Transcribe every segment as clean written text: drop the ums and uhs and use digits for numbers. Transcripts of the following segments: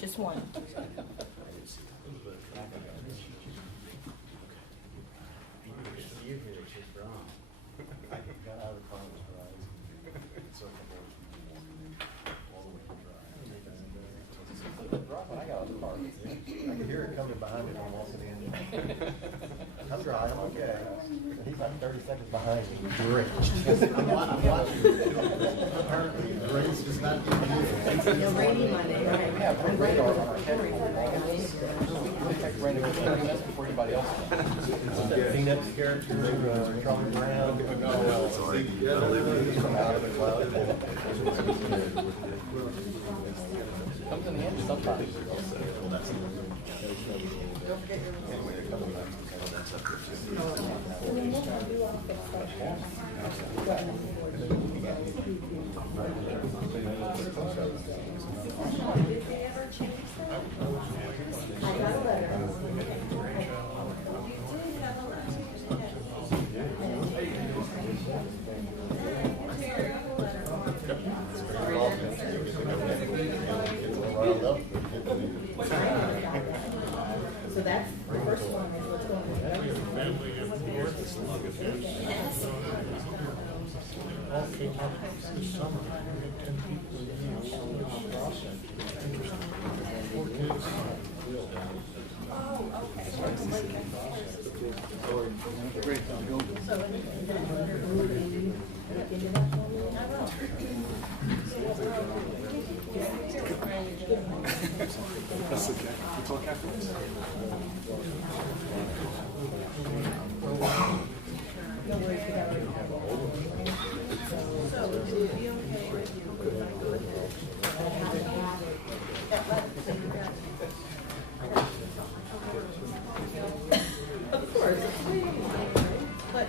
just one. I could hear it coming behind me when I'm walking in. I'm dry, I'm okay. He's like 30 seconds behind me. Great. I'm watching. Apparently, Grace is not doing good. No, Brady Monday, right? We have radar on our head. We detect random 30 minutes before anybody else does. Peanuts characters, crawling around. Come out of the cloud. Comes in handy sometimes. So that's the first one is what's going on. This summer, we had 10 people in the house in this process. Four kids. That's okay. We talk afterwards. Of course. But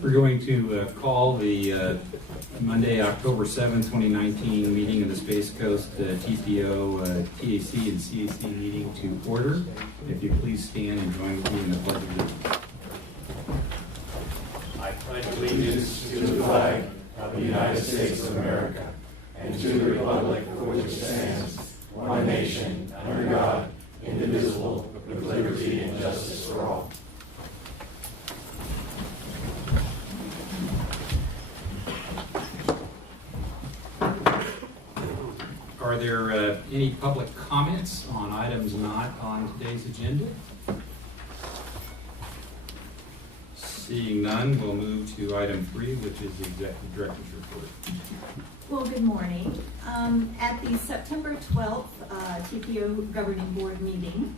We're going to call the Monday, October 7, 2019 meeting of the Space Coast TPO, TAC, and CAC meeting to order. If you please stand and join with me in the Pledge of Allegiance. I pledge allegiance to the flag of the United States of America and to the republic for which it stands, one nation, under God, indivisible, with liberty and justice for all. Are there any public comments on items not on today's agenda? Seeing none, we'll move to item 3, which is the Executive Director's Report. Well, good morning. At the September 12th TPO Governing Board meeting,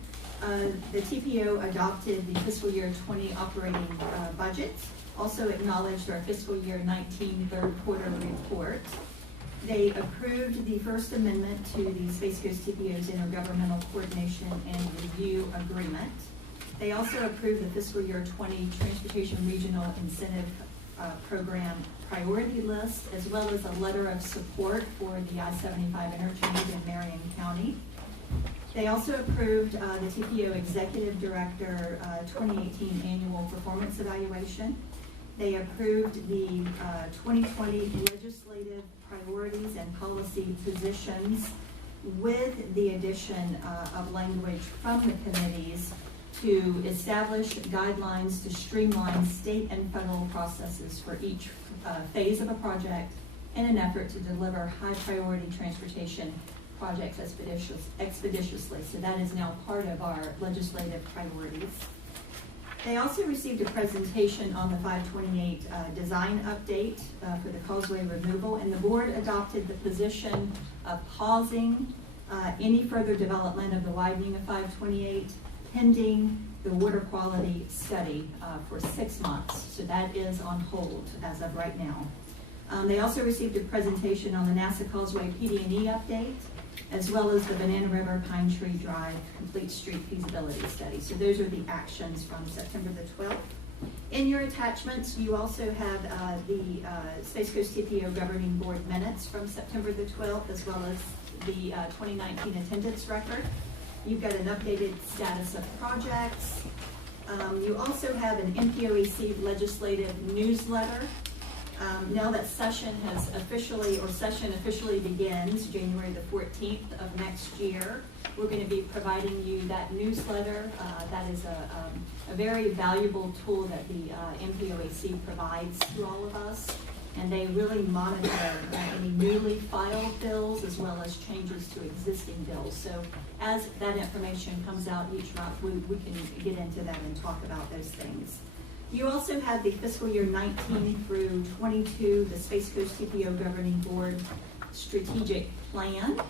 the TPO adopted the fiscal year 20 operating budget, also acknowledged our fiscal year 19 third quarter report. They approved the First Amendment to the Space Coast TPO's Intergovernmental Coordination and Review Agreement. They also approved the fiscal year 20 Transportation Regional Incentive Program priority list, as well as a letter of support for the I-75 interchange in Marion County. They also approved the TPO Executive Director 2018 Annual Performance Evaluation. They approved the 2020 legislative priorities and policy positions with the addition of language from the committees to establish guidelines to streamline state and federal processes for each phase of a project in an effort to deliver high priority transportation projects expeditiously. So that is now part of our legislative priorities. They also received a presentation on the 528 design update for the causeway removal, and the board adopted the position of pausing any further development of the widening of 528 pending the water quality study for 6 months. So that is on hold as of right now. They also received a presentation on the NASA Causeway PD&E update, as well as the Banana River Pine Tree Drive Complete Street Feasibility Study. So those are the actions from September the 12th. In your attachments, you also have the Space Coast TPO Governing Board minutes from September the 12th, as well as the 2019 attendance record. You've got an updated status of projects. You also have an MPOEC legislative newsletter. Now that session officially begins January the 14th of next year. We're going to be providing you that newsletter. That is a very valuable tool that the MPOEC provides to all of us. And they really monitor any newly filed bills as well as changes to existing bills. So as that information comes out each month, we can get into that and talk about those things. You also have the fiscal year 19 through 22, the Space Coast TPO Governing Board Strategic Plan.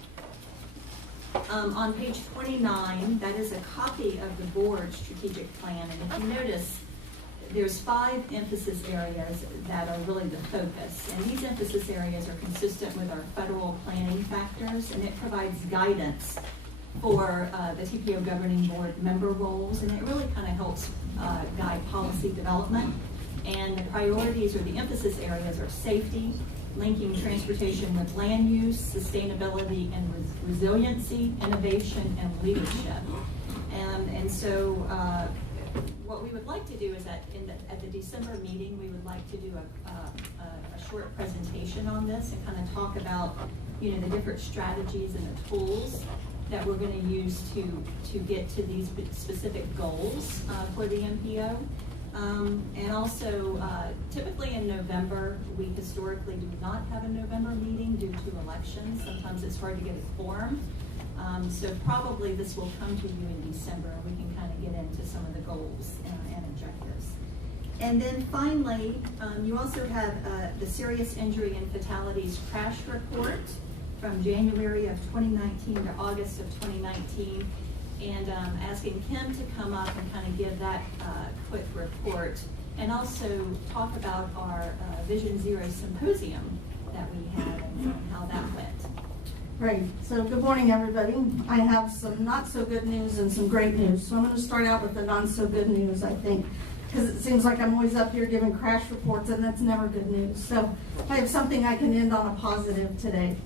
On page 29, that is a copy of the board strategic plan. And if you notice, there's 5 emphasis areas that are really the focus. And these emphasis areas are consistent with our federal planning factors, and it provides guidance for the TPO Governing Board member roles, and it really kind of helps guide policy development. And the priorities or the emphasis areas are safety, linking transportation with land use, sustainability and resiliency, innovation, and leadership. And so what we would like to do is that at the December meeting, we would like to do a short presentation on this and kind of talk about, the different strategies and the tools that we're going to use to get to these specific goals for the MPO. And also, typically in November, we historically do not have a November meeting due to elections. Sometimes it's hard to get a quorum. So probably this will come to you in December, and we can kind of get into some of the goals and objectives. And then finally, you also have the Serious Injury and Fatalities Crash Report from January of 2019 to August of 2019. And asking Kim to come up and kind of give that quick report, and also talk about our Vision Zero Symposium that we had and how that went. Great. So good morning, everybody. I have some not so good news and some great news. So I'm going to start out with the not so good news, I think, because it seems like I'm always up here giving crash reports, and that's never good news. So I have something I can end on a positive today.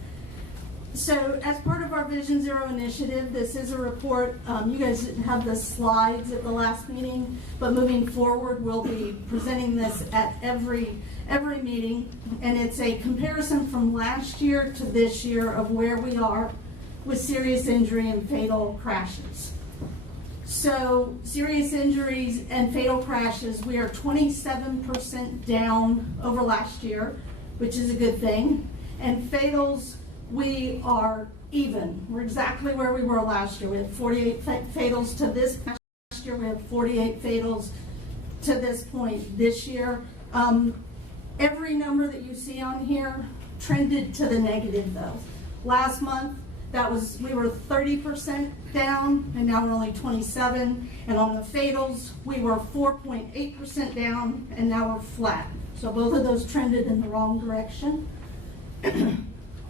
So as part of our Vision Zero initiative, this is a report. You guys didn't have the slides at the last meeting, but moving forward, we'll be presenting this at every meeting, and it's a comparison from last year to this year of where we are with serious injury and fatal crashes. So serious injuries and fatal crashes, we are 27% down over last year, which is a good thing, and fatals, we are even. We're exactly where we were last year. We had 48 fatals to this past year. We have 48 fatals to this point this year. Every number that you see on here trended to the negative though. Last month, we were 30% down, and now we're only 27. And on the fatals, we were 4.8% down, and now we're flat. So both of those trended in the wrong direction.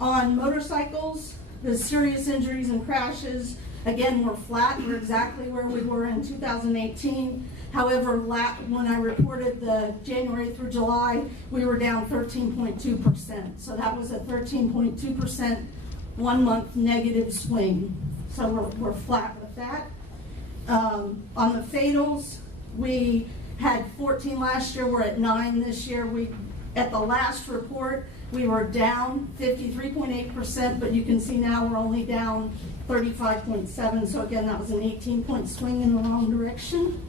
On motorcycles, the serious injuries and crashes, again, we're flat. We're exactly where we were in 2018. However, when I reported the January through July, we were down 13.2%. So that was a 13.2% 1 month negative swing. So we're flat with that. On the fatals, we had 14 last year. We're at 9 this year. At the last report, we were down 53.8%, but you can see now we're only down 35.7. So again, that was an 18-point swing in the wrong direction.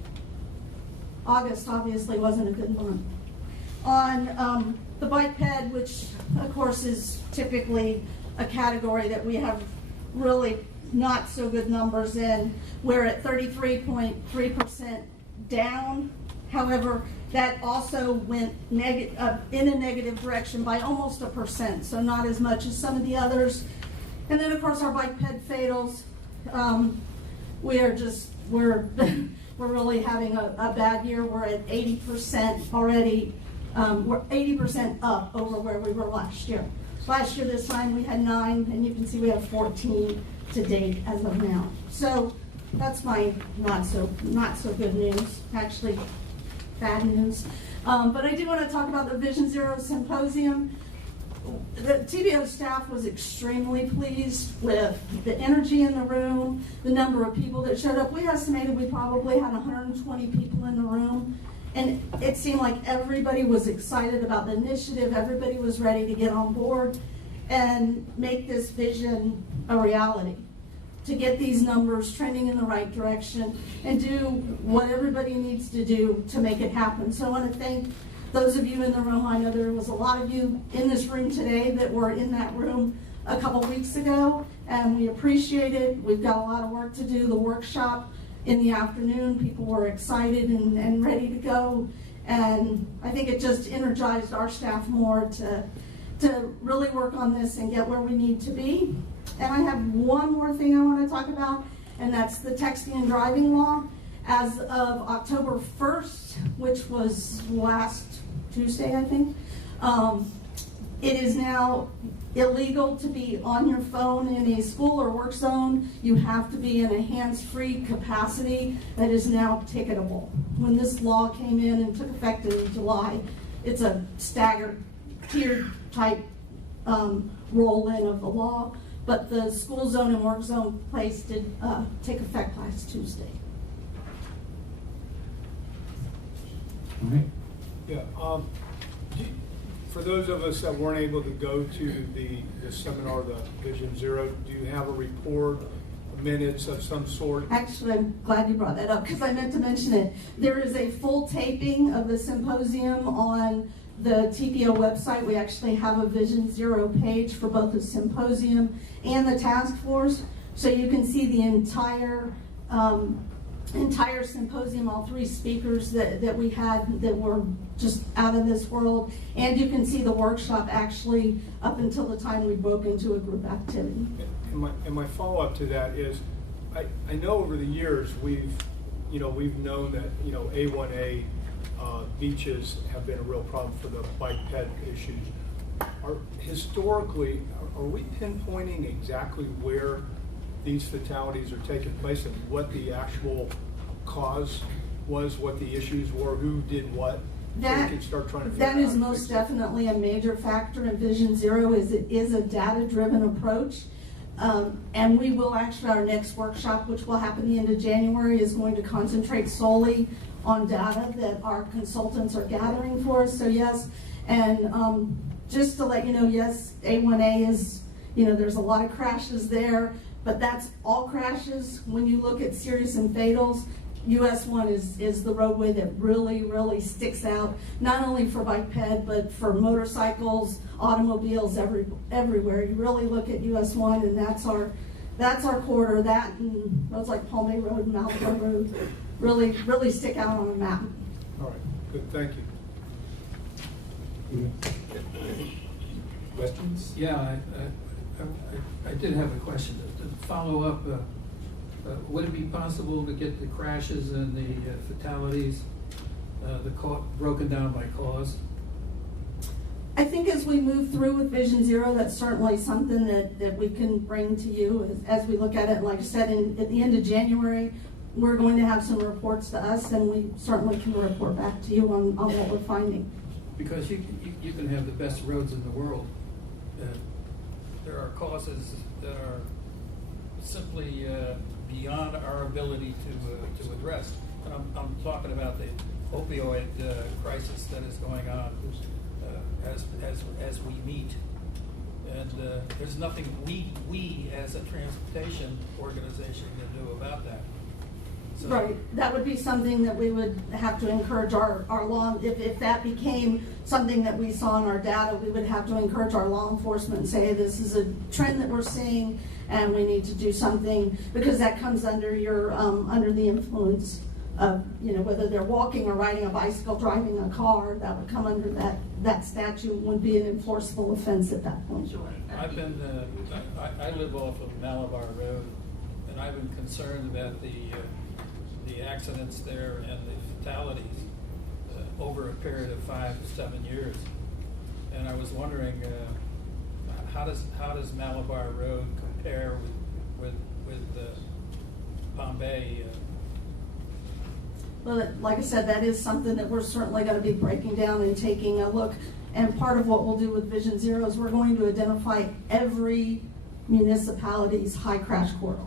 August obviously wasn't a good month. On the bike ped, which of course is typically a category that we have really not so good numbers in, we're at 33.3% down. However, that also went in a negative direction by almost 1%, so not as much as some of the others. And then of course our bike ped fatals, we're really having a bad year. We're at 80% already. We're 80% up over where we were last year. Last year this time we had 9, and you can see we have 14 to date as of now. So that's my not so good news, actually bad news. But I do want to talk about the Vision Zero Symposium. The TPO staff was extremely pleased with the energy in the room, the number of people that showed up. We estimated we probably had 120 people in the room, and it seemed like everybody was excited about the initiative. Everybody was ready to get on board and make this vision a reality, to get these numbers trending in the right direction and do what everybody needs to do to make it happen. So I want to thank those of you in the room. I know there was a lot of you in this room today that were in that room a couple weeks ago, and we appreciate it. We've got a lot of work to do. The workshop in the afternoon, people were excited and ready to go, and I think it just energized our staff more to really work on this and get where we need to be. And I have one more thing I want to talk about, and that's the texting and driving law. As of October 1st, which was last Tuesday, I think, it is now illegal to be on your phone in a school or work zone. You have to be in a hands-free capacity that is now ticketable. When this law came in and took effect in July, it's a staggered, tiered type roll-in of the law, but the school zone and work zone place did take effect last Tuesday. Okay. Yeah, for those of us that weren't able to go to the seminar, the Vision Zero, do you have a report, minutes of some sort? Actually, I'm glad you brought that up because I meant to mention it. There is a full taping of the symposium on the TPO website. We actually have a Vision Zero page for both the symposium and the task force, so you can see the entire symposium, all 3 speakers that we had that were just out of this world, and you can see the workshop actually up until the time we broke into a group activity. And my follow-up to that is, I know over the years we've known that A1A beaches have been a real problem for the bike ped issues. Historically, are we pinpointing exactly where these fatalities are taking place and what the actual cause was, what the issues were, who did what? So we can start trying to figure that out is how to most fix it. definitely a major factor in Vision Zero. It is a data-driven approach. And we will actually, our next workshop, which will happen the end of January, is going to concentrate solely on data that our consultants are gathering for us. So yes, and just to let you know, yes, A1A is, there's a lot of crashes there, but that's all crashes. When you look at serious and fatals, US 1 is the roadway that really sticks out, not only for bike ped, but for motorcycles, automobiles, everywhere. You really look at US 1 and that's our corridor. That and roads like Palm Road and Malabar Road really stick out on a map. All right, good, thank you. Questions? Yeah, I did have a question. To follow up, would it be possible to get the crashes and the fatalities broken down by cause? I think as we move through with Vision Zero, that's certainly something that we can bring to you as we look at it. Like I said, at the end of January, we're going to have some reports to us, and we certainly can report back to you on what we're finding. Because you can have the best roads in the world. There are causes that are simply beyond our ability to address. And I'm talking about the opioid crisis that is going on as we meet. And there's nothing we as a transportation organization can do about that. So, Right, that would be something that we would have to encourage our law, if that became something that we saw in our data, we would have to encourage our law enforcement and say, this is a trend that we're seeing and we need to do something, because that comes under your, under the influence of, whether they're walking or riding a bicycle, driving a car, that would come under that statute, would be an enforceable offense at that point. Sure. I've been, I live off of Malabar Road, and I've been concerned about the accidents there and the fatalities over a period of 5 to 7 years. And I was wondering, how does Malabar Road compare with Bombay? Well, like I said, that is something that we're certainly going to be breaking down and taking a look. And part of what we'll do with Vision Zero is we're going to identify every municipality's high crash corridor.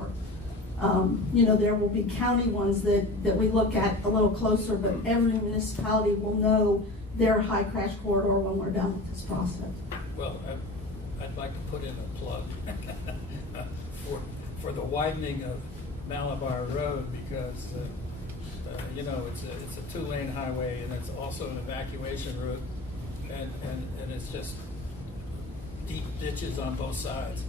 There will be county ones that we look at a little closer, but every municipality will know their high crash corridor when we're done with this process. Well, I'd like to put in a plug for the widening of Malabar Road, because it's a 2-lane highway, and it's also an evacuation route, and it's just deep ditches on both sides.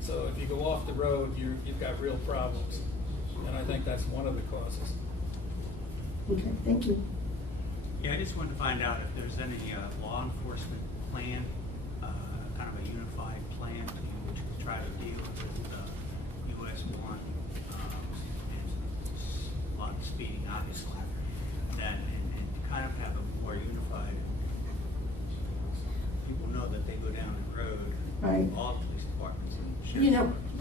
So if you go off the road, you've got real problems, and I think that's one of the causes. Okay, thank you. Yeah, I just wanted to find out if there's any law enforcement plan, kind of a unified plan, which could try to deal with US 1 and a lot of speeding, obviously, that and kind of have a more unified. People know that they go down the road. Right. All police departments.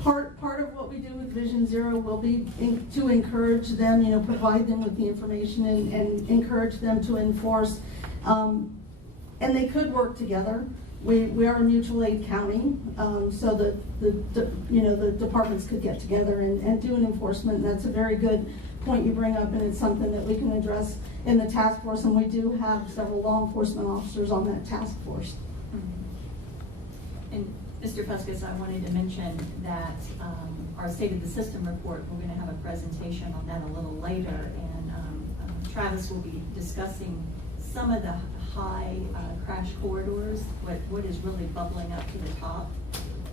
Part of what we do with Vision Zero will be to encourage them, provide them with the information and encourage them to enforce. And they could work together. We are a mutual aid county, so that the departments could get together and do an enforcement. And that's a very good point you bring up, and it's something that we can address in the task force. And we do have several law enforcement officers on that task force. And Mr. Fuscus, I wanted to mention that our State of the System report, we're going to have a presentation on that a little later, and Travis will be discussing some of the high crash corridors, what is really bubbling up to the top.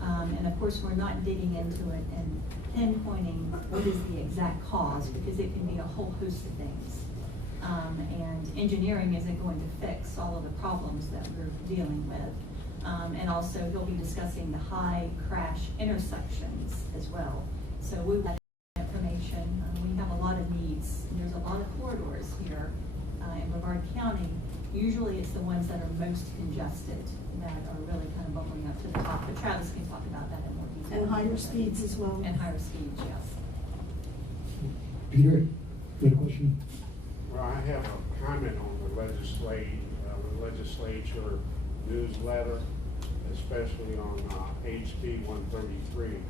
And of course, we're not digging into it and pinpointing what is the exact cause, because it can be a whole host of things. And engineering isn't going to fix all of the problems that we're dealing with. And also he'll be discussing the high crash intersections as well. So we will have information. We have a lot of needs. There's a lot of corridors here in Brevard County. Usually it's the ones that are most congested that are really kind of bubbling up to the top. But Travis can talk about that in more detail. And higher speeds as well. And higher speeds, yes. Peter, you had a question? Well, I have a comment on the legislature newsletter, especially on HB 133,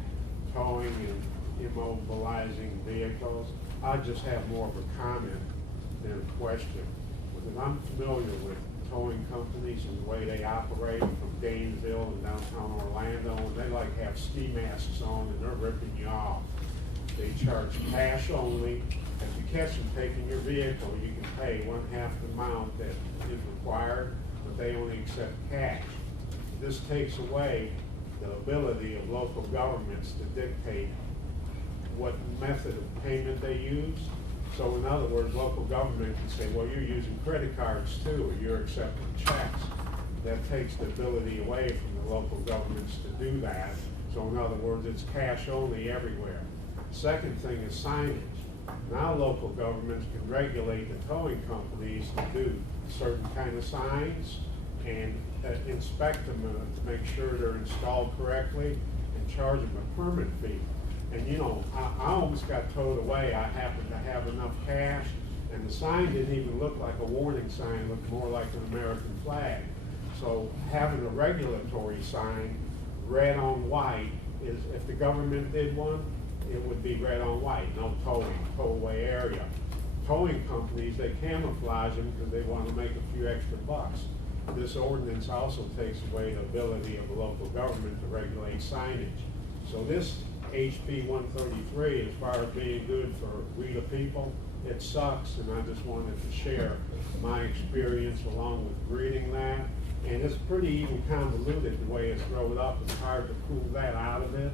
towing and immobilizing vehicles. I just have more of a comment than a question, because I'm familiar with towing companies and the way they operate from Gainesville and downtown Orlando, and they like have ski masks on and they're ripping you off. They charge cash only. If you catch them taking your vehicle, you can pay 1/2 the amount that is required, but they only accept cash. This takes away the ability of local governments to dictate what method of payment they use. So in other words, local government can say, well, you're using credit cards too, or you're accepting checks. That takes the ability away from the local governments to do that. So in other words, it's cash only everywhere. Second thing is signage. Now local governments can regulate the towing companies to do certain kind of signs and inspect them to make sure they're installed correctly and charge them a permit fee. And you know, I almost got towed away. I happened to have enough cash, and the sign didn't even look like a warning sign, it looked more like an American flag. So having a regulatory sign, red on white, is, if the government did one, it would be red on white, no towing, tow-away area. Towing companies, they camouflage them because they want to make a few extra bucks. This ordinance also takes away the ability of the local government to regulate signage. So this HB 133, as far as being good for we the people, it sucks, and I just wanted to share my experience along with reading that. And it's pretty even convoluted the way it's wrote up. It's hard to pull that out of it.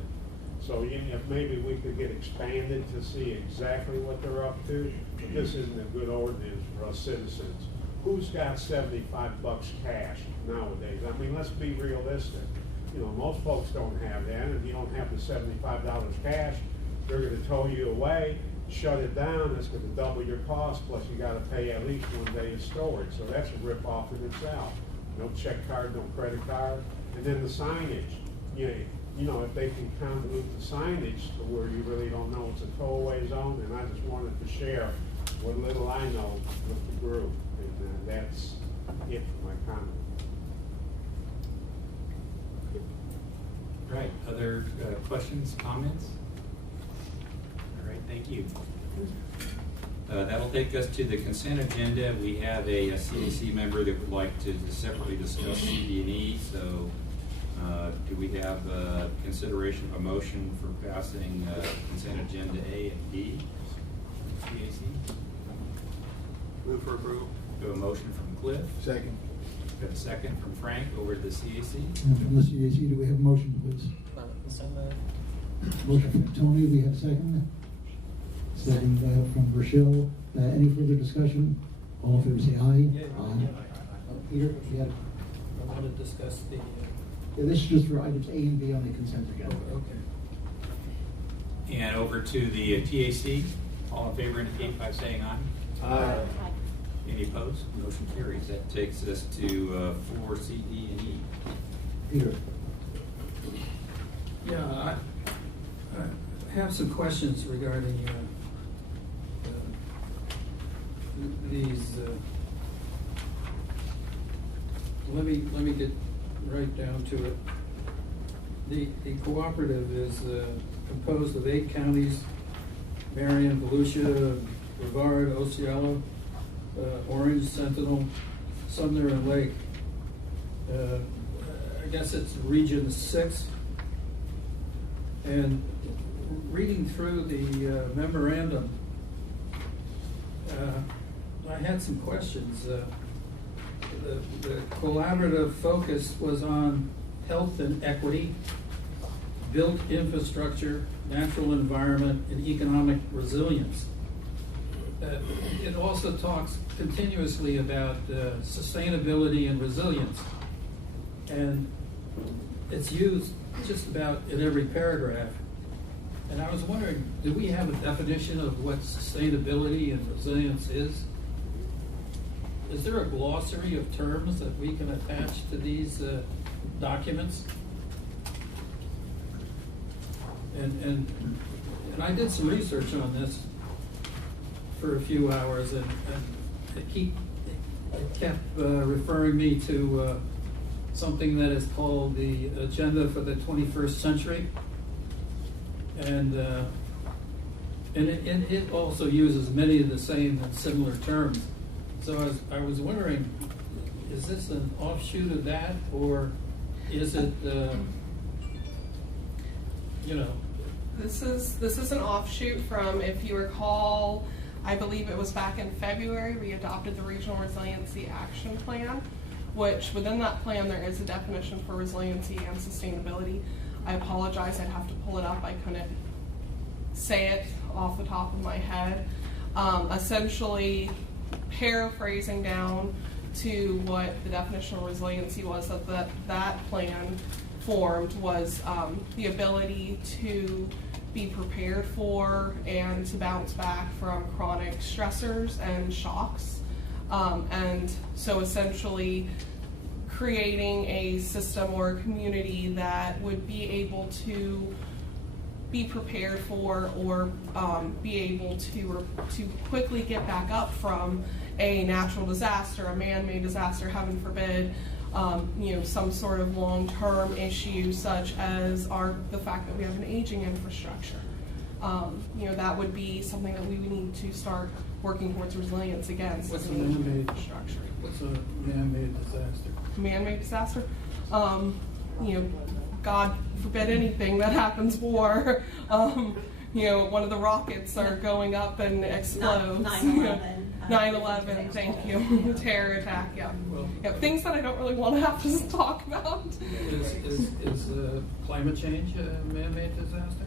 So if maybe we could get expanded to see exactly what they're up to, but this isn't a good ordinance for us citizens. Who's got 75 bucks cash nowadays? I mean, let's be realistic. You know, most folks don't have that. If you don't have the $75 cash, they're going to tow you away, shut it down. It's going to double your cost, plus you got to pay at least 1 day of storage. So that's a rip-off in itself. No check card, no credit card. And then the signage. You know, if they can convolute the signage to where you really don't know it's a tow-away zone, and I just wanted to share what little I know with the group. And that's it for my comment. Right, other questions, comments? All right, thank you. That'll take us to the consent agenda. We have a CAC member that would like to separately discuss CD&E, so do we have consideration of a motion for passing consent agenda A and B? CAC? Move for approval. We have a motion from Cliff. Second. We have a second from Frank over to the CAC. And from the CAC, do we have a motion, please? Motion from Tony, we have a second. Second from Rochelle. Any further discussion? All in favor say aye. Aye. Peter, you had I want to discuss the. yeah, this is just for items A and B on the consent agenda. Okay. And over to the TAC. All in favor indicate by saying aye. Aye. Any opposed? Motion carries. That takes us to 4C, D, and E. Peter. Yeah, I have some questions regarding these. Let me get right down to it. The cooperative is composed of 8 counties: Marion, Volusia, Brevard, Osceola, Orange, Sentinel, Sumner, and Lake. I guess it's Region 6. And reading through the memorandum, I had some questions. The collaborative focus was on health and equity, built infrastructure, natural environment, and economic resilience. It also talks continuously about sustainability and resilience, and it's used just about in every paragraph. And I was wondering, do we have a definition of what sustainability and resilience is? Is there a glossary of terms that we can attach to these documents? And I did some research on this for a few hours, and it kept referring me to something that is called the Agenda for the 21st Century. And it also uses many of the same and similar terms. So I was wondering, is this an offshoot of that, or is it, This is an offshoot from, if you recall, I believe it was back in February, we adopted the Regional Resiliency Action Plan, which within that plan there is a definition for resiliency and sustainability. I apologize, I'd have to pull it up. I couldn't say it off the top of my head. Essentially, paraphrasing down to what the definition of resiliency was that plan formed was the ability to be prepared for and to bounce back from chronic stressors and shocks. And so essentially creating a system or a community that would be able to be prepared for or be able to quickly get back up from a natural disaster, a man-made disaster, heaven forbid, some sort of long-term issue such as the fact that we have an aging infrastructure. That would be something that we would need to start working towards resilience against. What's a an aging man-made infrastructure? What's a man-made disaster? Man-made disaster? God forbid anything that happens, war. One of the rockets are going up and explodes. 9/11. 9/11, thank you. Terror attack, yeah. Things that I don't really want to have to talk about. Is climate change a man-made disaster?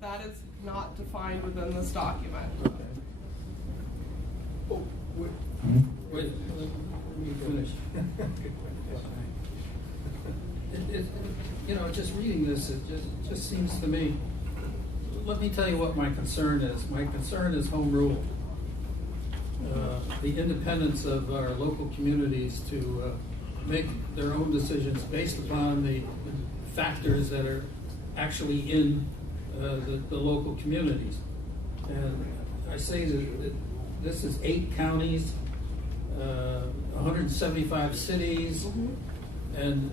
That is not defined within this document. Oh, wait, let me finish. Just reading this, it just seems to me, let me tell you what my concern is. My concern is home rule. The independence of our local communities to make their own decisions based upon the factors that are actually in the local communities. And I say that this is 8 counties, 175 cities, and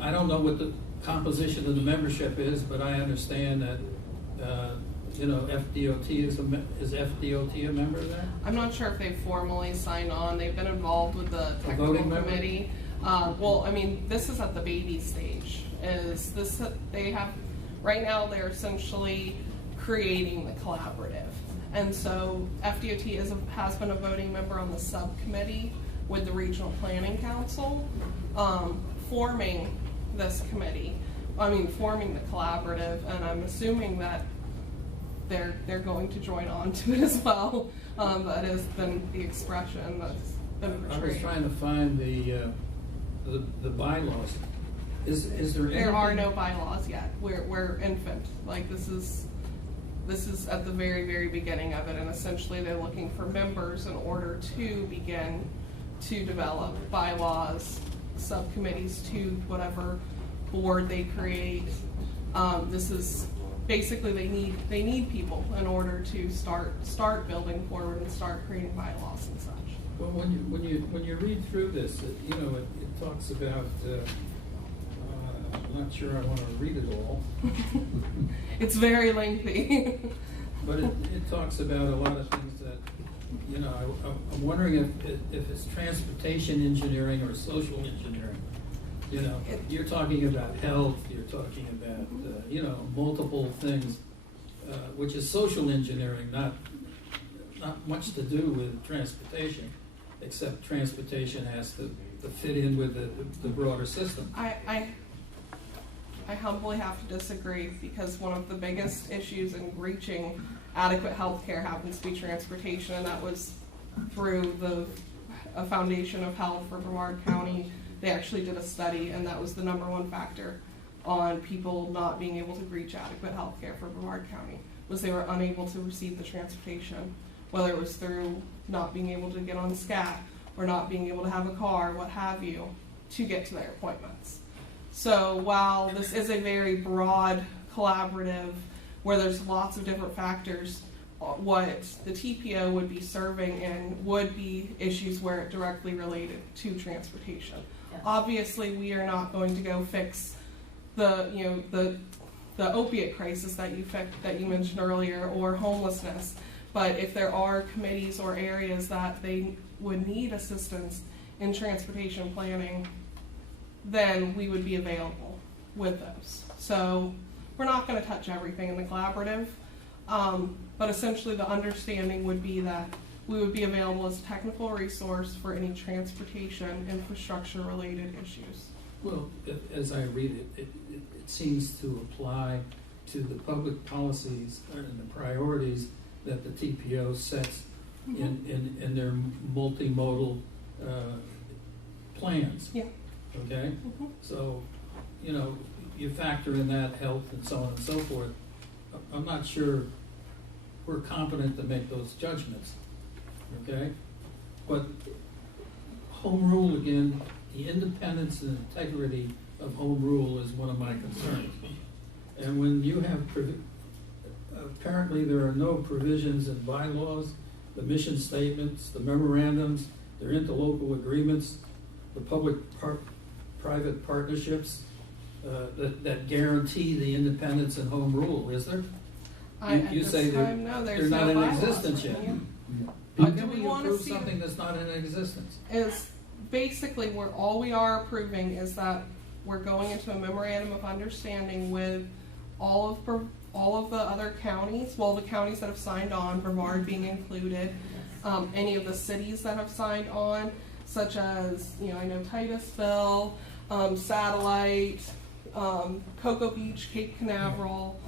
I don't know what the composition of the membership is, but I understand that FDOT is FDOT a member of that? I'm not sure if they've formally signed on. They've been involved with the technical committee. This is at the baby stage. Right now they're essentially creating the collaborative. And so FDOT has been a voting member on the subcommittee with the Regional Planning Council, forming this committee. Forming the collaborative, and I'm assuming that they're going to join on to it as well. That has been the expression that's been portrayed. I was trying to find the bylaws. Is there anything? There are no bylaws yet. We're infant. This is at the very, very beginning of it, and essentially they're looking for members in order to begin to develop bylaws, subcommittees to whatever board they create. This is basically they need people in order to start building forward and start creating bylaws and such. Well, when you read through this, it talks about. I'm not sure I want to read it all. It's very lengthy. But it talks about a lot of things that, I'm wondering if it's transportation engineering or social engineering. You're talking about health, you're talking about, multiple things, which is social engineering, not much to do with transportation, except transportation has to fit in with the broader system. I humbly have to disagree, because one of the biggest issues in reaching adequate health care happens to be transportation, and that was through a Foundation of Health for Brevard County. They actually did a study, and that was the #1 factor on people not being able to reach adequate health care for Brevard County, was they were unable to receive the transportation, whether it was through not being able to get on SCAT or not being able to have a car, what have you, to get to their appointments. So while this is a very broad collaborative where there's lots of different factors, what the TPO would be serving in would be issues where it directly related to transportation. Yes. Obviously, we are not going to go fix the opiate crisis that you mentioned earlier, or homelessness. But if there are committees or areas that they would need assistance in transportation planning, then we would be available with those. So we're not going to touch everything in the collaborative, but essentially the understanding would be that we would be available as a technical resource for any transportation infrastructure related issues. Well, as I read it, it seems to apply to the public policies and the priorities that the TPO sets in their multimodal plans. Yeah. Okay? So, you know, you factor in that health and so on and so forth. I'm not sure we're competent to make those judgments. Okay? But home rule, again, the independence and integrity of home rule is one of my concerns. And when you have, apparently there are no provisions in bylaws, the mission statements, the memorandums, their interlocal agreements, the public-private partnerships that guarantee the independence and home rule, is there? You say they're not in existence yet. How can we approve something that's not in existence? Is basically where all we are approving is that we're going into a memorandum of understanding with all of the other counties, well, the counties that have signed on, Brevard being included, any of the cities that have signed on, such as, you know, I know Titusville, Satellite, Cocoa Beach, Cape Canaveral,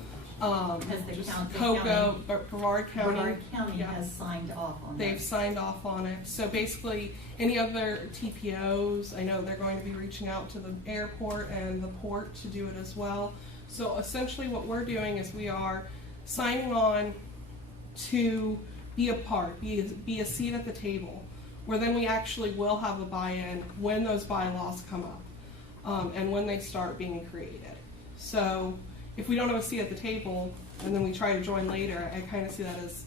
Cocoa, Brevard County. Brevard County has signed off on that. They've signed off on it. So basically, any other TPOs, I know they're going to be reaching out to the airport and the port to do it as well. So essentially what we're doing is we are signing on to be a part, be a seat at the table, where then we actually will have a buy-in when those bylaws come up and when they start being created. So if we don't have a seat at the table and then we try to join later, I kind of see that as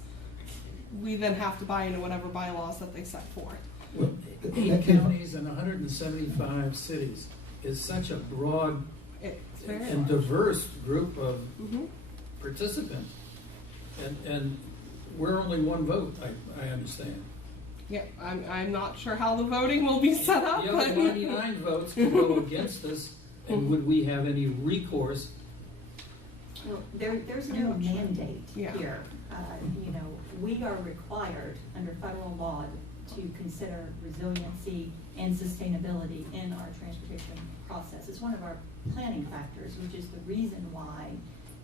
we then have to buy into whatever bylaws that they set forth. Well, 8 counties and 175 cities is such a broad and diverse group of participants. And we're only one vote, I understand. Yeah, I'm not sure how the voting will be set up. The other 99 votes could go against us, and would we have any recourse? Well, there's no mandate here. You know, we are required under federal law to consider resiliency and sustainability in our transportation process. It's one of our planning factors, which is the reason why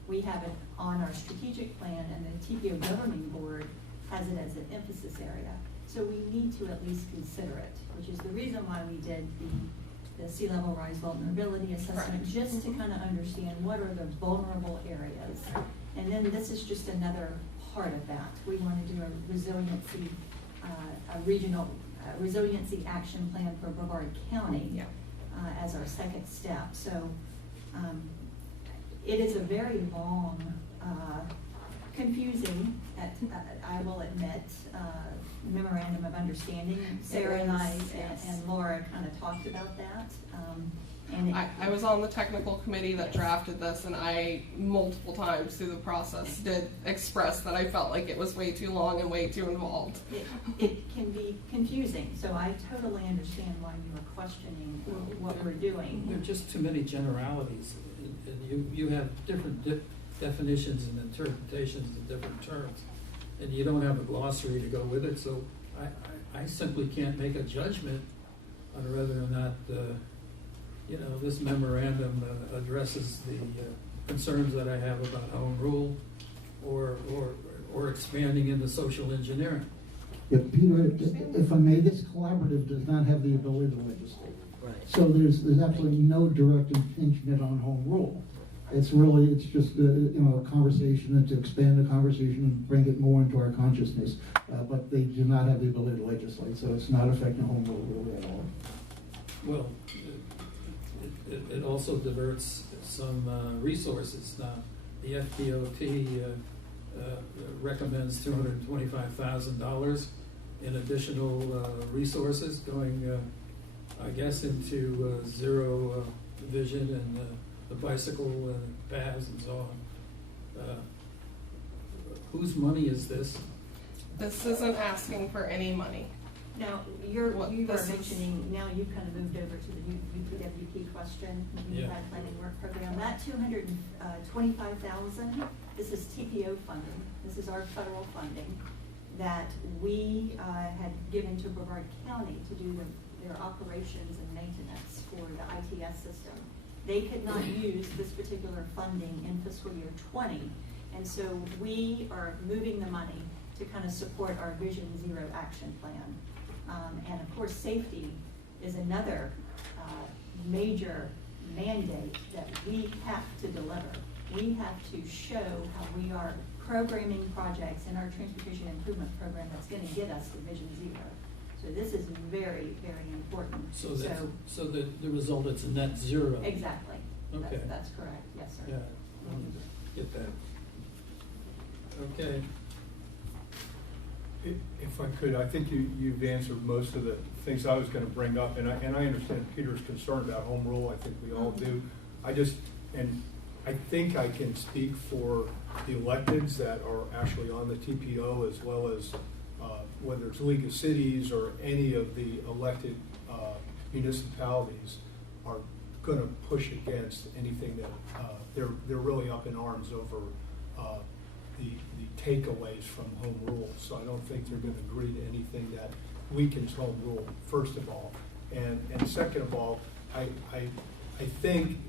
we have it on our strategic plan, and the TPO governing board has it as an emphasis area. So we need to at least consider it, which is the reason why we did the sea level rise vulnerability assessment, just to kind of understand what are the vulnerable areas. And then this is just another part of that. We want to do a resiliency, a regional resiliency action plan for Brevard County as our second step. So it is a very long, confusing, I will admit, memorandum of understanding. Sarah and I and Laura kind of talked about that. And I was on the technical committee that drafted this, and I, multiple times through the process, did express that I felt like it was way too long and way too involved. It can be confusing, so I totally understand why you are questioning what we're doing. There are just too many generalities, and you have different definitions and interpretations of different terms, and you don't have a glossary to go with it, so I simply can't make a judgment on whether or not you know, this memorandum addresses the concerns that I have about home rule or expanding into social engineering. Yeah, Peter, if I may, this collaborative does not have the ability to legislate. Right. So there's absolutely no direct impingement on home rule. It's just you know, a conversation, and to expand the conversation and bring it more into our consciousness. But they do not have the ability to legislate, so it's not affecting home rule really at all. Well, it also diverts some resources. Now, the FDOT recommends $225,000 in additional resources going, I guess, into zero vision and the bicycle paths and so on. Whose money is this? This isn't asking for any money. Now, What you were this is- mentioning, now you've kind of moved over to the UPWP question, the Yeah. Unified Planning Work Program. That 225,000, this is TPO funding. This is our federal funding that we had given to Brevard County to do their operations and maintenance for the ITS system. They could not use this particular funding in fiscal year 20, and so we are moving the money to kind of support our Vision Zero action plan. And of course, safety is another major mandate that we have to deliver. We have to show how we are programming projects in our transportation improvement program that's going to get us to Vision Zero. So this is very, very important. So the result, it's a net zero. Exactly. Okay. That's correct, yes, sir. Yeah, I wanted to get that. Okay. If I could, I think you've answered most of the things I was gonna bring up, and I understand Peter's concern about home rule, I think we all do. I think I can speak for the electeds that are actually on the TPO, as well as whether it's League of Cities or any of the elected municipalities are gonna push against anything that, they're really up in arms over the takeaways from home rule. So I don't think they're gonna agree to anything that weakens home rule, first of all. And second of all, I think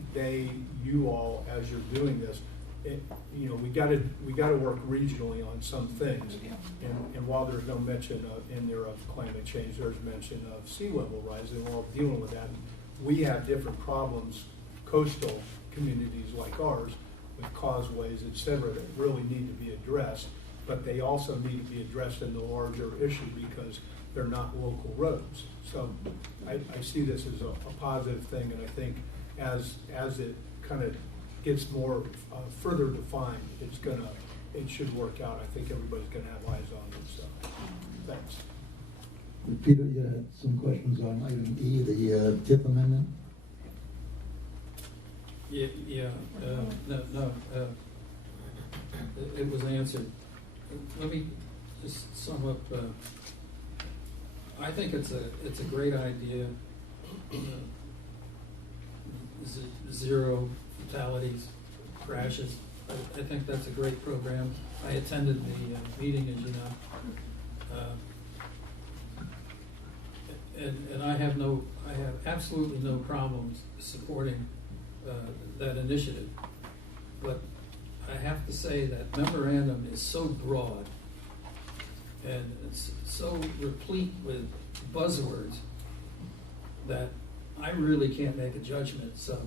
you all, as you're doing this, we gotta work regionally on some things. And while there's no mention in there of climate change, there's mention of sea level rise, and we're all dealing with that. We have different problems, coastal communities like ours, with causeways, et cetera, that really need to be addressed, but they also need to be addressed in the larger issue because they're not local roads. So I see this as a positive thing, and I think as it kind of gets more further defined, it should work out. I think everybody's gonna have eyes on it, so, thanks. Peter, you had some questions on item E, the TIP amendment? Yeah, it was answered. Let me just sum up. I think it's a great idea. Zero fatalities, crashes. I think that's a great program. I attended the meeting, as you know. And I have absolutely no problems supporting that initiative. But I have to say that memorandum is so broad and it's so replete with buzzwords that I really can't make a judgment. So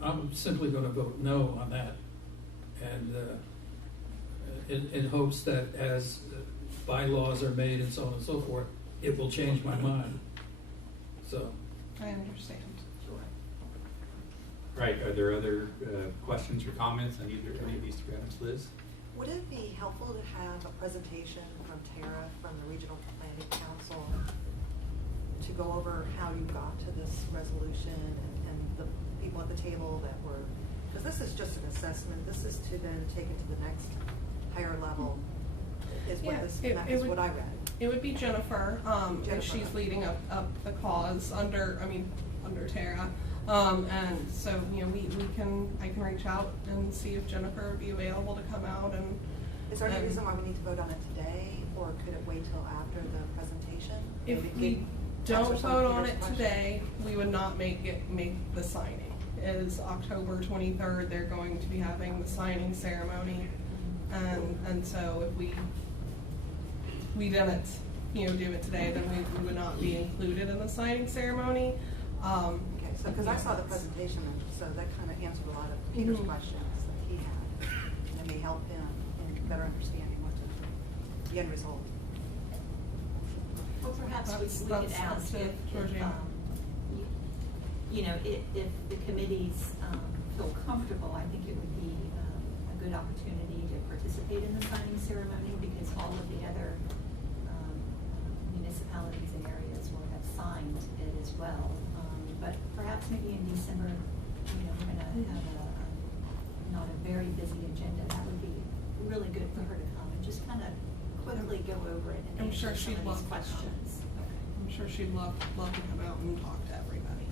I'm simply going to vote no on that, and in hopes that as bylaws are made and so on and so forth, it will change my mind. So I understand. Right, are there other questions or comments on either any of these three items, Liz? Would it be helpful to have a presentation from Tara from the Regional Planning Council to go over how you got to this resolution and the people at the table that were, because this is just an assessment, this is to then take it to the next higher level, is what what I read. It would be Jennifer, Jennifer. she's leading up the cause under Tara. And so, I can reach out and see if Jennifer would be available to come out and. Is there any reason why we need to vote on it today, or could it wait till after the presentation? If Maybe we answer don't some vote of on Peter's it questions? today, we would not make the signing. It is October 23rd, they're going to be having the signing ceremony. And so if we didn't, do it today, then we would not be included in the signing ceremony. Okay, so, because I saw the presentation, so that kind of answered a lot of Peter's Mhm. questions that he had, and may help him in better understanding what the end result. Well, perhaps we could That's ask it, Georgina. if the committees feel comfortable, I think it would be a good opportunity to participate in the signing ceremony, because all of the other municipalities and areas will have signed it as well. But perhaps maybe in December, we're going to have not a very busy agenda. That would be really good for her to come and just kind of quickly go over it and I'm answer sure some she'd of love these to come. questions. I'm sure she'd love to come out and talk to everybody.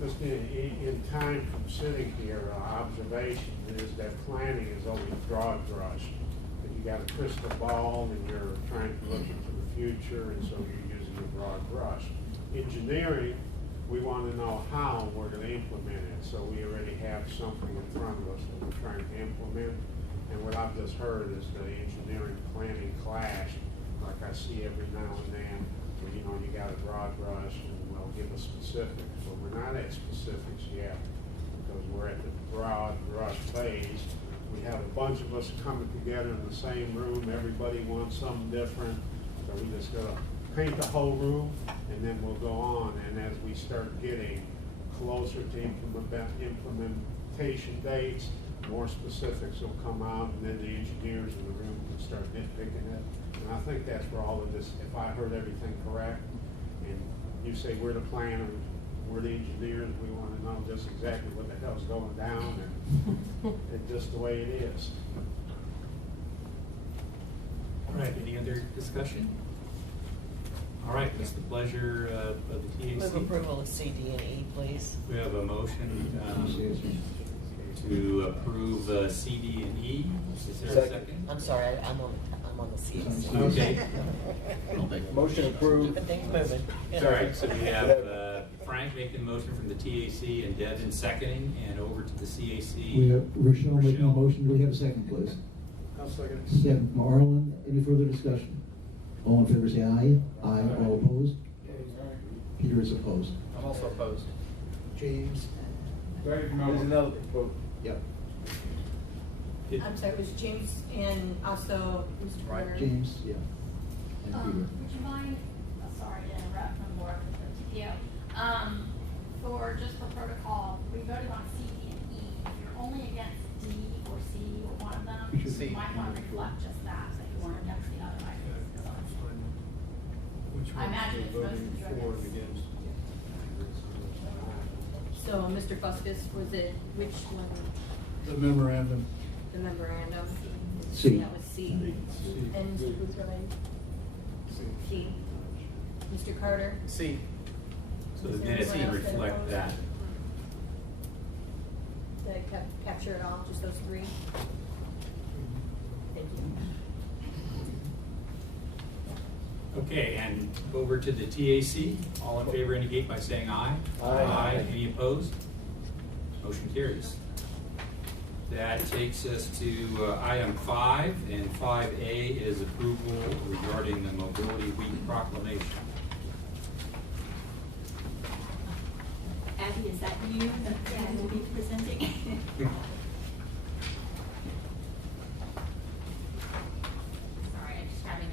Just in time from sitting here, observation is that planning is always broad brush. That you got a crystal ball and you're trying to look into the future, and so you're using a broad brush. Engineering, we want to know how we're going to implement it, so we already have something in front of us that we're trying to implement. And what I've just heard is the engineering planning clash, like I see every now and then, where, you know, you got a broad brush and well, give us specifics. But we're not at specifics yet because we're at the broad brush phase. We have a bunch of us coming together in the same room. Everybody wants something different. So we just gotta paint the whole room and then we'll go on. And as we start getting closer to implementation dates, more specifics will come out, and then the engineers in the room can start nitpicking it. And I think that's where all of this, if I heard everything correct, and you say we're the planner, we're the engineers, we want to know just exactly what the hell's going down, and it's just the way it is. All right, any other discussion? All right, what's the pleasure of the TAC? Move approval of C, D, and E, please. We have a motion to approve C, D, and E. Is there a second? I'm sorry, I'm on the CAC. Okay. Motion approved. Keeping things moving. All right, so we have Frank making the motion from the TAC and Devin seconding, and over to the CAC. We have Rochelle making a motion. Do we have a second, please? I'll second. Second from Arlen. Any further discussion? All in favor say aye. Aye. All opposed? Peter is opposed. I'm also opposed. James? There's another vote. Yep. I'm sorry, it was James and also Mr. Carter. James, yeah. And Peter. Would you mind, sorry to interrupt from Laura with the TPO, for just for protocol, we voted on C, D, and E. If you're only against D or C or one of them, you might want to reflect just that you weren't against the other items. I imagine it's most of you against. So, Mr. Fuskus, was it, which one? The memorandum. The memorandum? C. That was C. And Mr. Boothroyd? C. Mr. Carter? C. So the Is there minutes anyone can else that reflect opposed? that. Did I capture it all, just those three? Thank you. Okay, and over to the TAC. All in favor indicate by saying aye. Aye. Any opposed? Motion carries. That takes us to item 5, and 5A is approval regarding the Mobility Week proclamation. Abby, is that you that will be presenting? Sorry, I just having a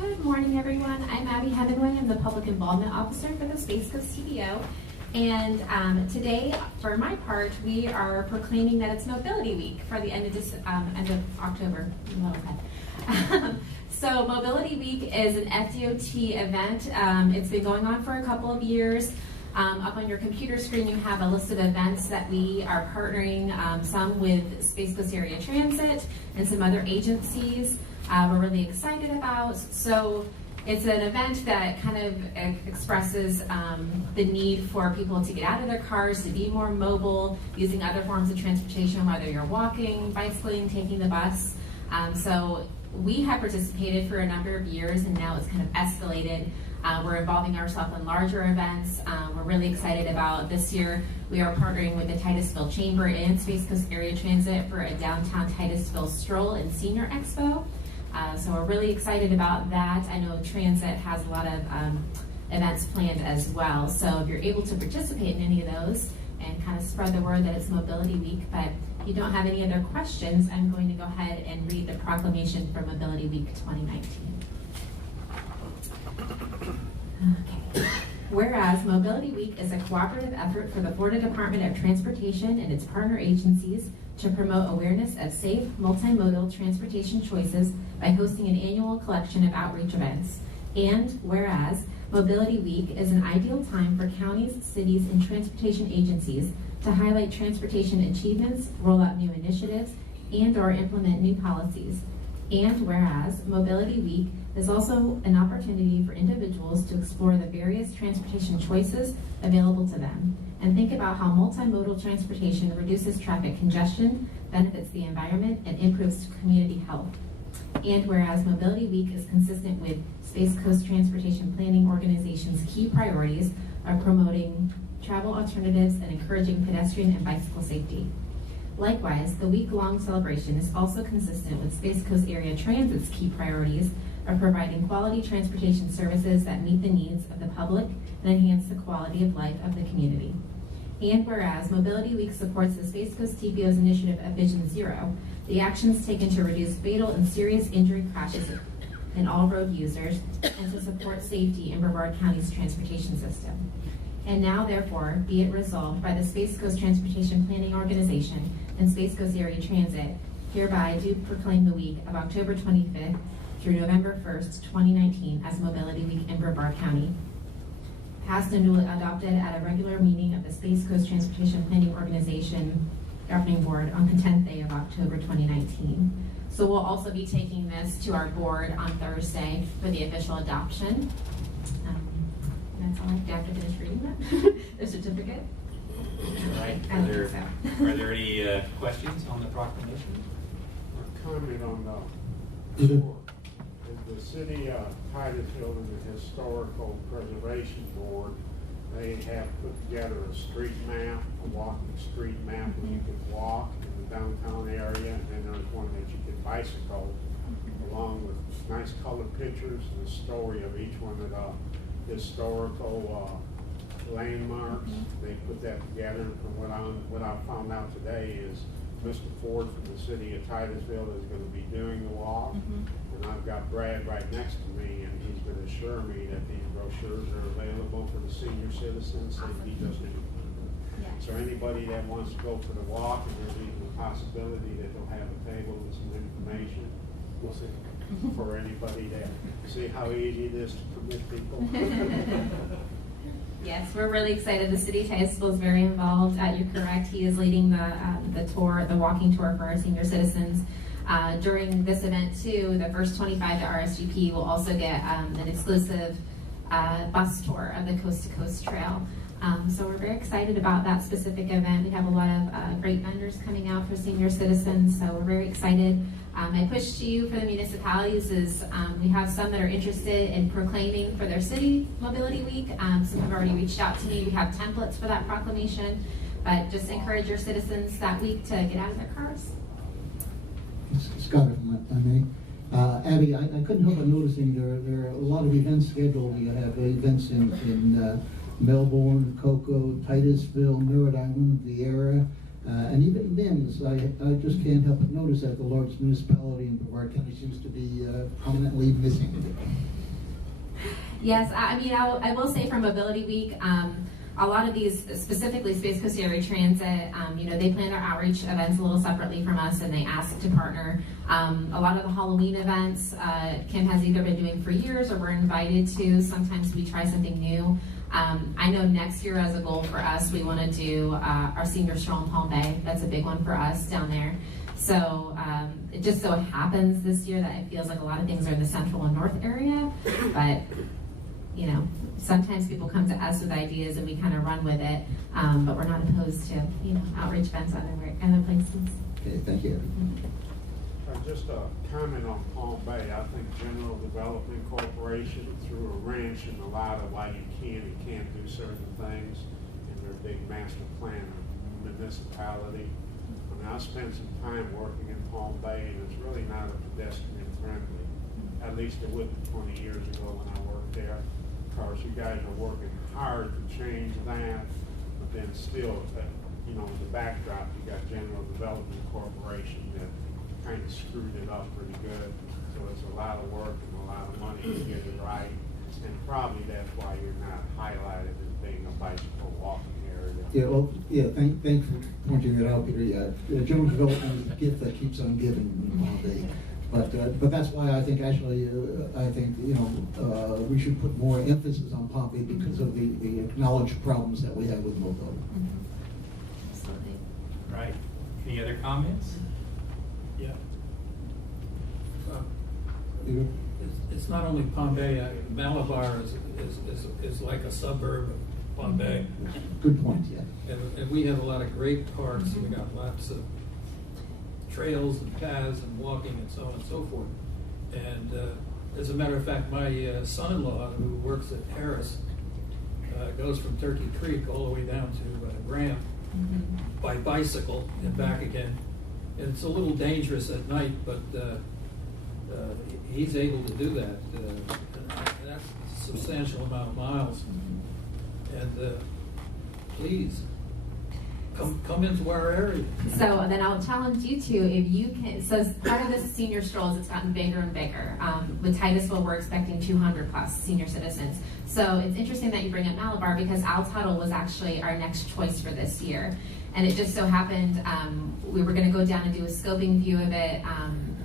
Good morning, everyone. I'm Abby Hemingway. I'm the Public Involvement Officer for the Space Coast TPO. And today, for my part, we are proclaiming that it's Mobility Week for the end of October. So Mobility Week is an FDOT event. It's been going on for a couple of years. Up on your computer screen, you have a list of events that we are partnering, some with Space Coast Area Transit and some other agencies we're really excited about. So it's an event that kind of expresses the need for people to get out of their cars, to be more mobile, using other forms of transportation, whether you're walking, bicycling, taking the bus. So we have participated for a number of years, and now it's kind of escalated. We're involving ourselves in larger events. We're really excited about this year. We are partnering with the Titusville Chamber and Space Coast Area Transit for a downtown Titusville stroll and senior expo. So we're really excited about that. I know Transit has a lot of events planned as well. So if you're able to participate in any of those and kind of spread the word that it's Mobility Week, but if you don't have any other questions, I'm going to go ahead and read the proclamation for Mobility Week 2019. Okay. Whereas Mobility Week is a cooperative effort for the Florida Department of Transportation and its partner agencies to promote awareness of safe multimodal transportation choices by hosting an annual collection of outreach events. And whereas Mobility Week is an ideal time for counties, cities, and transportation agencies to highlight transportation achievements, roll out new initiatives, and/or implement new policies. And whereas Mobility Week is also an opportunity for individuals to explore the various transportation choices available to them and think about how multimodal transportation reduces traffic congestion, benefits the environment, and improves community health. And whereas Mobility Week is consistent with Space Coast Transportation Planning Organization's key priorities of promoting travel alternatives and encouraging pedestrian and bicycle safety. Likewise, the week-long celebration is also consistent with Space Coast Area Transit's key priorities of providing quality transportation services that meet the needs of the public and enhance the quality of life of the community. And whereas Mobility Week supports the Space Coast TPO's initiative of Vision Zero, the actions taken to reduce fatal and serious injury crashes in all road users and to support safety in Brevard County's transportation system. And now, therefore, be it resolved by the Space Coast Transportation Planning Organization and Space Coast Area Transit, hereby do proclaim the week of October 25th through November 1st, 2019 as Mobility Week in Brevard County. Passed and duly adopted at a regular meeting of the Space Coast Transportation Planning Organization Governing Board on the 10th day of October 2019. So we'll also be taking this to our board on Thursday for the official adoption. That's all I have to after finish reading that. The certificate. All right. I don't think so. Are there any questions on the proclamation? A comment on the city of Titusville and the Historical Preservation Board, they have put together a street map, a walking street map where you could walk in the downtown area, and then there's one that you could bicycle, along with nice colored pictures and the story of each one of the historical landmarks. They put that together, and from what I found out today is Mr. Ford from the city of Titusville is going to be doing the walk, and I've got Brad right next to me, and he's going to assure me that these brochures are available for the senior citizens, and he doesn't. So anybody that wants to go for the walk, and there's even a possibility that they'll have a table with some information, we'll see, for anybody that see how easy it is to commit people. Yes, we're really excited. The city of Titusville is very involved. You're correct. He is leading the tour, the walking tour for our senior citizens. During this event too, the first 25 to RSVP will also get an exclusive bus tour of the Coast to Coast Trail. So we're very excited about that specific event. We have a lot of great vendors coming out for senior citizens, so we're very excited. My push to you for the municipalities is we have some that are interested in proclaiming for their city Mobility Week. Some have already reached out to me. We have templates for that proclamation, but just encourage your citizens that week to get out of their cars. Scott, if I may. Abby, I couldn't help but noticing there are a lot of events scheduled. You have events in Melbourne, Cocoa, Titusville, Merritt Island, Vieira, and even Mims. I just can't help but notice that the largest municipality in Brevard County seems to be prominently missing. Yes, I mean, I will say for Mobility Week, a lot of these, specifically Space Coast Area Transit, they plan their outreach events a little separately from us, and they ask to partner. A lot of the Halloween events, Kim has either been doing for years or we're invited to. Sometimes we try something new. I know next year as a goal for us, we want to do our senior stroll in Palm Bay. That's a big one for us down there. So it just so happens this year that it feels like a lot of things are in the central and north area, but sometimes people come to us with ideas and we kind of run with it, but we're not opposed to outreach events other places. Okay, thank you. Just a comment on Palm Bay. I think General Development Corporation threw a wrench in a lot of why you can and can't do certain things in their big master plan of municipality. I mean, I spent some time working in Palm Bay, and it's really not a pedestrian friendly. At least it wasn't 20 years ago when I worked there. Of course, you guys are working hard to change that, but then still, in the backdrop, you got General Development Corporation that kind of screwed it up pretty good. So it's a lot of work and a lot of money to get it right. And probably that's why you're not highlighted as being a bicycle walking area. Yeah, well, thanks for pointing that out, Peter. Yeah, General Development is a gift that keeps on giving all day. But that's why I think actually, we should put more emphasis on Pompey because of the acknowledged problems that we have with mobility. Absolutely. Right. Any other comments? Yeah. You- It's not only Pompeii, Malabar is like a suburb of Pompeii. Good point, yeah. And we have a lot of great parks, and we got lots of trails and paths and walking and so on and so forth. And as a matter of fact, my son-in-law, who works at Harris, goes from Turkey Creek all the way down to Graham by bicycle and back again. And it's a little dangerous at night, but he's able to do that. And that's a substantial amount of miles. And please, come into our area. So then I'll challenge you to, if you can, so as part of this senior strolls, it's gotten bigger and bigger. With Titusville, we're expecting 200 plus senior citizens. So it's interesting that you bring up Malabar because Al Tuttle was actually our next choice for this year. And it just so happened we were going to go down and do a scoping view of it,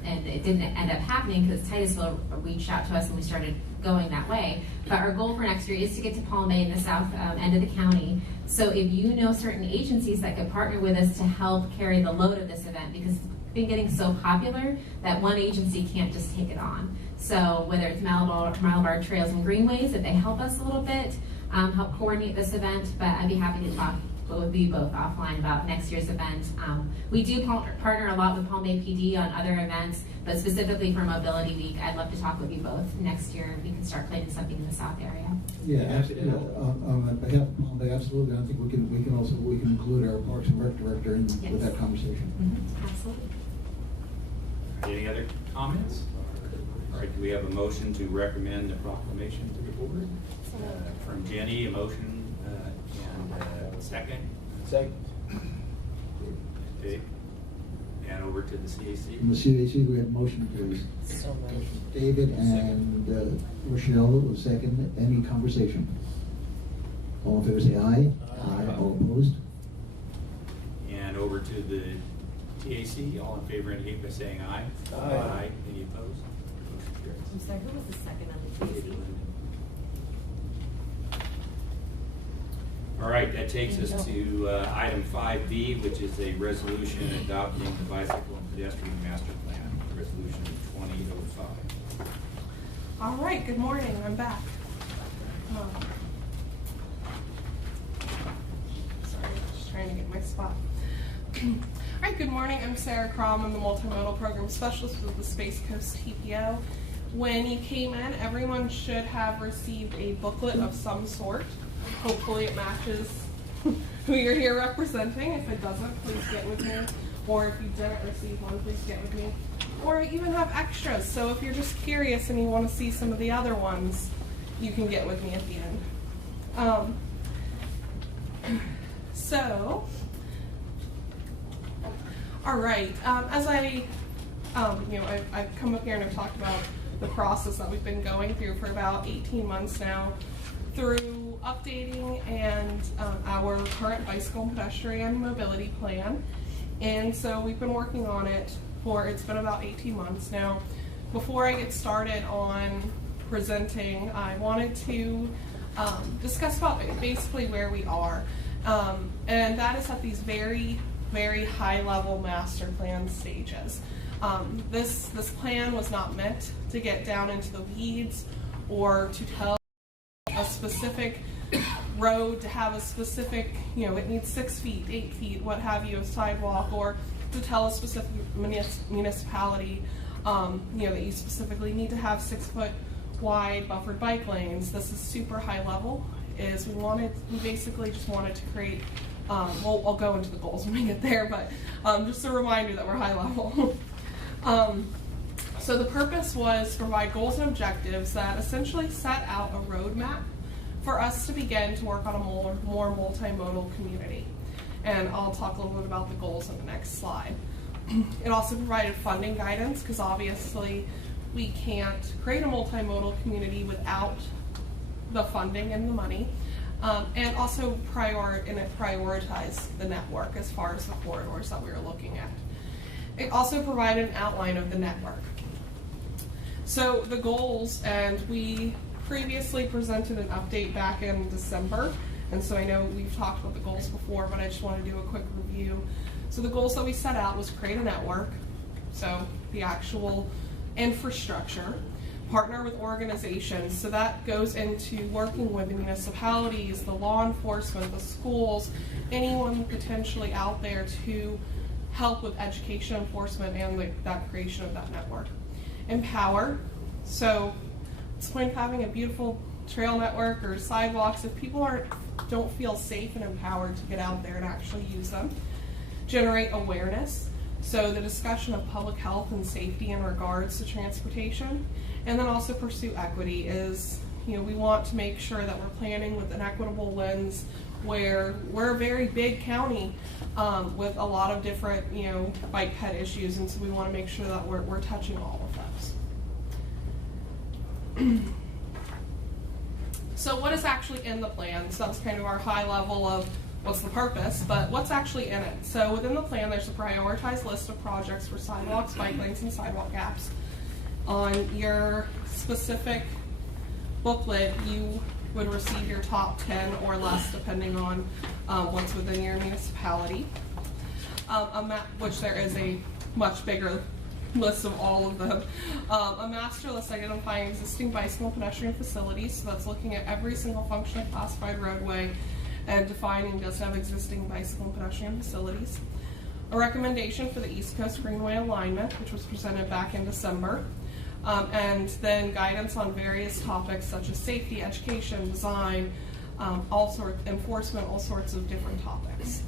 and it didn't end up happening because Titusville reached out to us and we started going that way. But our goal for next year is to get to Palm Bay in the south end of the county. So if you know certain agencies that could partner with us to help carry the load of this event, because it's been getting so popular that one agency can't just take it on. So whether it's Malabar Trails and Greenways, if they help us a little bit, help coordinate this event, but I'd be happy to talk with you both offline about next year's event. We do partner a lot with Palm Bay PD on other events, but specifically for Mobility Week, I'd love to talk with you both next year. We can start planning something in the South area. Yeah, absolutely. On behalf of Palm Bay, absolutely. I think we can include our Parks and Rec director in with that conversation. Absolutely. Any other comments? All right, do we have a motion to recommend the proclamation to the board? From Jenny, a motion, and second? Second. Okay. And over to the CAC. From the CAC, we have a motion, please. So moved. David and Rochelle was second. Any conversation? All in favor say aye. Aye. All opposed? And over to the TAC, all in favor indicate by saying aye. Aye. Any opposed? Motion carries. I'm sorry, who was the second on the TC? All right, that takes us to item 5B, which is a resolution adopting the bicycle and pedestrian master plan, resolution 2005. All right, good morning, I'm back. Sorry, just trying to get my spot. All right, good morning, I'm Sarah Crom. I'm the multimodal program specialist with the Space Coast TPO. When you came in, everyone should have received a booklet of some sort. Hopefully it matches who you're here representing. If it doesn't, please get with me. Or if you didn't receive one, please get with me. Or I even have extras, so if you're just curious and you want to see some of the other ones, you can get with me at the end. All right, as I've come up here and I've talked about the process that we've been going through for about 18 months now through updating and our current bicycle and pedestrian mobility plan. And so we've been working on it it's been about 18 months now. Before I get started on presenting, I wanted to discuss about basically where we are. And that is at these very, very high level master plan stages. This plan was not meant to get down into the weeds or to tell a specific road to have a specific, it needs 6 feet, 8 feet, what have you, of sidewalk, or to tell a specific municipality, that you specifically need to have 6 foot wide buffered bike lanes. This is super high level. We basically just wanted to create, I'll go into the goals when we get there, but just a reminder that we're high level. So the purpose was to provide goals and objectives that essentially set out a roadmap for us to begin to work on a more multimodal community. And I'll talk a little bit about the goals in the next slide. It also provided funding guidance because obviously we can't create a multimodal community without the funding and the money. And also prioritize the network as far as the corridors that we were looking at. It also provided an outline of the network. So the goals, and we previously presented an update back in December, and so I know we've talked about the goals before, but I just want to do a quick review. So the goals that we set out was create a network, so the actual infrastructure, partner with organizations, so that goes into working with the municipalities, the law enforcement, the schools, anyone potentially out there to help with education enforcement and that creation of that network. Empower, so it's the point of having a beautiful trail network or sidewalks if people don't feel safe and empowered to get out there and actually use them. Generate awareness, so the discussion of public health and safety in regards to transportation. And then also pursue equity is, we want to make sure that we're planning with an equitable lens where we're a very big county with a lot of different, bike ped issues, and so we want to make sure that we're touching all of those. So what is actually in the plan? So that's kind of our high level of what's the purpose, but what's actually in it? So within the plan, there's a prioritized list of projects for sidewalks, bike lanes, and sidewalk gaps. On your specific booklet, you would receive your top 10 or less depending on what's within your municipality. A map, which there is a much bigger list of all of them. A master list identifying existing bicycle and pedestrian facilities, so that's looking at every single functionally classified roadway and defining does have existing bicycle and pedestrian facilities. A recommendation for the East Coast Greenway alignment, which was presented back in December. And then guidance on various topics such as safety, education, design, enforcement, all sorts of different topics.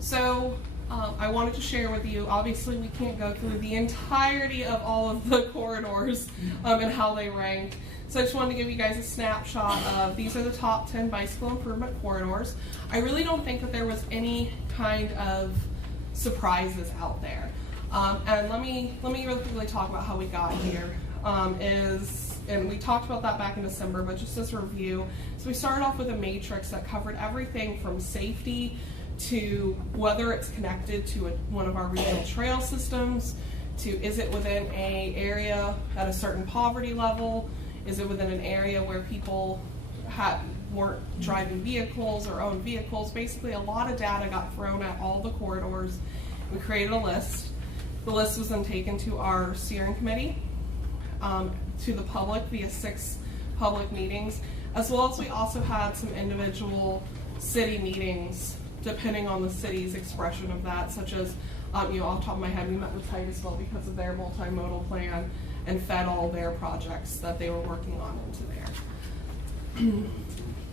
So I wanted to share with you, obviously we can't go through the entirety of all of the corridors and how they rank. So I just wanted to give you guys a snapshot of these are the top 10 bicycle improvement corridors. I really don't think that there was any kind of surprises out there. And let me really quickly talk about how we got here. And we talked about that back in December, but just as a review. So we started off with a matrix that covered everything from safety to whether it's connected to one of our regional trail systems, to is it within an area at a certain poverty level, is it within an area where people weren't driving vehicles or own vehicles. Basically, a lot of data got thrown at all the corridors. We created a list. The list was then taken to our steering committee, to the public via 6 public meetings, as well as we also had some individual city meetings depending on the city's expression of that, such as, off the top of my head, we met with Titusville because of their multimodal plan and fed all their projects that they were working on into there.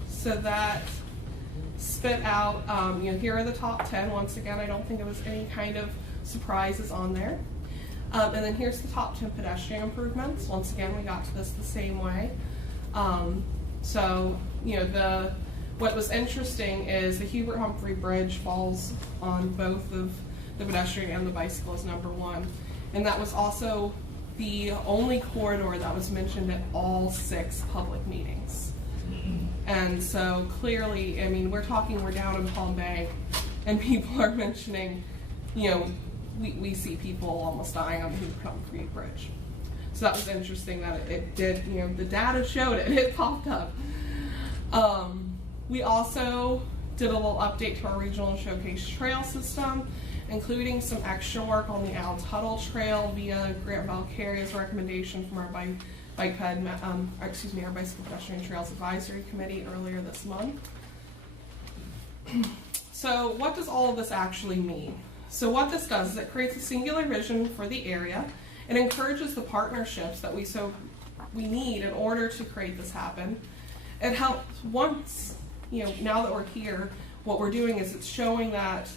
So that spit out, here are the top 10. Once again, I don't think there was any kind of surprises on there. And then here's the top 10 pedestrian improvements. Once again, we got to this the same way. What was interesting is the Hubert Humphrey Bridge falls on both of the pedestrian and the bicycle as number 1. And that was also the only corridor that was mentioned at all 6 public meetings. And so clearly, I mean, we're down in Palm Bay and people are mentioning, we see people almost dying on the Hubert Humphrey Bridge. So that was interesting that it did, the data showed it, it popped up. We also did a little update to our regional showcase trail system, including some extra work on the Al Tuttle Trail via Grant Valcaria's recommendation from our our Bicycle Pedestrian Trails Advisory Committee earlier this month. So what does all of this actually mean? So what this does is it creates a singular vision for the area. It encourages the partnerships that we need in order to create this happen. It helps once, now that we're here, what we're doing is it's showing that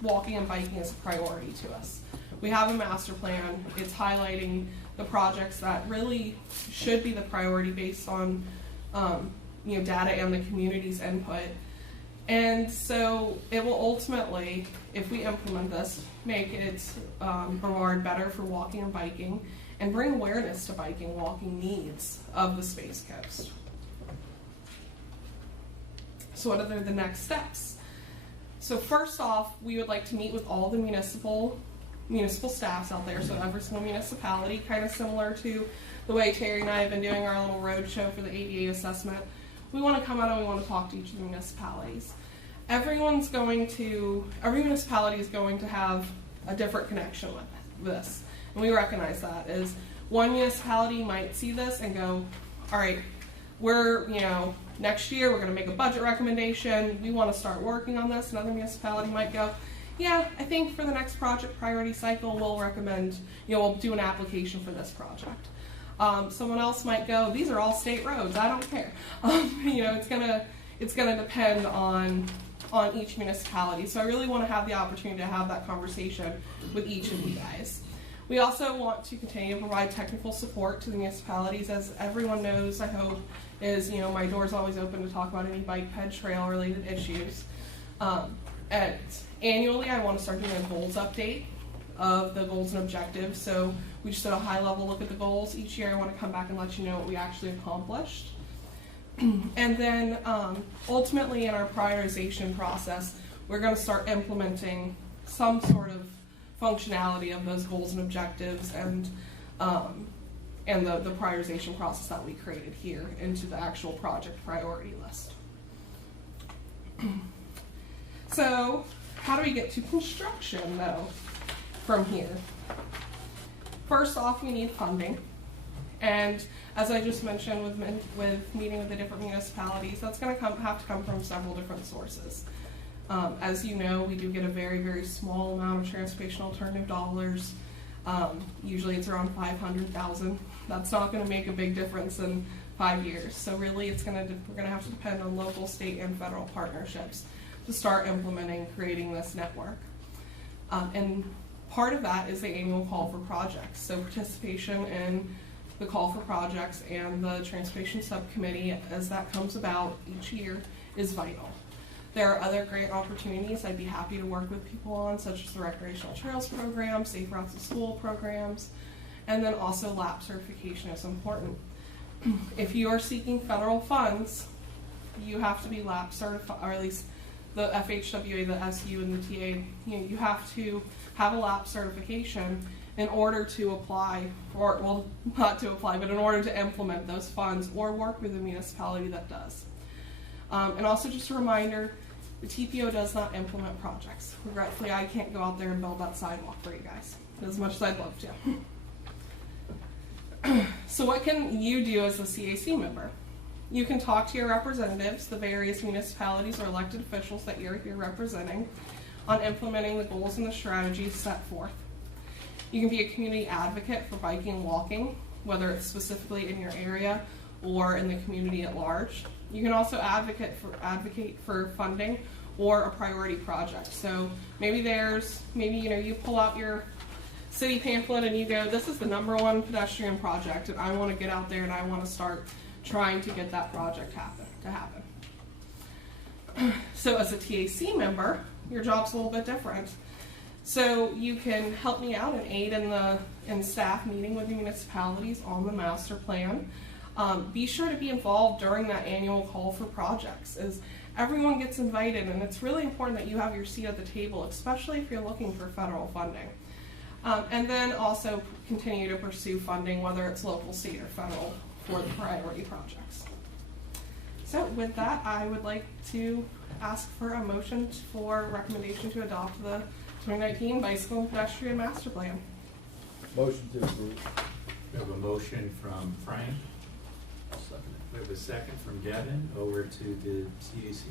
walking and biking is a priority to us. We have a master plan. It's highlighting the projects that really should be the priority based on data and the community's input. And so it will ultimately, if we implement this, make it Brevard better for walking and biking and bring awareness to biking and walking needs of the Space Coast. So what are the next steps? So first off, we would like to meet with all the municipal municipal staffs out there, so every single municipality, kind of similar to the way Terry and I have been doing our little road show for the ADA assessment. We want to come out and we want to talk to each of the municipalities. Every municipality is going to have a different connection with this, and we recognize that. Is one municipality might see this and go, all right, we're, next year we're going to make a budget recommendation, we want to start working on this. Another municipality might go, yeah, I think for the next project priority cycle we'll recommend, we'll do an application for this project. Someone else might go, these are all state roads, I don't care. It's gonna depend on each municipality. So I really want to have the opportunity to have that conversation with each of you guys. We also want to continue to provide technical support to the municipalities. As everyone knows, I hope, is my door's always open to talk about any bike ped trail related issues. And annually I want to start doing a goals update of the goals and objectives. So we just did a high level look at the goals. Each year I want to come back and let you know what we actually accomplished. And then ultimately in our prioritization process, we're going to start implementing some sort of functionality of those goals and objectives and the prioritization process that we created here into the actual project priority list. So how do we get to construction though from here? First off, we need funding. And as I just mentioned with meeting with the different municipalities, that's going to have to come from several different sources. As you know, we do get a very, very small amount of transportation alternative dollars. Usually it's around $500,000. That's not going to make a big difference in 5 years. So really we're going to have to depend on local, state, and federal partnerships to start implementing, creating this network. And part of that is the annual call for projects. So participation in the call for projects and the transportation subcommittee as that comes about each year is vital. There are other grant opportunities I'd be happy to work with people on, such as the recreational trails program, safe routes to school programs, and then also LAP certification is important. If you are seeking federal funds, you have to be LAP certified, or at least the FHWA, the SU, and the TA, you have to have a LAP certification in order to apply, or well, not to apply, but in order to implement those funds or work with a municipality that does. And also just a reminder, the TPO does not implement projects. Regretfully, I can't go out there and build that sidewalk for you guys, as much as I'd love to. So what can you do as a CAC member? You can talk to your representatives, the various municipalities or elected officials that you're here representing, on implementing the goals and the strategies set forth. You can be a community advocate for biking and walking, whether it's specifically in your area or in the community at large. You can also advocate for funding or a priority project. So maybe you pull out your city pamphlet and you go, this is the #1 pedestrian project, and I want to get out there and I want to start trying to get that project to happen. So as a TAC member, your job's a little bit different. So you can help me out and aid in staff meeting with the municipalities on the master plan. Be sure to be involved during that annual call for projects, as everyone gets invited, and it's really important that you have your seat at the table, especially if you're looking for federal funding. And then also continue to pursue funding, whether it's local, state, or federal, for the priority projects. So with that, I would like to ask for a motion for recommendation to adopt the 2019 Bicycle and Pedestrian Master Plan. Motion to approve. We have a motion from Frank. We have a second from Devin. Over to the CAC.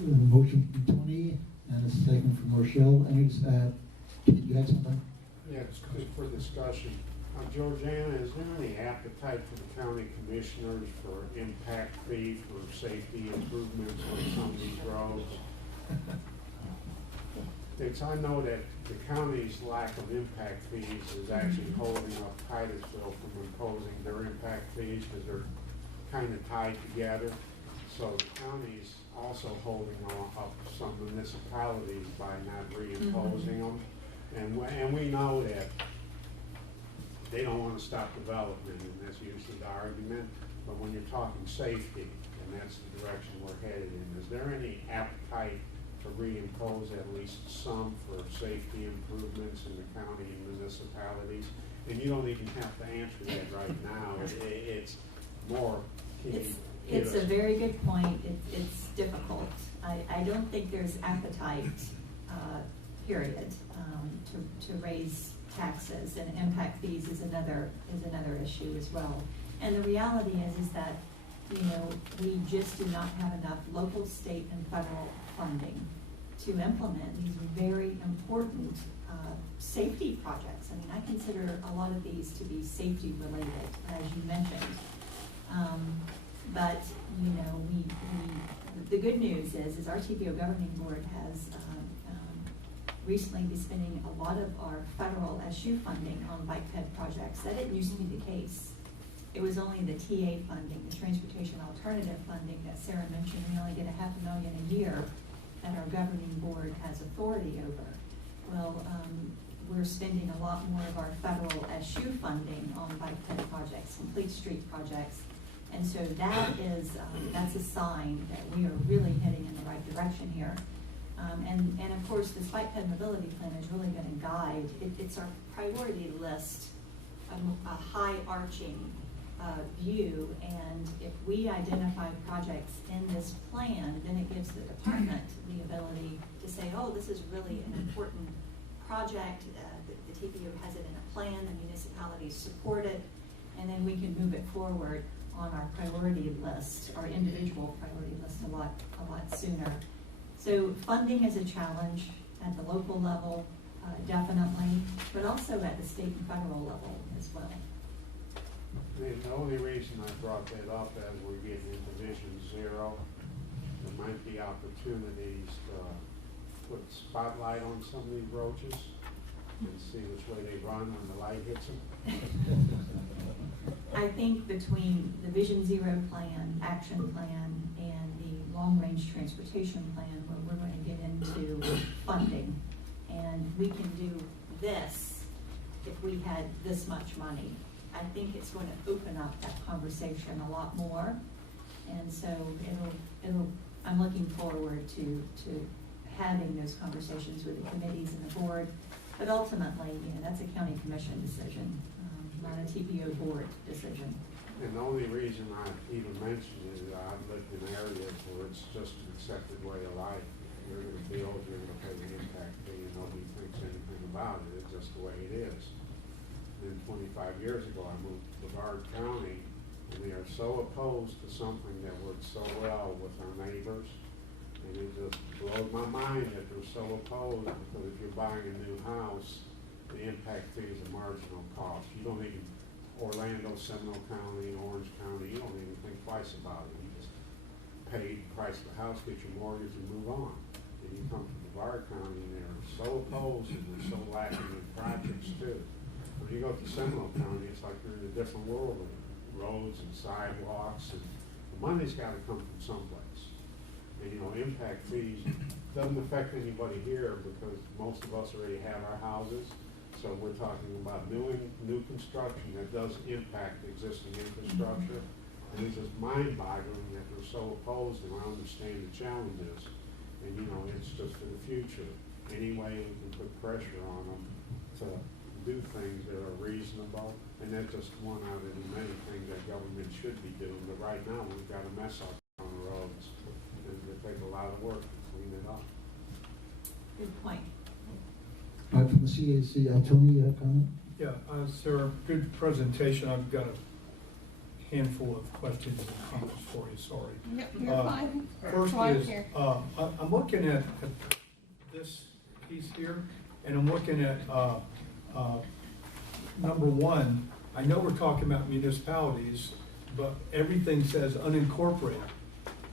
We have a motion from Tony and a second from Rochelle. You had something? Yeah, just for discussion. Georgiana, is there any appetite for the county commissioners for impact fee for safety improvements on some of these roads? I know that the county's lack of impact fees is actually holding up Titusville from imposing their impact fees because they're kind of tied together. So the county's also holding up some municipalities by not reimposing them. And we know that they don't want to stop development, and that's usually the argument. But when you're talking safety, and that's the direction we're headed in, is there any appetite to reimpose at least some for safety improvements in the county and municipalities. And you don't even have to answer that right now. It's more. It's a very good point. It's difficult. I don't think there's appetite, period, to raise taxes, and impact fees is another issue as well. And the reality is that, you know, we just do not have enough local, state, and federal funding to implement these very important safety projects. I mean, I consider a lot of these to be safety related, as you mentioned. But, you know, the good news is our TPO governing board has recently been spending a lot of our federal SU funding on bike ped projects. That didn't used to be the case. It was only the TA funding, the transportation alternative funding that Sarah mentioned. We only get $500,000 a year that our governing board has authority over. Well, we're spending a lot more of our federal SU funding on bike ped projects, complete street projects. And so that is, that's a sign that we are really heading in the right direction here. And of course, this bike ped mobility plan is really going to guide, it's our priority list, a high arching view. And if we identify projects in this plan, then it gives the department the ability to say, oh, this is really an important project. The TPO has it in a plan, the municipalities support it, and then we can move it forward on our priority list, our individual priority list a lot sooner. So funding is a challenge at the local level, definitely, but also at the state and federal level as well. The only reason I brought that up as we're getting into Vision Zero, there might be opportunities to put a spotlight on some of these roaches and see which way they run when the light hits them. I think between the Vision Zero plan, action plan, and the long-range transportation plan, where we're going to get into funding, and we can do this if we had this much money. I think it's going to open up that conversation a lot more, and so I'm looking forward to having those conversations with the committees and the board. But ultimately, you know, that's a county commission decision, not a TPO board decision. And the only reason I even mentioned it is I've lived in areas where it's just an accepted way of life. You're going to build, you're going to pay the impact fee, and nobody thinks anything about it. It's just the way it is. Then 25 years ago, I moved to Brevard County, and they are so opposed to something that works so well with our neighbors. And it just blows my mind that they're so opposed, because if you're buying a new house, the impact fee is a marginal cost. You don't even, Orlando, Seminole County, Orange County, you don't even think twice about it. You just pay the price of the house, get your mortgage, and move on. And you come to Brevard County, and they're so opposed, and they're so lacking in projects too. When you go to Seminole County, it's like you're in a different world with roads and sidewalks, and the money's got to come from someplace. And you know, impact fees doesn't affect anybody here because most of us already have our houses. So we're talking about new construction that does impact existing infrastructure. And it's just mind-boggling that they're so opposed, and I understand the challenges. And you know, it's just for the future. Any way we can put pressure on them to do things that are reasonable, and that's just one out of the many things that government should be doing. But right now, we've got a mess up on the roads, and it takes a lot of work to clean it up. Good point. From the CAC, Tony, comment? Yeah, Sarah, good presentation. I've got a handful of questions and comments for you, sorry. Yep, you're fine. First is, I'm looking at this piece here, and I'm looking at number one. I know we're talking about municipalities, but everything says unincorporated,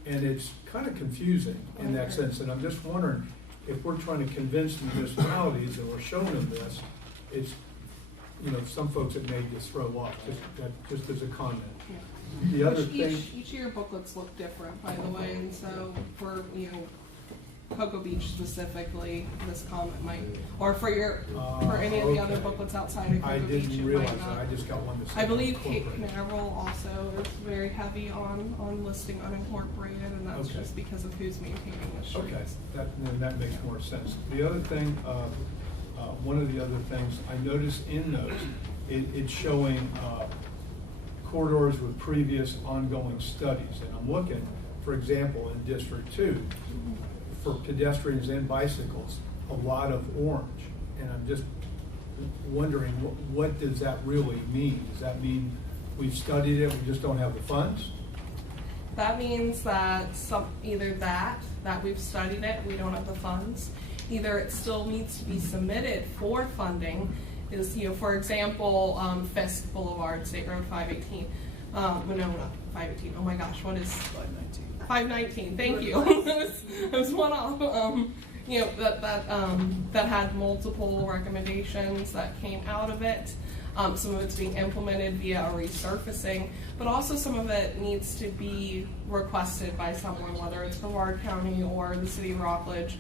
and it's kind of confusing in that sense. And I'm just wondering if we're trying to convince the municipalities and we're showing them this, it's, you know, some folks it made you throw up, just as a comment. Yeah. The other thing, each of your booklets look different, by the way, and so for, you know, Cocoa Beach specifically, this comment might, or for any of the other booklets outside of Cocoa I Beach. didn't it realize might that, not. I just got one that said I believe Cape unincorporated. Canaveral also is very heavy on listing unincorporated, and that's Okay. just because of who's maintaining the streets. Okay, then that makes more sense. The other thing, one of the other things I noticed in those, it's showing corridors with previous ongoing studies. And I'm looking, for example, in District 2, for pedestrians and bicycles, a lot of orange. And I'm just wondering, what does that really mean? Does that mean we've studied it, we just don't have the funds? That means that either that we've studied it, we don't have the funds, either it still needs to be submitted for funding, is, for example, Fisk Boulevard, State Road 518, no, not 518, oh my gosh, what is 519? 519, thank you. It was one off. That had multiple recommendations that came out of it. Some of it's being implemented via a resurfacing, but also some of it needs to be requested by someone, whether it's Brevard County or the City of Rockledge,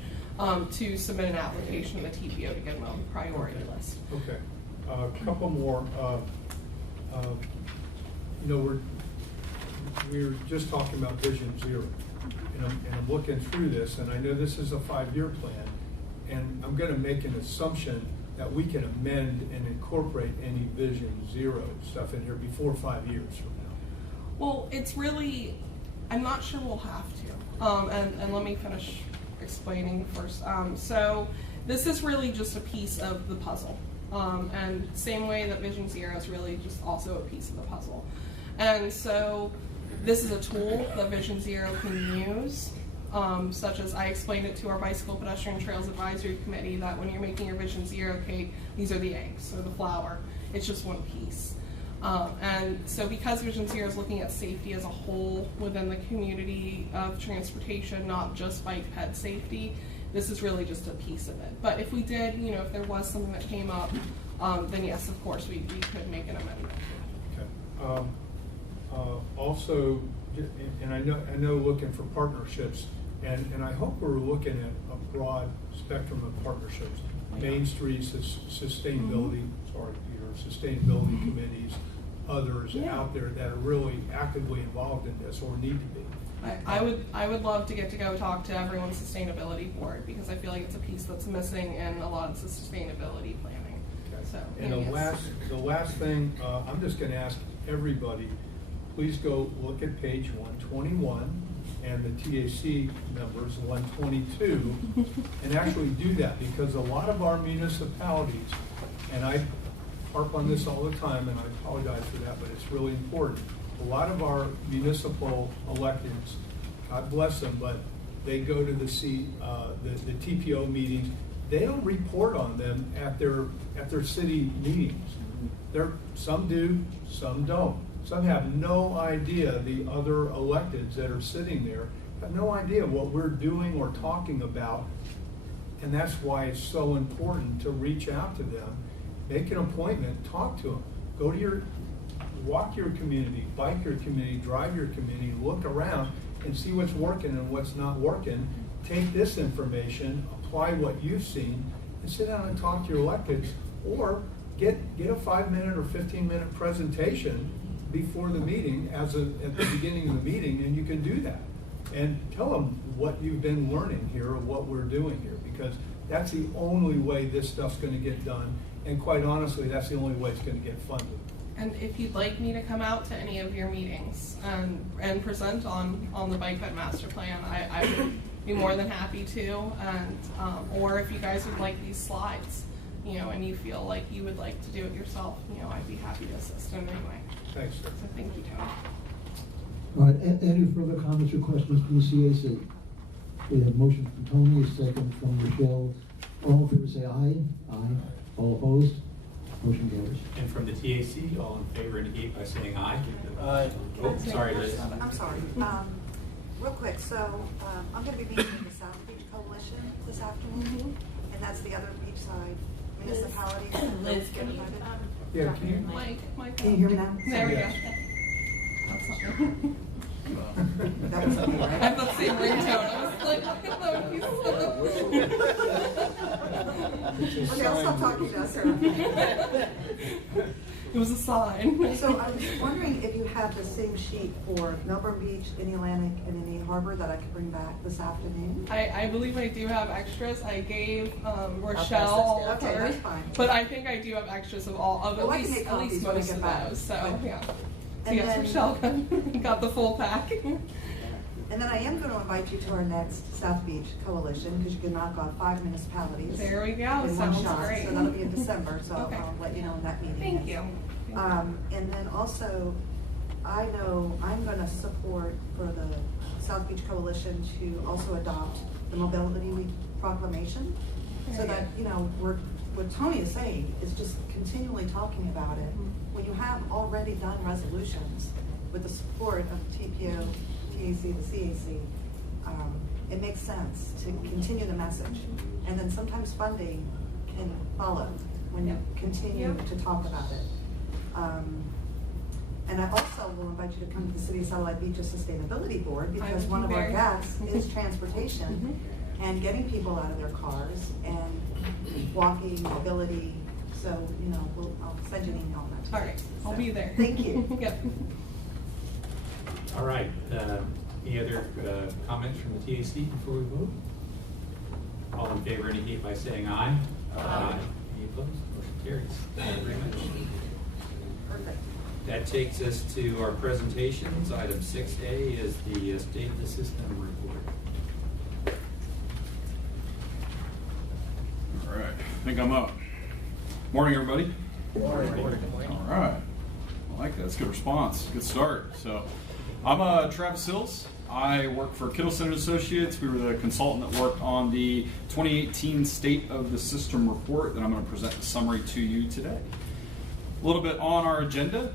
to submit an application to the TPO to get them on the priority list. Okay, a couple more. We're just talking about Vision Zero, and I'm looking through this, and I know this is a 5-year plan, and I'm going to make an assumption that we can amend and incorporate any Vision Zero stuff in here before 5 years from now. Well, it's really, I'm not sure we'll have to. And let me finish explaining first. So this is really just a piece of the puzzle. And same way that Vision Zero is really just also a piece of the puzzle. And so this is a tool that Vision Zero can use, such as I explained it to our Bicycle Pedestrian Trails Advisory Committee that when you're making your Vision Zero cake, these are the eggs or the flour. It's just one piece. And so because Vision Zero is looking at safety as a whole within the community of transportation, not just bike ped safety, this is really just a piece of it. But if we did, if there was something that came up, then yes, of course, we could make an amendment. Okay. Also, and I know looking for partnerships, and I hope we're looking at a broad spectrum of partnerships. Main Street sustainability, sustainability committees, others out there that are really actively involved in this or need to be. I would love to get to go talk to everyone's sustainability board, because I feel like it's a piece that's missing in a lot of the sustainability planning. Okay. So, And the last thing, I'm just going to ask everybody, please go look at page 121 and the TAC numbers 122, and actually do that, because a lot of our municipalities, and I harp on this all the time, and I apologize for that, but it's really important. A lot of our municipal electeds, God bless them, but they go to the TPO meetings. They don't report on them at their city meetings. Some do, some don't. Some have no idea, the other electeds that are sitting there have no idea what we're doing or talking about, and that's why it's so important to reach out to them, make an appointment, talk to them, walk your community, bike your community, drive your community, look around and see what's working and what's not working. Take this information, apply what you've seen, and sit down and talk to your electeds, or get a 5-minute or 15-minute presentation before the meeting, at the beginning of the meeting, and you can do that. And tell them what you've been learning here or what we're doing here, because that's the only way this stuff's going to get done. And quite honestly, that's the only way it's going to get funded. And if you'd like me to come out to any of your meetings and present on the Bike Ped Master Plan, I would be more than happy to. And or if you guys would like these slides, and you feel like you would like to do it yourself, I'd be happy to assist in any way. Thanks, sir. So thank you, Tony. All right, any further comments or questions from the CAC? We have a motion from Tony, a second from Michelle. All in favor say aye. Aye. All opposed? Motion carries. And from the TAC, all in favor indicate by saying aye. Aye. Oh, sorry, Liz. I'm sorry. Real quick, so I'm going to be meeting with the South Beach Coalition this afternoon, and that's the other beachside municipalities. Liz, can you, Yeah, can you? Mike. Can you hear me now? There we go. Yes. That's not That was me, I right? have the same ringtone. I was like, Okay, I'll stop talking now, Sarah. it was a sign. So I was wondering if you have the same sheet for Melbourne Beach, Indian Atlantic, and Indian Harbor that I could bring back this afternoon? I believe I do have extras. I gave Rochelle pass this all down. of Okay, hers, that's fine. but I think I do have extras of all of Well, I at can least make copies when I most get of back. those. So But- yeah. So And yes, then- Rochelle got the full pack. And then I am going to invite you to our next South Beach Coalition, because you can knock off 5 municipalities. There we go. In one Sounds shot. great. So that'll be in December, so Okay. I'll let you know when that meeting Thank is. you. And then also, I know I'm going to support for the South Beach Coalition to also adopt the Mobility Week proclamation. So that, you know, what Tony is saying is just continually talking about it. When you have already done resolutions with the support of TPO, TAC, the CAC, it makes sense to continue the message. And then sometimes funding can follow when you continue to talk about it. And I also will invite you to come to the City of Satellite Beaches Sustainability Board, because one of our guests is transportation and getting people out of their cars and walking, mobility. So, you know, I'll send you an email on that. All right, I'll be there. Thank you. Yep. All right, any other comments from the TAC before we vote? All in favor indicate by saying aye. Aye. Any opposed? Motion carries. Thank you very much. Perfect. That takes us to our presentations. Item 6A is the State of the System report. All right, I think I'm up. Morning, everybody. Morning. All right. I like that. That's a good response. Good start. So, I'm Travis Hills. I work for Kittleson and Associates. We were the consultant that worked on the 2018 State of the System report that I'm going to present the summary to you today. A little bit on our agenda.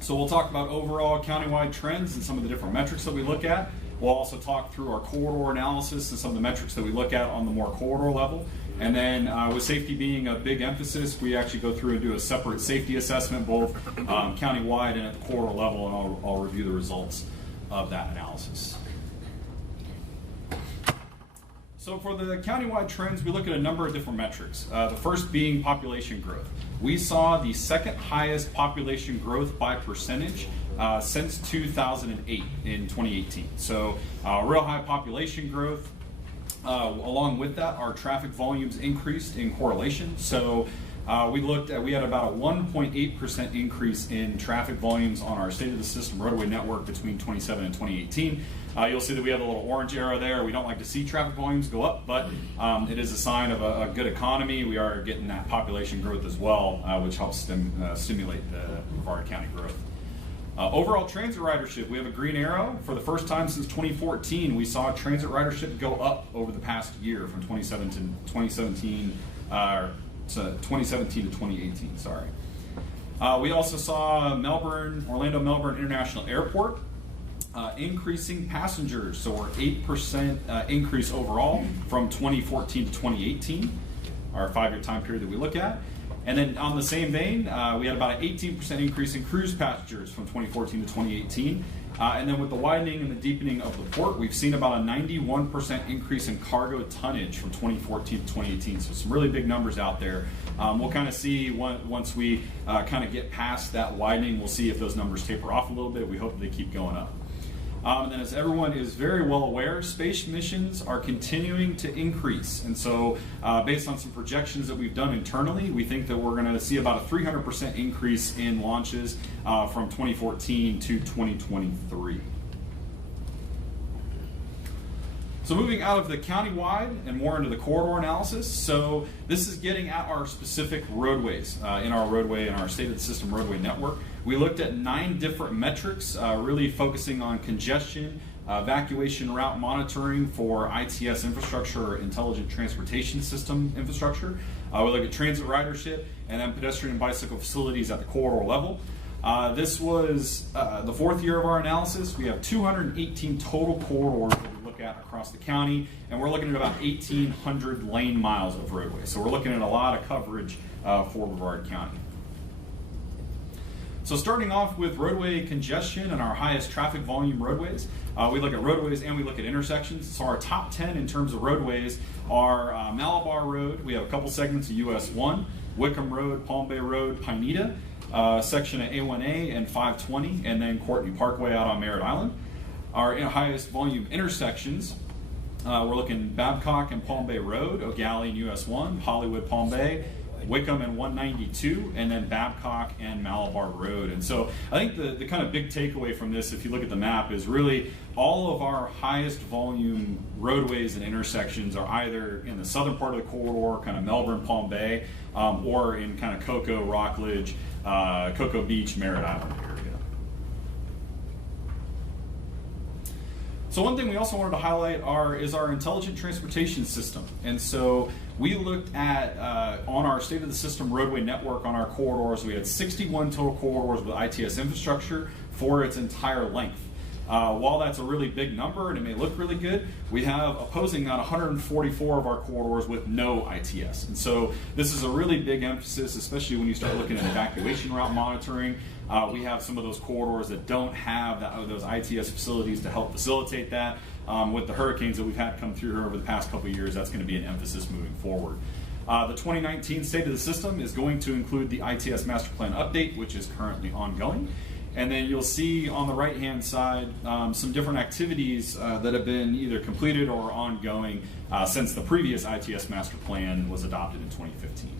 So we'll talk about overall countywide trends and some of the different metrics that we look at. We'll also talk through our corridor analysis and some of the metrics that we look at on the more corridor level. And then with safety being a big emphasis, we actually go through and do a separate safety assessment, both countywide and at the corridor level, and I'll review the results of that analysis. So for the countywide trends, we look at a number of different metrics. The first being population growth. We saw the second highest population growth by percentage since 2008 in 2018. So real high population growth. Along with that, our traffic volumes increased in correlation. So we had about a 1.8% increase in traffic volumes on our State of the System roadway network between 2017 and 2018. You'll see that we have a little orange arrow there. We don't like to see traffic volumes go up, but it is a sign of a good economy. We are getting that population growth as well, which helps stimulate the Brevard County growth. Overall transit ridership, we have a green arrow. For the first time since 2014, we saw transit ridership go up over the past year from 2017 to 2018, sorry. We also saw Orlando Melbourne International Airport increasing passengers. So we're 8% increase overall from 2014 to 2018, our 5-year time period that we look at. And then on the same vein, we had about an 18% increase in cruise passengers from 2014 to 2018. And then with the widening and the deepening of the port, we've seen about a 91% increase in cargo tonnage from 2014 to 2018. So some really big numbers out there. We'll kind of see once we kind of get past that widening, we'll see if those numbers taper off a little bit. We hope they keep going up. And then as everyone is very well aware, space missions are continuing to increase. And so based on some projections that we've done internally, we think that we're going to see about a 300% increase in launches from 2014 to 2023. So moving out of the countywide and more into the corridor analysis. So this is getting at our specific roadways in our State of the System roadway network. We looked at 9 different metrics, really focusing on congestion, evacuation route monitoring for ITS infrastructure, or Intelligent Transportation System infrastructure. We look at transit ridership and then pedestrian and bicycle facilities at the corridor level. This was the 4th year of our analysis. We have 218 total corridors that we look at across the county, and we're looking at about 1,800 lane miles of roadway. So we're looking at a lot of coverage for Brevard County. So starting off with roadway congestion and our highest traffic volume roadways, we look at roadways and we look at intersections. So our top 10 in terms of roadways are Malabar Road. We have a couple segments of US 1, Wickham Road, Palm Bay Road, Pineda, section of A1A and 520, and then Courtney Parkway out on Merritt Island. Our highest volume intersections, we're looking Babcock and Palm Bay Road, O'Galley and US 1, Hollywood, Palm Bay, Wickham and 192, and then Babcock and Malabar Road. And so I think the kind of big takeaway from this, if you look at the map, is really all of our highest volume roadways and intersections are either in the southern part of the corridor, kind of Melbourne, Palm Bay, or in kind of Cocoa, Rockledge, Cocoa Beach, Merritt Island area. So one thing we also wanted to highlight is our intelligent transportation system. And so we looked at, on our state of the system roadway network on our corridors, we had 61 total corridors with ITS infrastructure for its entire length. While that's a really big number and it may look really good, we have opposing that 144 of our corridors with no ITS. And so this is a really big emphasis, especially when you start looking at evacuation route monitoring. We have some of those corridors that don't have those ITS facilities to help facilitate that. With the hurricanes that we've had come through here over the past couple of years, that's going to be an emphasis moving forward. The 2019 State of the System is going to include the ITS Master Plan update, which is currently ongoing. And then you'll see on the right-hand side some different activities that have been either completed or ongoing since the previous ITS Master Plan was adopted in 2015.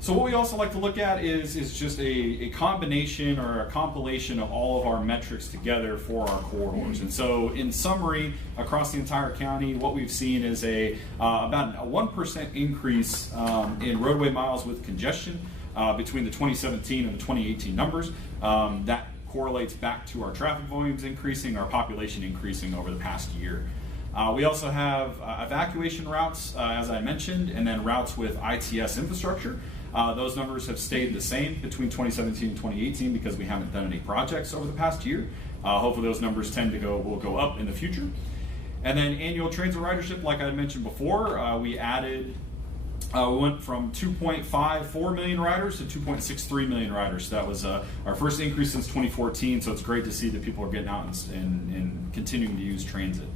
So what we also like to look at is just a combination or a compilation of all of our metrics together for our corridors. And so in summary, across the entire county, what we've seen is about a 1% increase in roadway miles with congestion between the 2017 and the 2018 numbers. That correlates back to our traffic volumes increasing, our population increasing over the past year. We also have evacuation routes, as I mentioned, and then routes with ITS infrastructure. Those numbers have stayed the same between 2017 and 2018 because we haven't done any projects over the past year. Hopefully those numbers will go up in the future. And then annual transit ridership, like I mentioned before, we went from 2.54 million riders to 2.63 million riders. So that was our first increase since 2014, so it's great to see that people are getting out and continuing to use transit.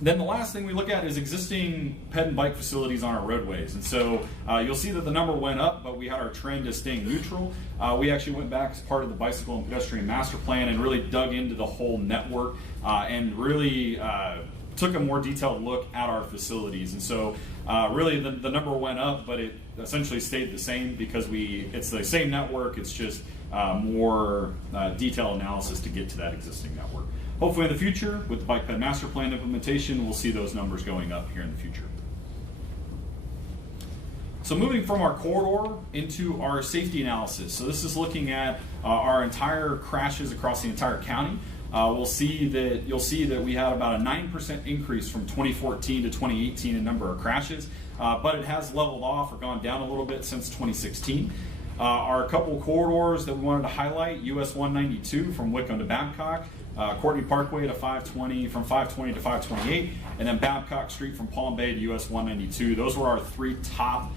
Then the last thing we look at is existing ped and bike facilities on our roadways. And so you'll see that the number went up, but we had our trend as staying neutral. We actually went back as part of the Bicycle and Pedestrian Master Plan and really dug into the whole network and really took a more detailed look at our facilities. And so really the number went up, but it essentially stayed the same because it's the same network, it's just more detailed analysis to get to that existing network. Hopefully in the future, with the Bike Ped Master Plan implementation, we'll see those numbers going up here in the future. So moving from our corridor into our safety analysis. So this is looking at our entire crashes across the entire county. You'll see that we had about a 9% increase from 2014 to 2018 in number of crashes, but it has leveled off or gone down a little bit since 2016. Our couple corridors that we wanted to highlight, US 192 from Wickham to Babcock, Courtney Parkway to 520, from 520 to 528, and then Babcock Street from Palm Bay to US 192. Those were our three top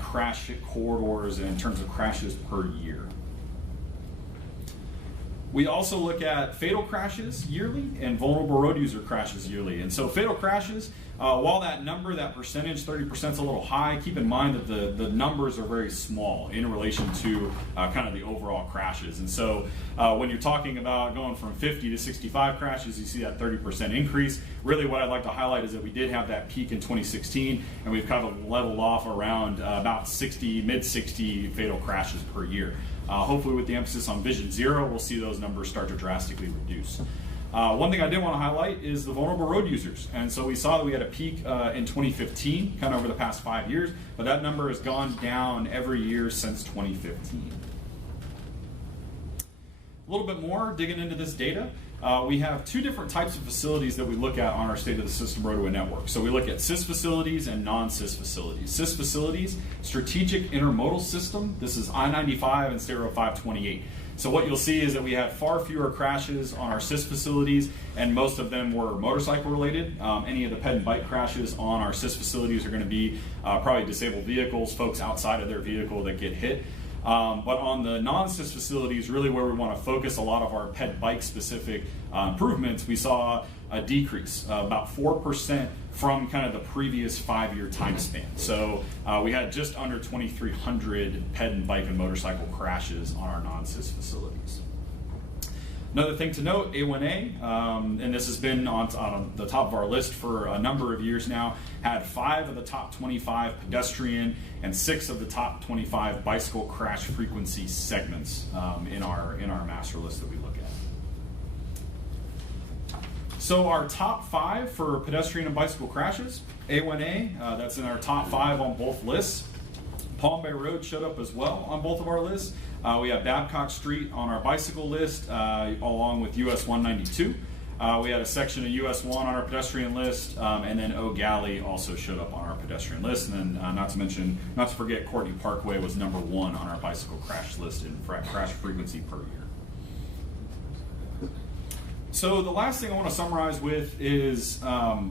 crash corridors in terms of crashes per year. We also look at fatal crashes yearly and vulnerable road user crashes yearly. And so fatal crashes, while that number, that percentage, 30% is a little high, keep in mind that the numbers are very small in relation to kind of the overall crashes. And so when you're talking about going from 50 to 65 crashes, you see that 30% increase. Really what I'd like to highlight is that we did have that peak in 2016, and we've kind of leveled off around about 60, mid-60 fatal crashes per year. Hopefully with the emphasis on Vision Zero, we'll see those numbers start to drastically reduce. One thing I did want to highlight is the vulnerable road users. And so we saw that we had a peak in 2015, kind of over the past 5 years, but that number has gone down every year since 2015. A little bit more digging into this data. We have two different types of facilities that we look at on our State of the System roadway network. So we look at SIS facilities and non-SIS facilities. SIS facilities, Strategic Intermodal System. This is I-95 and Stereo 528. So what you'll see is that we had far fewer crashes on our SIS facilities, and most of them were motorcycle related. Any of the ped and bike crashes on our SIS facilities are going to be probably disabled vehicles, folks outside of their vehicle that get hit. But on the non-SIS facilities, really where we want to focus a lot of our ped bike specific improvements, we saw a decrease, about 4% from kind of the previous 5-year time span. So we had just under 2,300 ped and bike and motorcycle crashes on our non-SIS facilities. Another thing to note, A1A, and this has been on the top of our list for a number of years now, had 5 of the top 25 pedestrian and 6 of the top 25 bicycle crash frequency segments in our master list that we look at. So our top 5 for pedestrian and bicycle crashes, A1A, that's in our top 5 on both lists. Palm Bay Road showed up as well on both of our lists. We have Babcock Street on our bicycle list, along with US 192. We had a section of US 1 on our pedestrian list, and then O'Galley also showed up on our pedestrian list. And then, not to forget, Courtney Parkway was number 1 on our bicycle crash list in crash frequency per year. So the last thing I want to summarize with is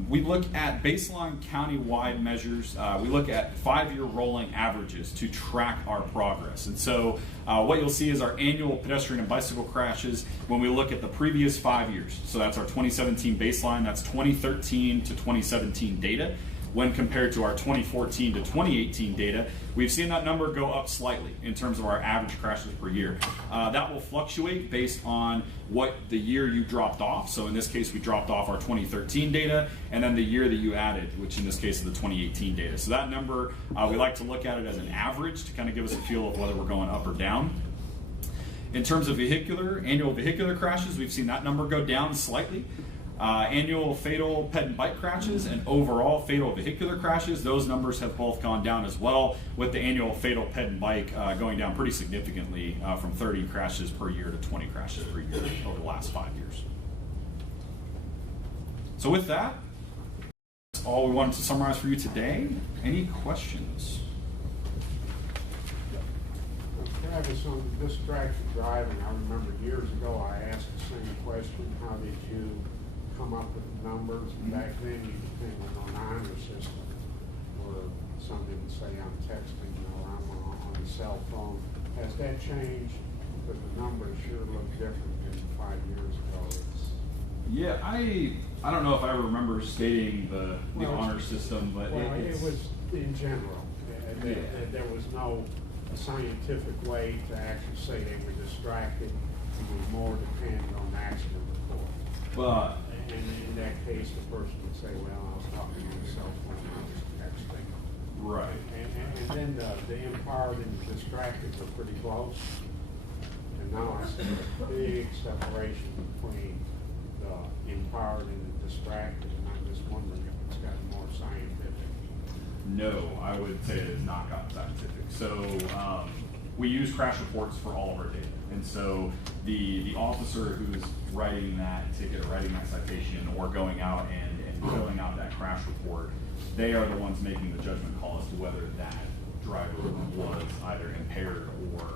we look at baseline county-wide measures. We look at 5-year rolling averages to track our progress. And so what you'll see is our annual pedestrian and bicycle crashes when we look at the previous 5 years. So that's our 2017 baseline. That's 2013 to 2017 data. When compared to our 2014 to 2018 data, we've seen that number go up slightly in terms of our average crashes per year. That will fluctuate based on what the year you dropped off. So in this case, we dropped off our 2013 data, and then the year that you added, which in this case is the 2018 data. So that number, we like to look at it as an average to kind of give us a feel of whether we're going up or down. In terms of annual vehicular crashes, we've seen that number go down slightly. Annual fatal ped and bike crashes and overall fatal vehicular crashes, those numbers have both gone down as well, with the annual fatal ped and bike going down pretty significantly from 30 crashes per year to 20 crashes per year over the last 5 years. So with that, that's all we wanted to summarize for you today. Any questions? Travis, on distracted driving, I remember years ago I asked the same question, how did you come up with the numbers? Back then you depended on an honor system, or something would say I'm texting or I'm on the cell phone. Has that changed? But the numbers sure look different than 5 years ago. Yeah, I don't know if I remember stating the honor system, but it was in general. There was no scientific way to actually say they were distracted. It was more dependent on the accident report. But and in that case, the person would say, well, I was talking on the cell phone, I was texting. Right. And then the empowered and the distracted were pretty close. And now I see a big separation between the empowered and the distracted, and I'm just wondering if it's gotten more scientific. No, I would say it has not gotten scientific. So we use crash reports for all of our data. And so the officer who's writing that ticket or writing that citation or going out and filling out that crash report, they are the ones making the judgment call as to whether that driver was either impaired or,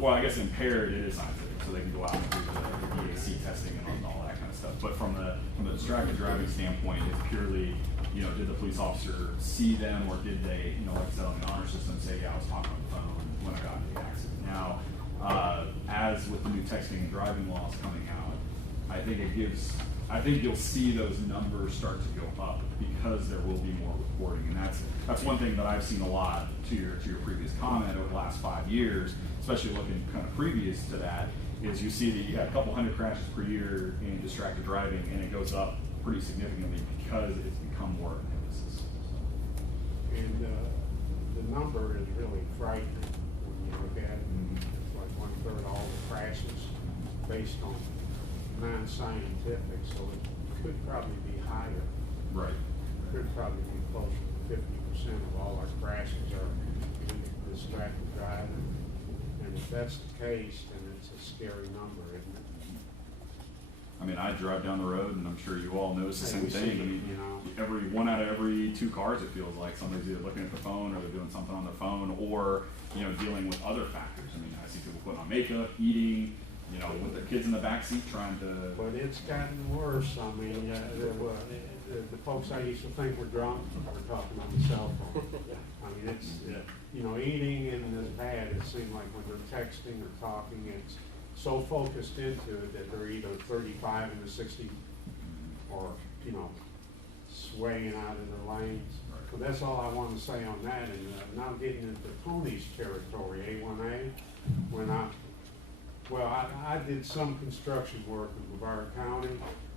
well, I guess impaired it is scientific, so they can go out and do the EAC testing and all that kind of stuff. But from the distracted driving standpoint, it's purely, did the police officer see them, or did they, like I said, on the honor system, say, yeah, I was talking on the phone when I got into the accident. Now, as with the new texting and driving laws coming out, I think you'll see those numbers start to go up because there will be more reporting, and that's one thing that I've seen a lot to your previous comment over the last 5 years, especially looking kind of previous to that, is you see that you got a couple hundred crashes per year in distracted driving, and it goes up pretty significantly because it's become more of an emphasis. And the number is really frightening when you look at it. It's like 1/3 of all the crashes based on non-scientific, so it could probably be higher. Right. It could probably be closer to 50% of all our crashes are distracted driving. And if that's the case, then it's a scary number, isn't it? I mean, I drive down the road, and I'm sure you all notice the same We see thing. I it, mean, you know. every 1 out of every 2 cars, it feels like somebody's either looking at the phone or they're doing something on their phone, or dealing with other factors. I mean, I see people putting on makeup, eating, with their kids in the backseat trying to. But it's gotten worse. I mean, the folks I used to think were drunk are talking on the cell phone. I mean, it's, eating isn't bad. It seems like when they're texting or talking, it's so focused into it that they're either 35 into 60 or, swaying out in their lanes. So that's all I want to say on that. And now getting into Tony's territory, A1A, I did some construction work in Brevard County,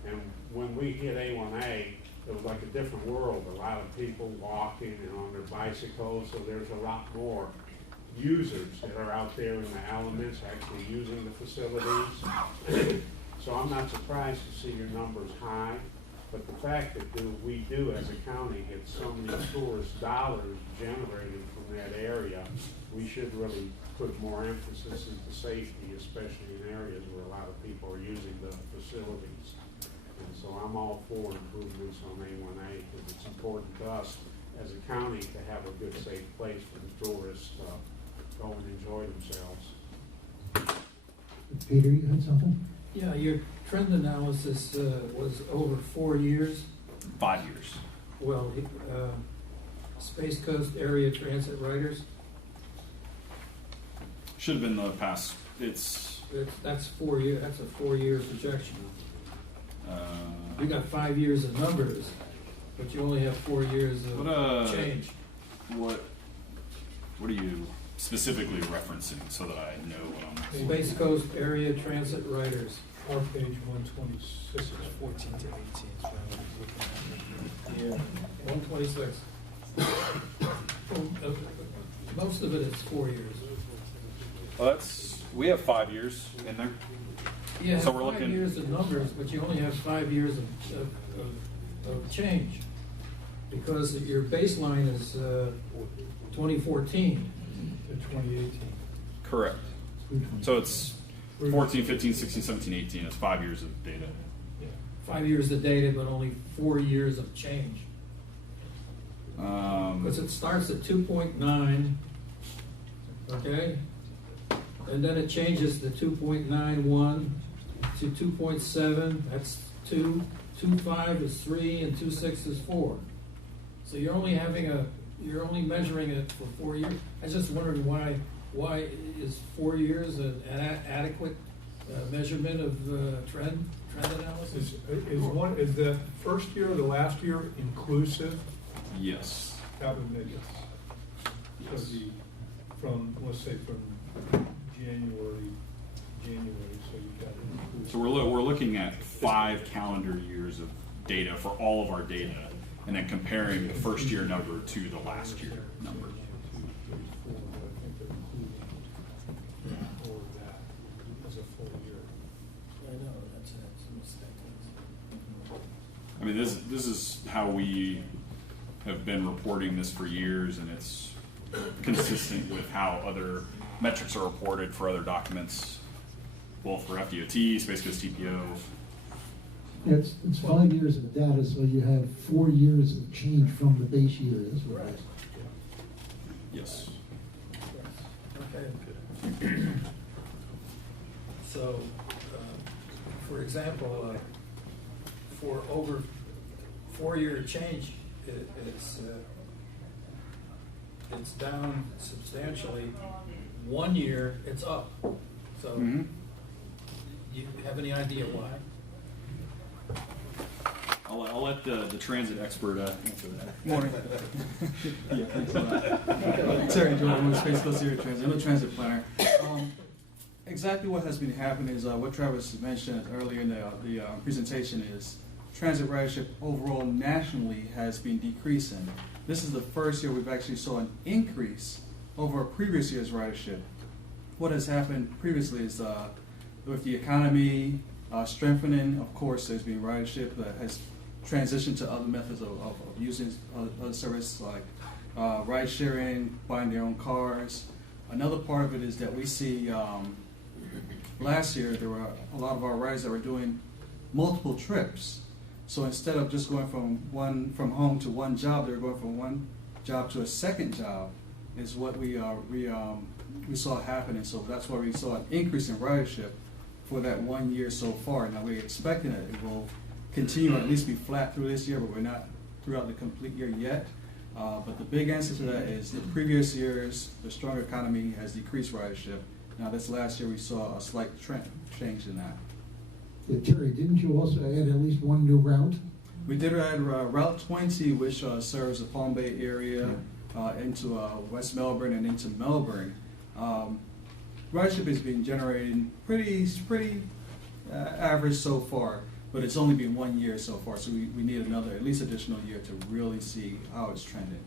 and when we hit A1A, it was like a different world. A lot of people walking and on their bicycles, so there's a lot more users that are out there in the elements actually using the facilities. So I'm not surprised to see your numbers high, but the fact that we do as a county get so many tourist dollars generated from that area, we should really put more emphasis into safety, especially in areas where a lot of people are using the facilities. And so I'm all for improvements on A1A because it's important to us as a county to have a good, safe place for the tourists to go and enjoy themselves. Peter, you had something? Yeah, your trend analysis was over 4 years. 5 years. Well, Space Coast area transit riders, Should have been the past. that's 4 years. That's a 4-year projection. You got 5 years of numbers, but you only have 4 years of change. What are you specifically referencing so that I know what I'm. Space Coast area transit riders. Or page 126, 14 to 18. Yeah, 126. Most of it is 4 years. Well, we have 5 years in there. Yeah, so we're 5 looking. years of numbers, but you only have 5 years of change. Because your baseline is 2014 to 2018. Correct. So it's 14, 15, 16, 17, 18. It's 5 years of data. Yeah. 5 years of data, but only 4 years of change. Because it starts at 2.9, okay? And then it changes to 2.91 to 2.7. That's 2. 2.5 is 3, and 2.6 is 4. So you're only measuring it for 4 years. I was just wondering why is 4 years an adequate measurement of trend analysis? Is the first year or the last year inclusive? Yes. That would make it. Yes. Let's say from January, so you've got. So we're looking at 5 calendar years of data for all of our data, and then comparing the first year number to the last year number. I mean, this is how we have been reporting this for years, and it's consistent with how other metrics are reported for other documents, both for FDOT, Space Coast TPO. Yeah, it's 5 years of data, so you have 4 years of change from the base year. That's what it is. Yes. Okay. So, for example, for over 4 year change, it's down substantially. 1 year, it's up. So, you have any idea why? I'll let the transit expert answer that. Morning. Yeah, thanks a lot. Terry Jordan, I'm a Space Coast Area Transit. I'm a transit planner. Exactly what has been happening is what Travis mentioned earlier in the presentation is transit ridership overall nationally has been decreasing. This is the first year we've actually saw an increase over a previous year's ridership. What has happened previously is with the economy strengthening, of course, there's been ridership that has transitioned to other methods of using other services like ride sharing, buying their own cars. Another part of it is that we see last year there were a lot of our riders that were doing multiple trips. So instead of just going from home to one job, they're going from one job to a second job, is what we saw happening. So that's why we saw an increase in ridership for that 1 year so far. Now we're expecting that it will continue, or at least be flat through this year, but we're not throughout the complete year yet. But the big answer to that is the previous years, the stronger economy has decreased ridership. Now this last year we saw a slight trend change in that. Yeah, Terry, didn't you also add at least one new route? We did add Route 20, which serves the Palm Bay area into West Melbourne and into Melbourne. Ridership has been generating pretty average so far, but it's only been 1 year so far, so we need another, at least additional year to really see how it's trending.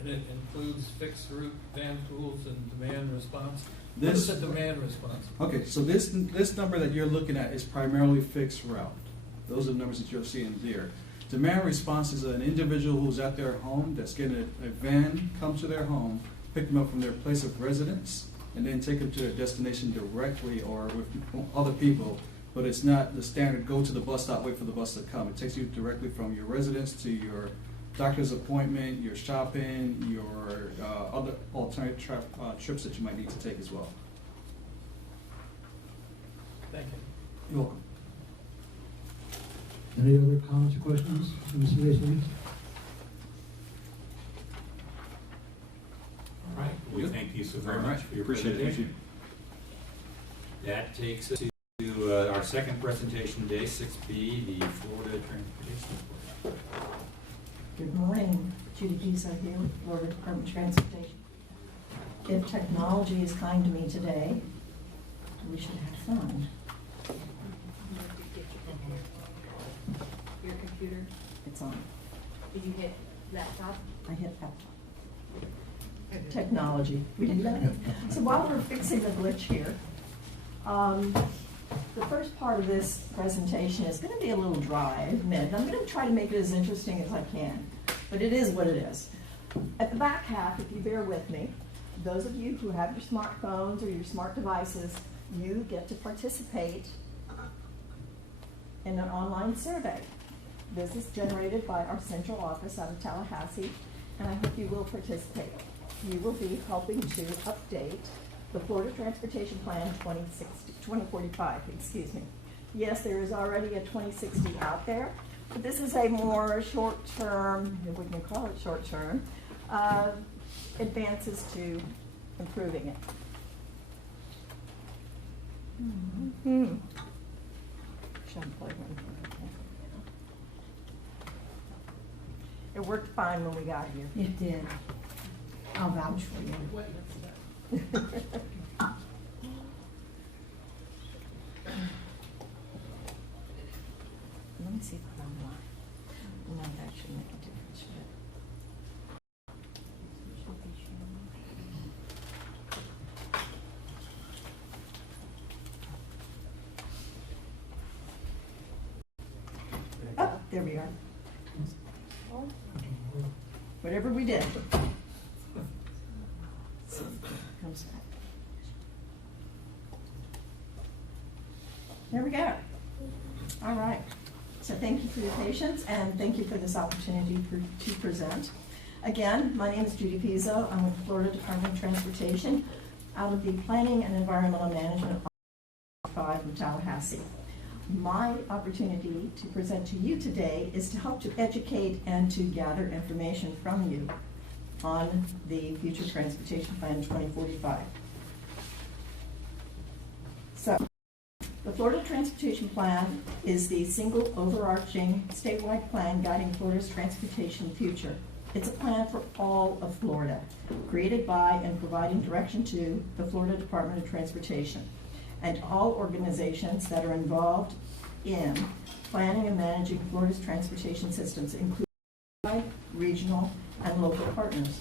And it includes fixed route van pools and demand response? This, what is the demand response? Okay, so this number that you're looking at is primarily fixed route. Those are the numbers that you're seeing there. Demand response is an individual who's at their home that's getting a van come to their home, pick them up from their place of residence, and then take them to their destination directly or with other people. But it's not the standard go to the bus stop, wait for the bus to come. It takes you directly from your residence to your doctor's appointment, your shopping, your other alternate trips that you might need to take as well. Thank you. You're welcome. Any other comments or questions, Mr. Mason? All right, we thank you so very much for your Appreciate it. presentation. That takes us to our second presentation today, 6B, the Florida Transportation Report. Good morning, Judy Pisa here, Florida Department of Transportation. If technology is kind to me today, we should have fun. Your computer? It's on. Did you hit laptop? I hit laptop. Technology. We did that. So while we're fixing the glitch here, the first part of this presentation is going to be a little dry, I admit. I'm going to try to make it as interesting as I can, but it is what it is. At the back half, if you bear with me, those of you who have your smartphones or your smart devices, you get to participate in an online survey. This is generated by our central office out of Tallahassee, and I hope you will participate. You will be helping to update the Florida Transportation Plan 2045, excuse me. Yes, there is already a 2060 out there, but this is a more short-term, if we can call it short-term, advances to improving it. It worked fine when we got here. It did. I'll vouch for you. Let me see if I'm online. No, that should make a difference, should it? Oh, there we are. Whatever we did. Comes back. There we go. All right. So thank you for your patience and thank you for this opportunity to present. Again, my name is Judy Pizzo. I'm with the Florida Department of Transportation out of the Planning and Environmental Management 5 in Tallahassee. My opportunity to present to you today is to help to educate and to gather information from you on the Future Transportation Plan 2045. So, the Florida Transportation Plan is the single overarching statewide plan guiding Florida's transportation future. It's a plan for all of Florida, created by and providing direction to the Florida Department of Transportation and all organizations that are involved in planning and managing Florida's transportation systems, including regional and local partners.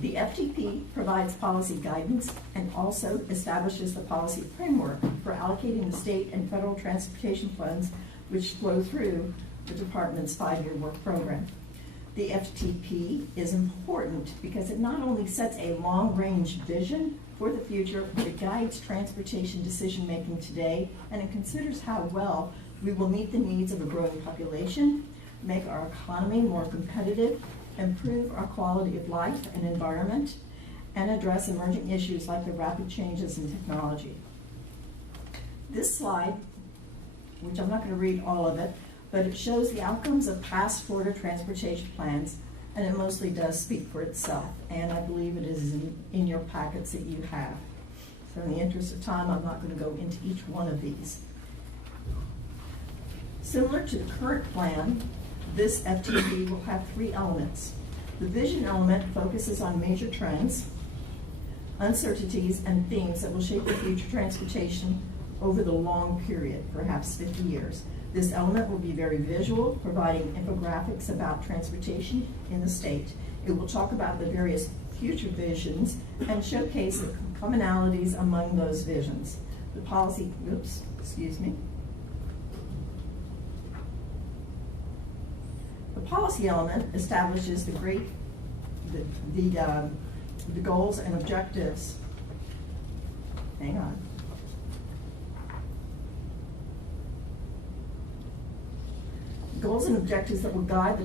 The FTP provides policy guidance and also establishes the policy framework for allocating the state and federal transportation funds which flow through the department's 5-year work program. The FTP is important because it not only sets a long-range vision for the future, but it guides transportation decision-making today, and it considers how well we will meet the needs of a growing population, make our economy more competitive, improve our quality of life and environment, and address emerging issues like the rapid changes in technology. This slide, which I'm not going to read all of it, but it shows the outcomes of past Florida transportation plans, and it mostly does speak for itself, and I believe it is in your packets that you have. So in the interest of time, I'm not going to go into each one of these. Similar to the current plan, this FTP will have three elements. The vision element focuses on major trends, uncertainties, and themes that will shape the future transportation over the long period, perhaps 50 years. This element will be very visual, providing infographics about transportation in the state. It will talk about the various future visions and showcase the commonalities among those visions. The policy, The policy element establishes the goals and objectives. Hang on. Goals and objectives that will guide the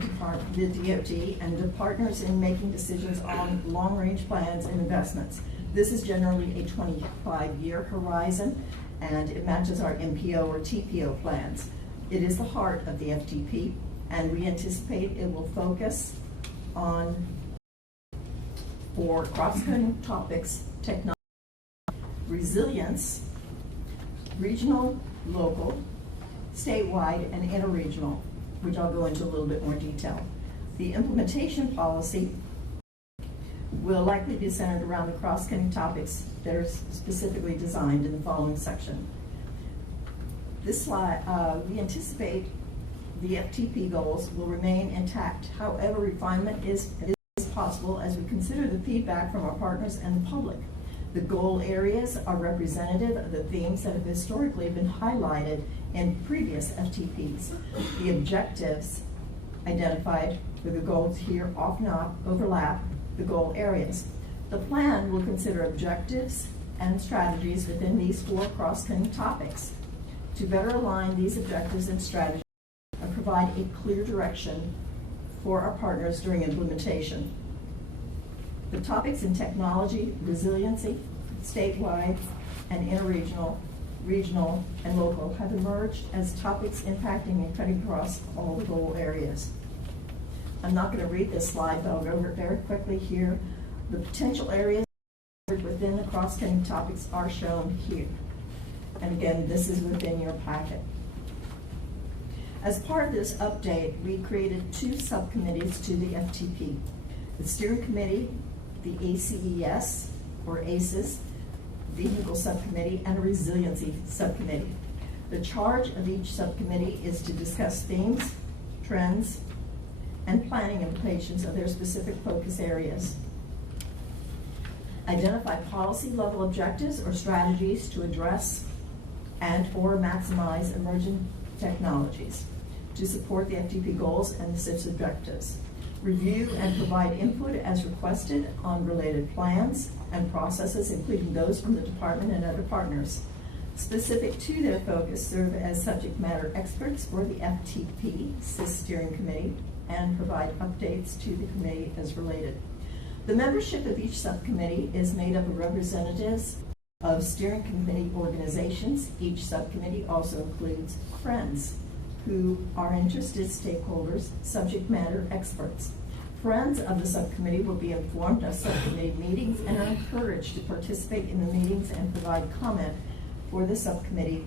DOT and the partners in making decisions on long-range plans and investments. This is generally a 25-year horizon, and it matches our MPO or TPO plans. It is the heart of the FTP, and we anticipate it will focus on 4 cross-cutting topics: technology, resilience, regional, local, statewide, and interregional, which I'll go into a little bit more detail. The implementation policy will likely be centered around the cross-cutting topics that are specifically designed in the following section. This slide, we anticipate the FTP goals will remain intact. However, refinement is possible as we consider the feedback from our partners and the public. The goal areas are representative of the themes that have historically been highlighted in previous FTPs. The objectives identified for the goals here often overlap the goal areas. The plan will consider objectives and strategies within these 4 cross-cutting topics to better align these objectives and strategies and provide a clear direction for our partners during implementation. The topics in technology, resiliency, statewide, and interregional, regional, and local have emerged as topics impacting and cutting across all the goal areas. I'm not going to read this slide, but I'll go over it very quickly here. The potential areas within the cross-cutting topics are shown here. And again, this is within your packet. As part of this update, we created 2 subcommittees to the FTP. The steering committee, the ACES, or ACES, vehicle subcommittee, and a resiliency subcommittee. The charge of each subcommittee is to discuss themes, trends, and planning implications of their specific focus areas. Identify policy level objectives or strategies to address and/or maximize emerging technologies to support the FTP goals and the SIP's objectives. Review and provide input as requested on related plans and processes, including those from the department and other partners. Specific to their focus, serve as subject matter experts for the FTP SIS Steering Committee and provide updates to the committee as related. The membership of each subcommittee is made up of representatives of steering committee organizations. Each subcommittee also includes friends, who are interested stakeholders, subject matter experts. Friends of the subcommittee will be informed of subcommittee meetings and are encouraged to participate in the meetings and provide comment for the subcommittee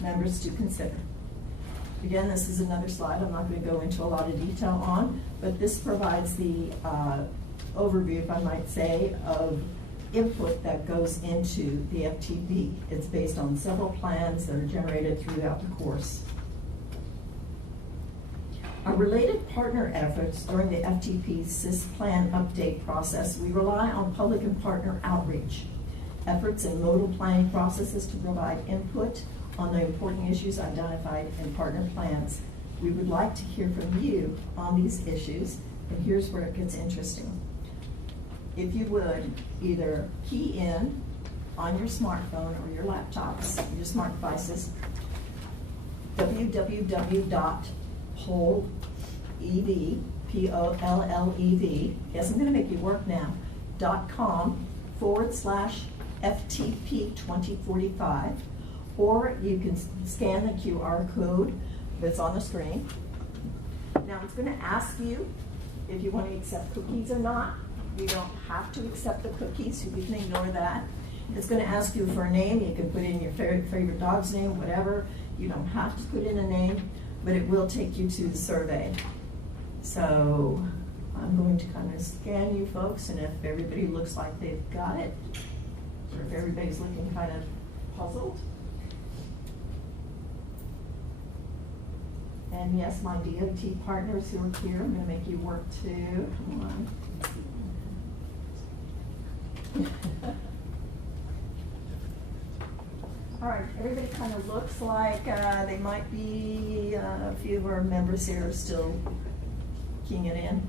members to consider. Again, this is another slide I'm not going to go into a lot of detail on, but this provides the overview, if I might say, of input that goes into the FTP. It's based on several plans that are generated throughout the course. Our related partner efforts during the FTP SIS plan update process, we rely on public and partner outreach, efforts in modal planning processes to provide input on the important issues identified in partner plans, We would like to hear from you on these issues, and here's where it gets interesting. If you would either key in on your smartphone or your laptops, your smart devices, www.pollev, P-O-L-L-E-V, yes, I'm going to make you work now, .com/FTP 2045, or you can scan the QR code that's on the screen. Now it's going to ask you if you want to accept cookies or not. You don't have to accept the cookies, so you can ignore that. It's going to ask you for a name. You can put in your favorite dog's name, whatever. You don't have to put in a name, but it will take you to the survey. So I'm going to kind of scan you folks, and if everybody looks like they've got it, or if everybody's looking kind of puzzled. And yes, my DOT partners who are here, I'm going to make you work too. Come on. All right, everybody kind of looks like they might be, a few of our members here are still keying it in.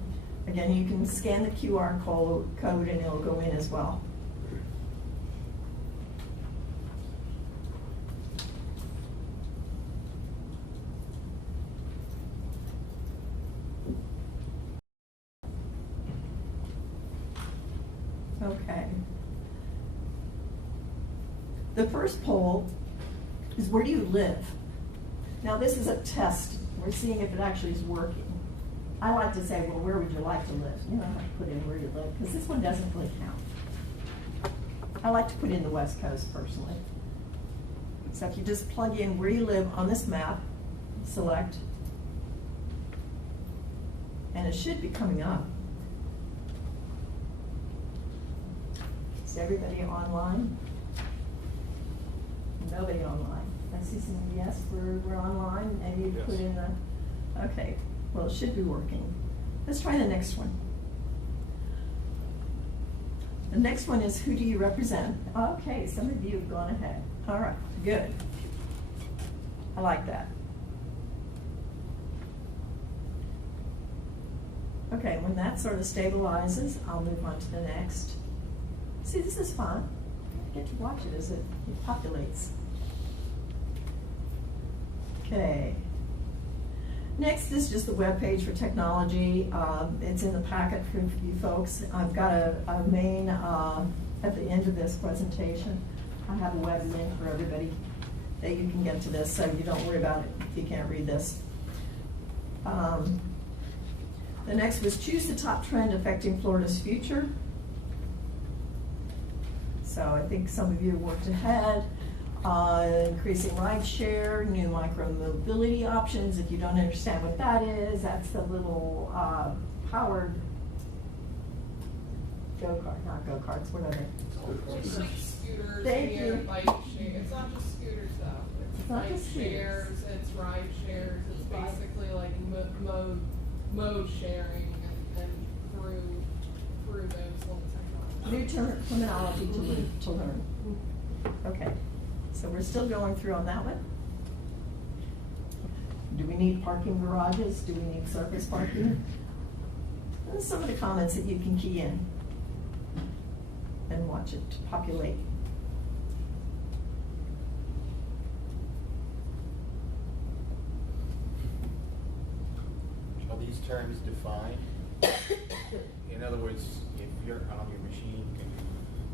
Again, you can scan the QR code and it'll go in as well. Okay. The first poll is, where do you live? Now this is a test. We're seeing if it actually is working. I like to say, well, where would you like to live? You don't have to put in where you live, because this one doesn't really count. I like to put in the West Coast personally. So if you just plug in where you live on this map, select, and it should be coming up. Is everybody online? Nobody online. I see some yes, we're online, and you put in the, okay, well, it should be working. Let's try the next one. The next one is, who do you represent? Okay, some of you have gone ahead. All right, good. I like that. Okay, when that sort of stabilizes, I'll move on to the next. See, this is fun. I get to watch it as it populates. Okay. Next is just the web page for technology. It's in the packet for you folks. I've got a main, at the end of this presentation, I have a web link for everybody that you can get to this, so you don't worry about it if you can't read this. The next was, choose the top trend affecting Florida's future. So I think some of you worked ahead. Increasing ride share, new micro-mobility options. If you don't understand what that is, that's the little powered go-kart, not go-karts, whatever. It's like scooters, Thank you. bike share. It's not just scooters though. It's not bike just scooters. shares, it's ride shares. It's basically like mode sharing and through those little technologies. New terminology to learn. Okay, so we're still going through on that one. Do we need parking garages? Do we need surface parking? And some of the comments that you can key in and watch it populate. Are these terms defined? In other words, if you're on your machine, can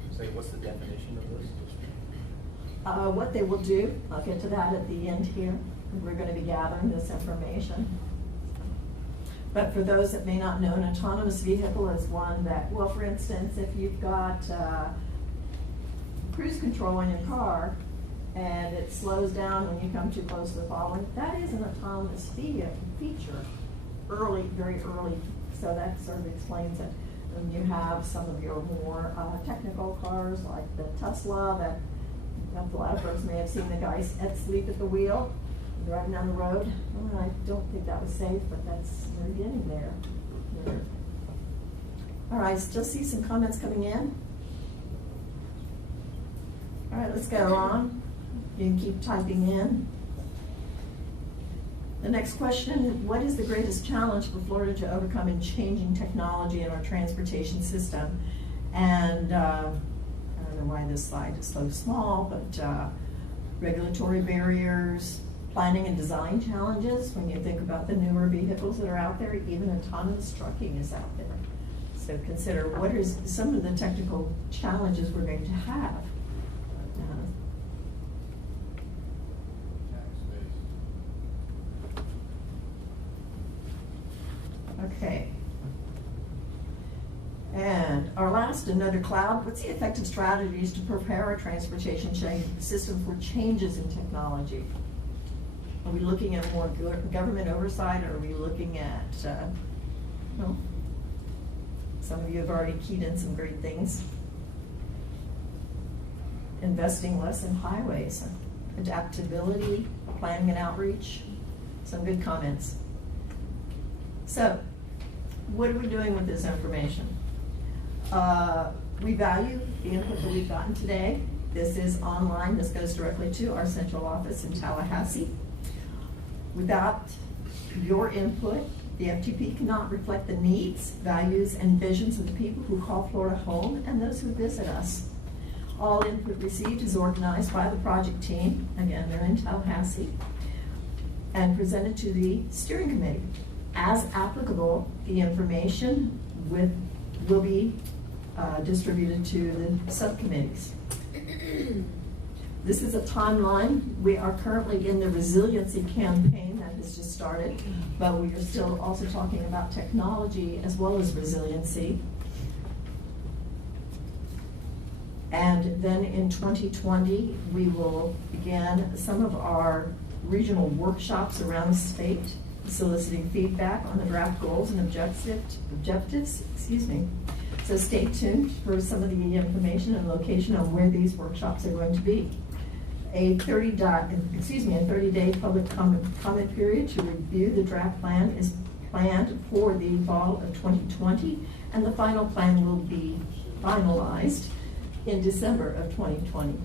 you say what's the definition of this? What they will do, I'll get to that at the end here. We're going to be gathering this information. But for those that may not know, an autonomous vehicle is one that, well, for instance, if you've got cruise control in your car and it slows down when you come too close to the following, that is an autonomous feature, early, very early. So that sort of explains it. And you have some of your more technical cars like the Tesla that a lot of folks may have seen the guys asleep at the wheel driving down the road. Well, I don't think that was safe, but we're getting there. All right, still see some comments coming in. All right, let's go on. You can keep typing in. The next question, what is the greatest challenge for Florida to overcome in changing technology in our transportation system? And I don't know why this slide is so small, but regulatory barriers, planning and design challenges, when you think about the newer vehicles that are out there, even autonomous trucking is out there. So consider what are some of the technical challenges we're going to have. Okay. And our last, another cloud, what's the effective strategies to prepare our transportation system for changes in technology? Are we looking at more government oversight, or are we looking at, well, some of you have already keyed in some great things. Investing less in highways, adaptability, planning and outreach, some good comments. So, what are we doing with this information? We value the input that we've gotten today. This is online. This goes directly to our central office in Tallahassee. Without your input, the FTP cannot reflect the needs, values, and visions of the people who call Florida home and those who visit us. All input received is organized by the project team, again, they're in Tallahassee, and presented to the steering committee. As applicable, the information will be distributed to the subcommittees. This is a timeline. We are currently in the resiliency campaign that has just started, but we are still also talking about technology as well as resiliency. And then in 2020, we will begin some of our regional workshops around the state, soliciting feedback on the draft goals and objectives. So stay tuned for some of the information and location on where these workshops are going to be. A 30-day public comment period to review the draft plan is planned for the fall of 2020, and the final plan will be finalized in December of 2020.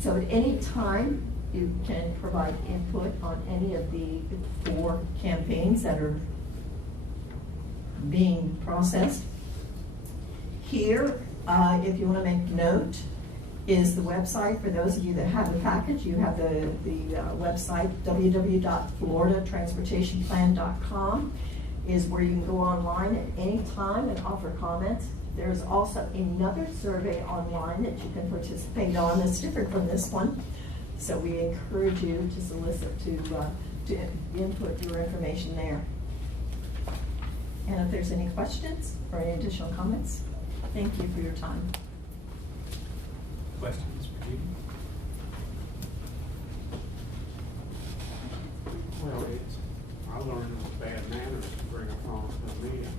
So at any time, you can provide input on any of the 4 campaigns that are being processed. Here, if you want to make note, is the website. For those of you that have the package, you have the website, www.floриdatransportationplan.com is where you can go online at any time and offer comments. There's also another survey online that you can participate on that's different from this one. So we encourage you to solicit, to input your information there. And if there's any questions or any additional comments, thank you for your time. Questions for you? Well, I learned it was bad manners to bring a phone to a meeting.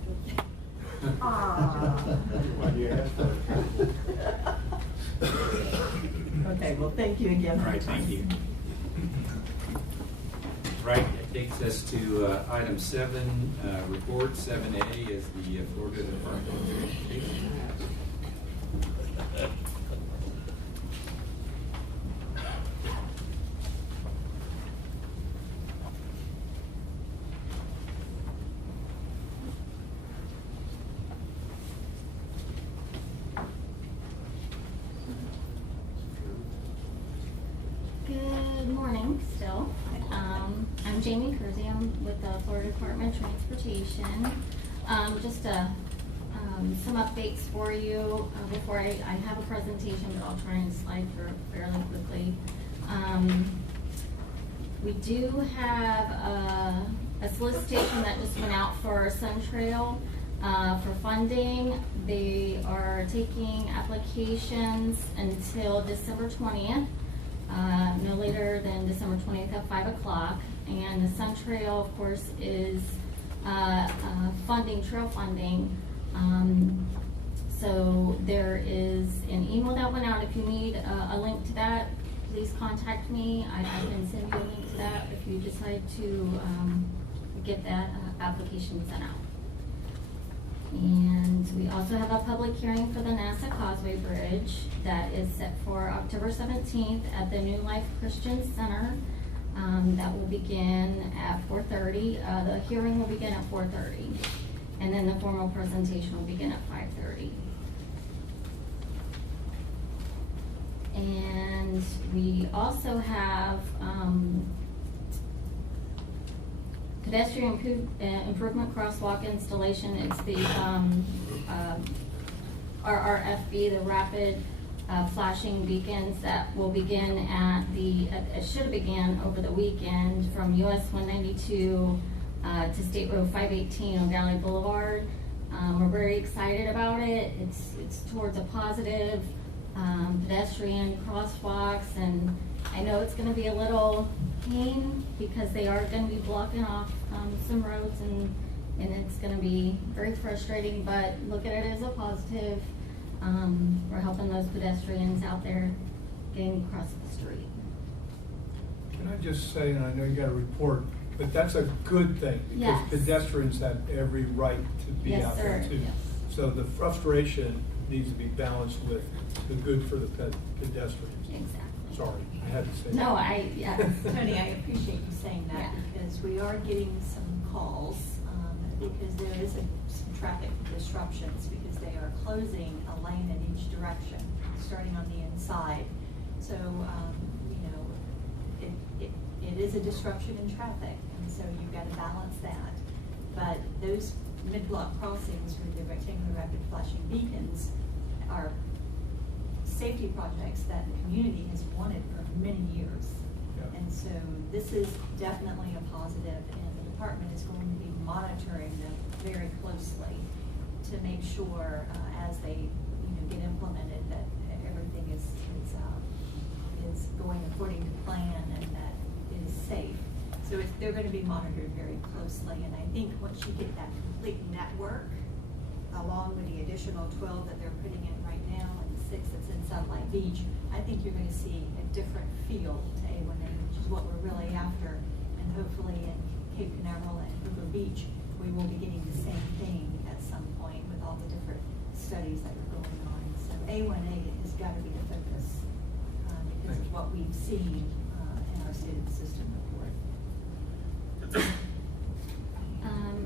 Well, you asked for it. Okay, well, thank you again. All right, thank you. Right, that takes us to item 7, report 7A is the Florida Department of Transportation. Good morning, still. I'm Jamie Kersey. I'm with the Florida Department of Transportation. Just some updates for you before I have a presentation, but I'll try and slide through fairly quickly. We do have a solicitation that just went out for Sun Trail for funding. They are taking applications until December 20th. No later than December 20th at 5 o'clock. And the Sun Trail, of course, is trail funding. So there is an email that went out. If you need a link to that, please contact me. I can send you a link to that if you decide to get that application sent out. And we also have a public hearing for the NASA Causeway Bridge that is set for October 17th at the New Life Christian Center. That will begin at 4:30. The hearing will begin at 4:30. And then the formal presentation will begin at 5:30. And we also have pedestrian improvement crosswalk installation. It's the RRFB, the rapid flashing beacons that will begin at it should have began over the weekend from US 192 to State Road 518 on Valley Boulevard. We're very excited about it. It's towards a positive pedestrian crosswalks, and I know it's going to be a little pain because they are going to be blocking off some roads, and it's going to be very frustrating, but look at it as a positive. We're helping those pedestrians out there getting across the street. Can I just say, and I know you got a report, but that's a good thing because Yes. pedestrians have every right to be Yes, out there sir. too. Yes. So the frustration needs to be balanced with the good for the pedestrians. Exactly. Sorry, I had to say No, that. Tony, I appreciate you saying that Yeah. because we are getting some calls because there is some traffic disruptions because they are closing a lane in each direction, starting on the inside. So, it is a disruption in traffic, and so you've got to balance that. But those mid-block crossings with the rectangular rapid flashing beacons are safety projects that the community has wanted for many years. Yeah. And so this is definitely a positive, and the department is going to be monitoring them very closely to make sure as they get implemented that everything is going according to plan and that it is safe. So they're going to be monitored very closely, and I think once you get that complete network, along with the additional 12 that they're putting in right now and the 6 that's in Satellite Beach, I think you're going to see a different feel to A1A, which is what we're really after. And hopefully in Cape Canaveral and Hoover Beach, we will be getting the same thing at some point with all the different studies that are going on. So A1A has got to be the focus because of what we've seen in our State of the System report.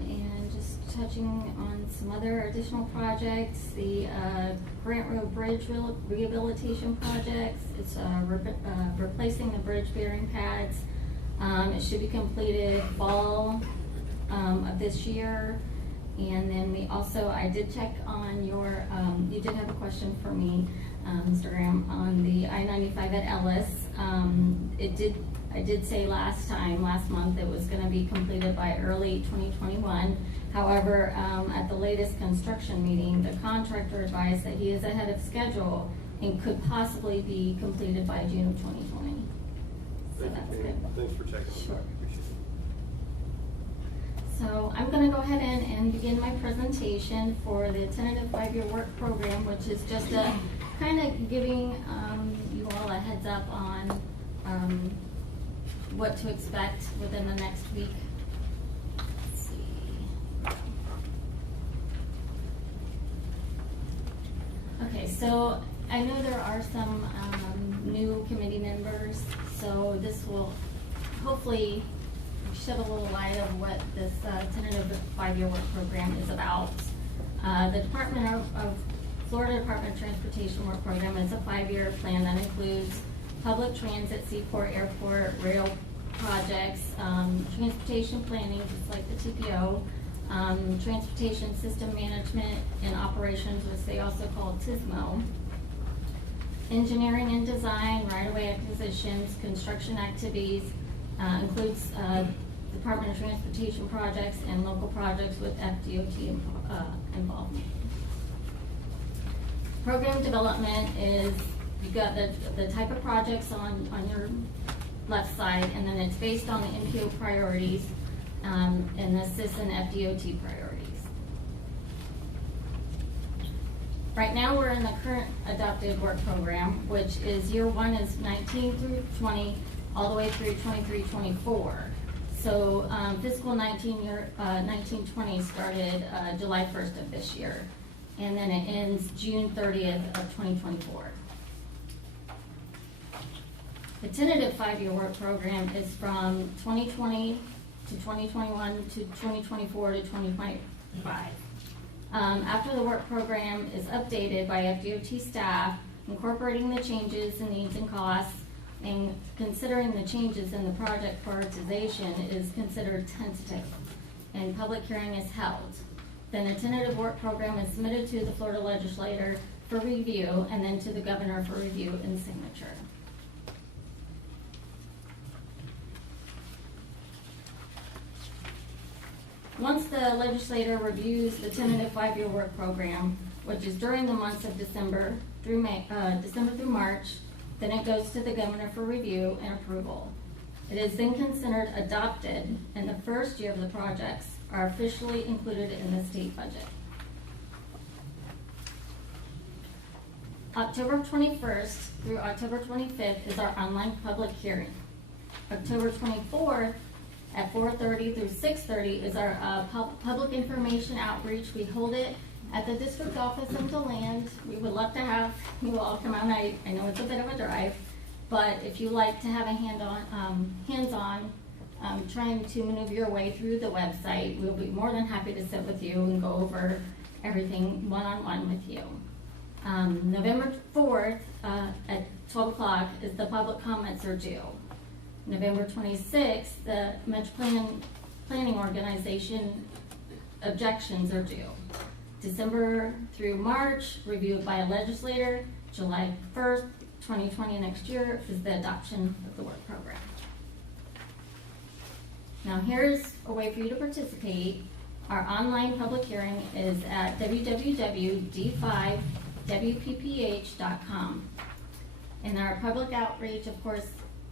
And just touching on some other additional projects, the Grant Road Bridge rehabilitation projects. It's replacing the bridge bearing pads. It should be completed fall of this year. And then we also, I did check on your, you did have a question for me, Mr. Graham, on the I-95 at Ellis. I did say last month, it was going to be completed by early 2021. However, at the latest construction meeting, the contractor advised that he is ahead of schedule and could possibly be completed by June of 2020. So that's good. Thanks for checking. Sure. Appreciate it. So I'm going to go ahead and begin my presentation for the tentative 5-year work program, which is just a kind of giving you all a heads up on what to expect within the next week. Let's see. Okay, so I know there are some new committee members, so this will hopefully shed a little light of what this tentative 5-year work program is about. The Florida Department of Transportation work program is a 5-year plan that includes public transit, seaport, airport, rail projects, transportation planning, just like the TPO, transportation system management and operations, which they also call TISMO, engineering and design, right-of-way acquisitions, construction activities, includes Department of Transportation projects and local projects with FDOT involvement. Program development is, you've got the type of projects on your left side, and then it's based on the MPO priorities and the CIS and FDOT priorities. Right now we're in the current adopted work program, which is year 1 is 19 through 20, all the way through 23-24. So fiscal 19-20 started July 1st of this year, and then it ends June 30th of 2024. The tentative 5-year work program is from 2020 to 2021 to 2024 to 2025. After the work program is updated by FDOT staff, incorporating the changes in needs and costs, and considering the changes in the project prioritization is considered tentative, and public hearing is held. Then the tentative work program is submitted to the Florida legislator for review, and then to the governor for review and signature. Once the legislator reviews the tentative 5-year work program, which is during the months of December through March, then it goes to the governor for review and approval. It is then considered adopted, and the first year of the projects are officially included in the state budget. October 21st through October 25th is our online public hearing. October 24th at 4:30 through 6:30 is our public information outreach. We hold it at the district office of DeLand. We would love to have you all come out. I know it's a bit of a drive, but if you like to have a hands-on trying to maneuver your way through the website, we'll be more than happy to sit with you and go over everything one-on-one with you. November 4th at 12 o'clock is the public comments are due. November 26th, the Metro Planning Organization objections are due. December through March, reviewed by a legislator. July 1st, 2020, next year, is the adoption of the work program. Now here's a way for you to participate. Our online public hearing is at www.d5wpph.com. And our public outreach, of course,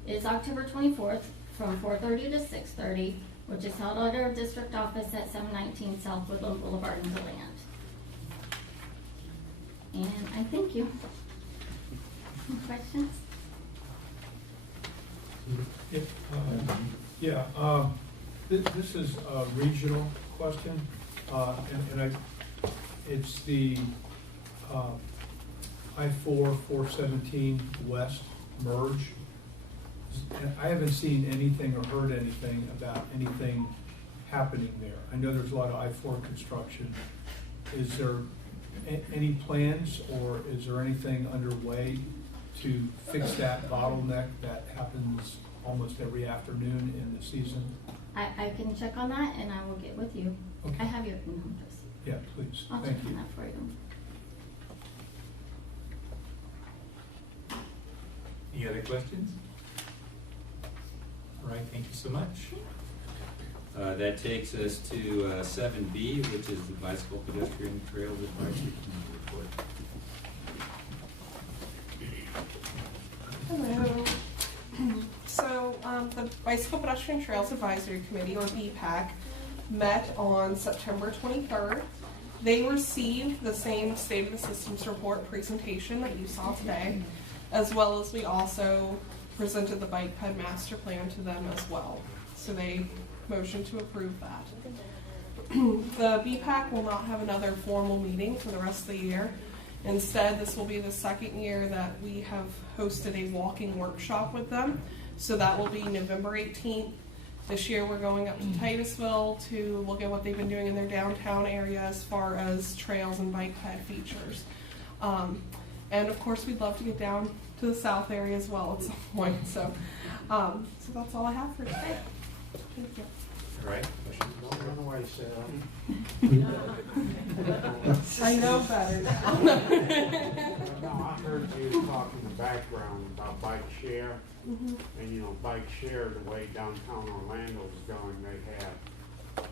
is October 24th from 4:30 to 6:30, which is held at our district office at 719 South Woodland Boulevard in DeLand. And I thank you. Any questions? This is a regional question, it's the I-4-417 West merge. And I haven't seen anything or heard anything about anything happening there. I know there's a lot of I-4 construction. Is there any plans, or is there anything underway to fix that bottleneck that happens almost every afternoon in the season? I can check on that and I will get with you. Okay. I have your email address. Yeah, please. I'll Thank check you. on that for you. Any other questions? All right, thank you so much. That takes us to 7B, which is the Bicycle Pedestrian Trails Advisory Committee report. Hello. So the Bicycle Pedestrian Trails Advisory Committee, or BPAC, met on September 23rd. They received the same State of the Systems report presentation that you saw today, as well as we also presented the bike ped master plan to them as well. So they motioned to approve that. The BPAC will not have another formal meeting for the rest of the year. Instead, this will be the second year that we have hosted a walking workshop with them. So that will be November 18th. This year we're going up to Titusville to look at what they've been doing in their downtown area as far as trails and bike ped features. And of course we'd love to get down to the south area as well at some point. So that's all I have for today. Thank you. All right. Don't run away, Sarah. I know better now. No, I heard you talk in the background about bike share. Mhm. And you know, bike share, the way downtown Orlando is going, they have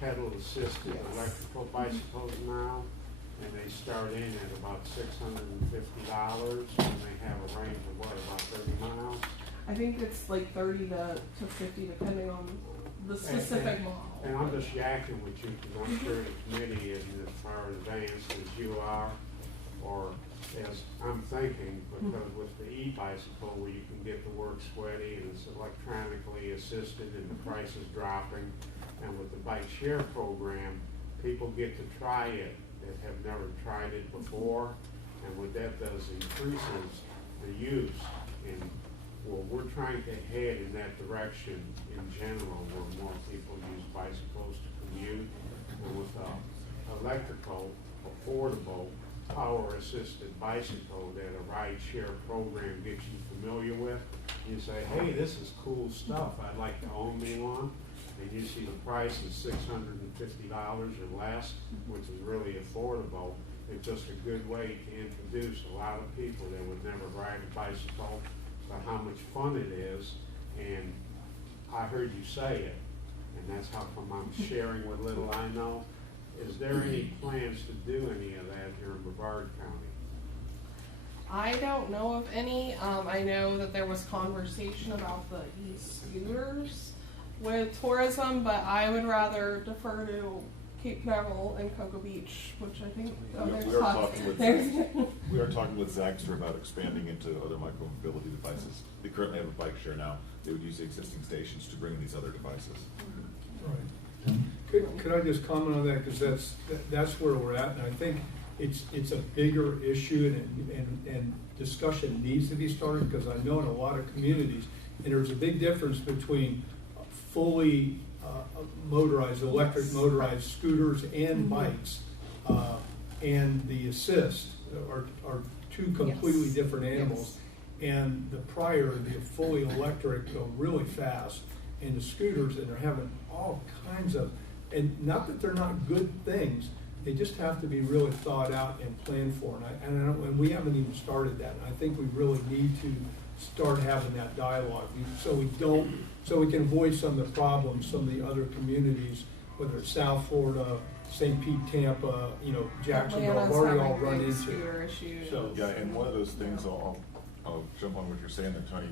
pedal assisted electrical bicycles now. And they start in at about $650, and they have a range of what, about 30 miles? I think it's like 30 to 50 depending on the specific model. And I'm just yakking with you because I'm sure the committee isn't as far advanced as you are, or as I'm thinking, because with the e-bicycle where you can get to work sweaty and it's electronically assisted and the price is dropping, and with the bike share program, people get to try it that have never tried it before, and what that does increases the use in Well, we're trying to head in that direction in general, where more people use bicycles to commute, and with electrical, affordable, power-assisted bicycle that a ride-share program gets you familiar with. You say, hey, this is cool stuff, I'd like to own me one. And you see the price is $650 or less, which is really affordable. It's just a good way to introduce a lot of people that would never ride a bicycle to how much fun it is. And I heard you say it, and that's how come I'm sharing what little I know. Is there any plans to do any of that here in Brevard County? I don't know of any. I know that there was conversation about the e-scooters with tourism, but I would rather defer to Cape Canaveral and Cocoa Beach, which I think we are talking with Zagster about expanding into other micromobility devices. They currently have a bike share now. They would use the existing stations to bring in these other devices. Right. Could I just comment on that, because that's where we're at, and I think it's a bigger issue, and discussion needs to be started, because I know in a lot of communities, and there's a big difference between fully motorized, electric motorized scooters and bikes, and the assist are two completely different animals. And the fully electric go really fast, and the scooters, and they're having all kinds of, and not that they're not good things, they just have to be really thought out and planned for. And we haven't even started that. And I think we really need to start having that dialogue, so we can avoid some of the problems some of the other communities, whether it's South Florida, St. Pete, Tampa, Jacksonville, have already all run into. So yeah, and one of those things, I'll jump on what you're saying there, Tony.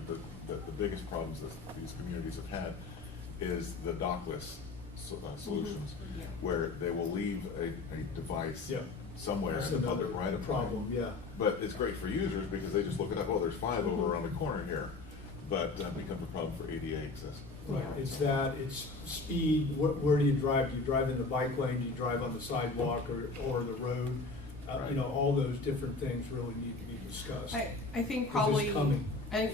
The biggest problems that these communities have had is the dockless solutions, where they will leave a device somewhere in the public right of problem. But it's great for users because they just look it up. Oh, there's 5 over around the corner here, but it becomes a problem for ADA access. Right. It's speed. Where do you drive? Do you drive in the bike lane? Do you drive on the sidewalk or the road? Right. All those different things really need to be discussed. I think probably. It's coming. I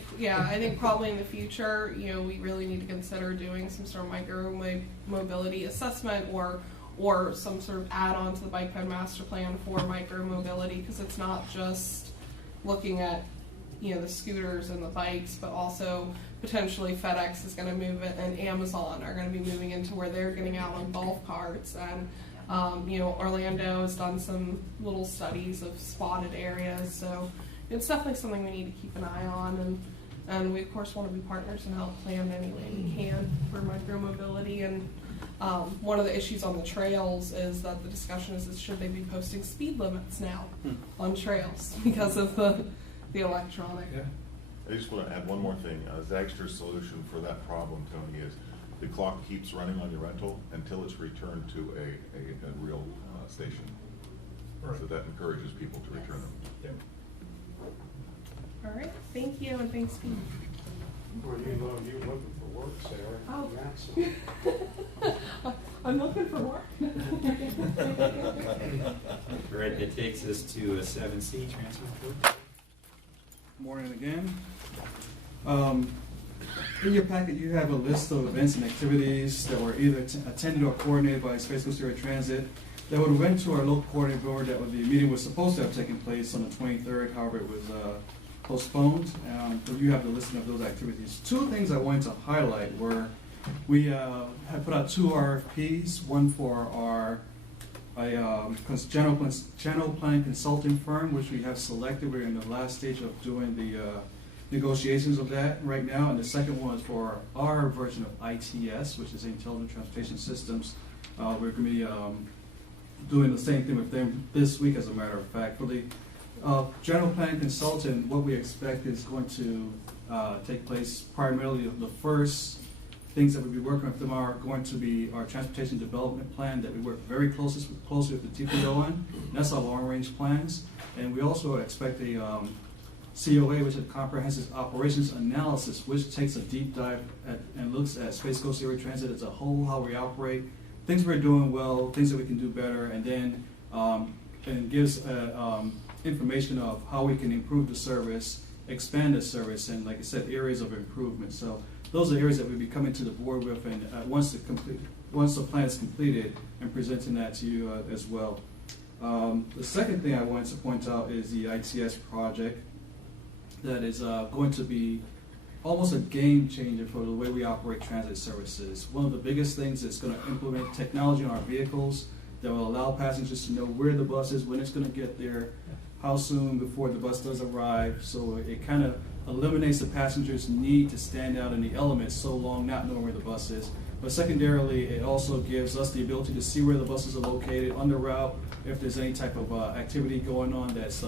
think probably in the future, we really need to consider doing some sort of micro-mobility assessment or some sort of add-on to the bike ped master plan for micro-mobility, because it's not just looking at, the scooters and the bikes, but also potentially FedEx is going to move it, and Amazon are going to be moving into where they're getting out on golf carts, and Orlando has done some little studies of spotted areas, so it's definitely something we need to keep an eye on, and we of course want to be partners and help plan any way we can for micromobility. And one of the issues on the trails is that the discussion is should they be posting speed limits now on trails because of the electronic. I just want to add one more thing. Zagster's solution for that problem, Tony, is the clock keeps running on your rental until it's returned to a real station. Right. So that encourages people to return them. All right, thank you, and thanks, Pete. Well, you're looking for work, Sarah. Oh. That's I'm looking for work. Right, it takes us to a 7C transfer report. Morning again. In your packet, you have a list of events and activities that were either attended or coordinated by Space Coast Area Transit that would have went to our local coordinating board. That the meeting was supposed to have taken place on the 23rd. However, it was postponed. So you have the listing of those activities. 2 things I wanted to highlight were we had put out 2 RFPs. One for our general plan consulting firm, which we have selected. We're in the last stage of doing the negotiations of that right now. And the second one is for our version of ITS, which is Intelligent Transportation Systems. We're going to be doing the same thing with them this week, as a matter of fact. For the general plan consultant, what we expect is going to take place primarily. The first things that we'll be working with them are going to be our transportation development plan that we work very closely with the TPO on. And that's our long-range plans. And we also expect a COA, which is Comprehensive Operations Analysis, which takes a deep dive and looks at Space Coast Area Transit as a whole, how we operate, things we're doing well, things that we can do better, and then and gives information of how we can improve the service expand the service and, like I said, areas of improvement. So those are areas that we'll be coming to the board with, and once the plan is completed, and presenting that to you as well. The second thing I wanted to point out is the ITS project that is going to be almost a game changer for the way we operate transit services. One of the biggest things is going to implement technology in our vehicles that will allow passengers to know where the bus is, when it's going to get there, how soon before the bus does arrive. So it kind of eliminates the passenger's need to stand out in the elements so long not knowing where the bus is. But secondarily, it also gives us the ability to see where the buses are located on the route. If there's any type of activity going on that's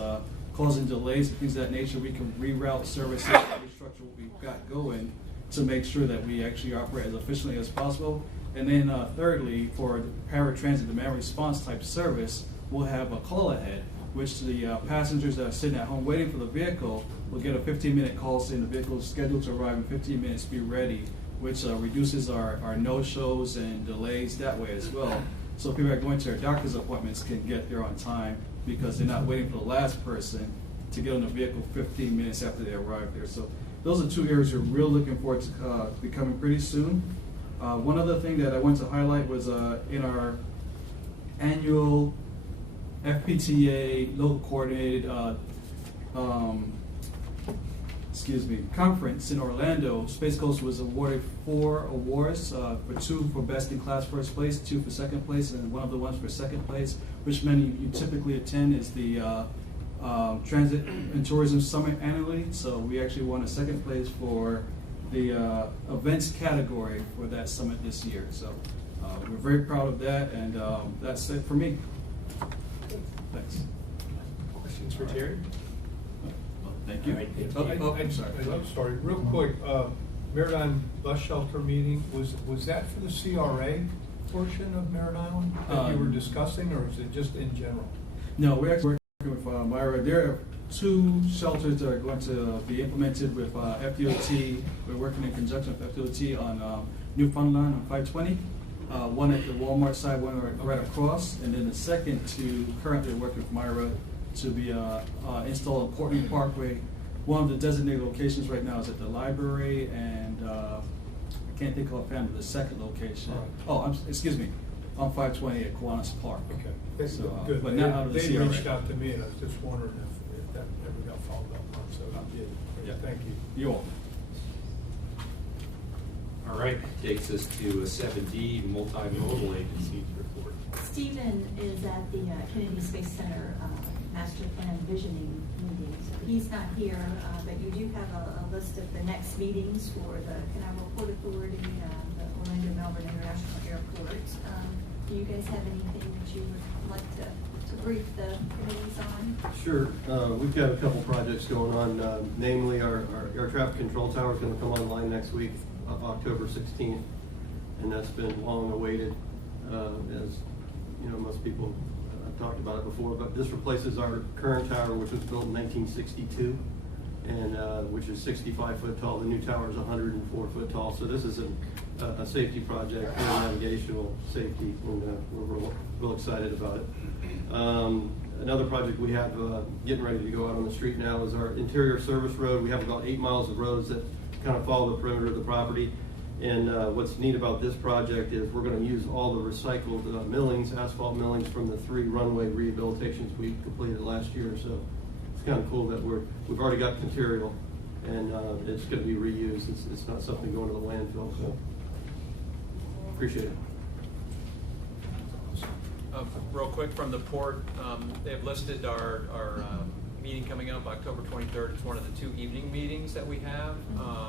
causing delays and things of that nature, we can reroute services and restructure what we've got going to make sure that we actually operate as efficiently as possible. And then thirdly, for paratransit demand response type service, we'll have a call ahead, which the passengers that are sitting at home waiting for the vehicle will get a 15-minute call saying the vehicle is scheduled to arrive in 15 minutes, be ready, which reduces our no-shows and delays that way as well. So people that are going to their doctor's appointments can get there on time because they're not waiting for the last person to get on the vehicle 15 minutes after they arrive there. So those are two areas we're really looking forward to becoming pretty soon. One other thing that I want to highlight was in our annual FPTA local coordinated conference in Orlando, Space Coast was awarded 4 awards, for 2 for best in class first place, 2 for second place, and one of the ones for second place, which many you typically attend is the Transit and Tourism Summit annually. So we actually won a second place for the events category for that summit this year. So we're very proud of that, and that's it for me. Thanks. Questions for Terry? Thank you. I'm sorry. I'm sorry. Real quick, Maritime Bus Shelter meeting, was that for the CRA portion of Merritt Island that you were discussing, or is it just in general? No, we're actually working with Myra. There are 2 shelters that are going to be implemented with FDOT. We're working in conjunction with FDOT on Newfoundland on 520. One at the Walmart side, one right across, and then the second to currently working with Myra to be installed on Portland Parkway. One of the designated locations right now is at the library, and I can't think of the second location. Oh, excuse me, on 520 at Kiwanis Park. Okay, so, good. But not out of the They CRA. reached out to me, and I was just wondering if that ever got followed up on, so I did. Yeah. Thank you. You're welcome. All right, takes us to a 7D multimodal agencies report. Stephen is at the Kennedy Space Center Master Plan Visioning meeting. So he's not here, but you do have a list of the next meetings for the Canaveral Port Authority, the Orlando Melbourne International Airport. Do you guys have anything that you would like to brief the committees on? Sure. We've got a couple projects going on, namely our air traffic control tower is going to come online next week of October 16th, and that's been long awaited, as you know, most people have talked about it before, but this replaces our current tower, which was built in 1962, and which is 65 foot tall. The new tower is 104 foot tall, so this is a safety project, navigational safety, and we're real excited about it. Another project we have getting ready to go out on the street now is our interior service road. We have about 8 miles of roads that kind of follow the perimeter of the property. And what's neat about this project is we're going to use all the recycled millings, asphalt millings from the 3 runway rehabilitations we completed last year. So it's kind of cool that we've already got material, and it's going to be reused. It's not something going to the landfill. So appreciate it. Real quick from the port, they've listed our meeting coming up October 23rd. It's one of the 2 evening meetings that we have.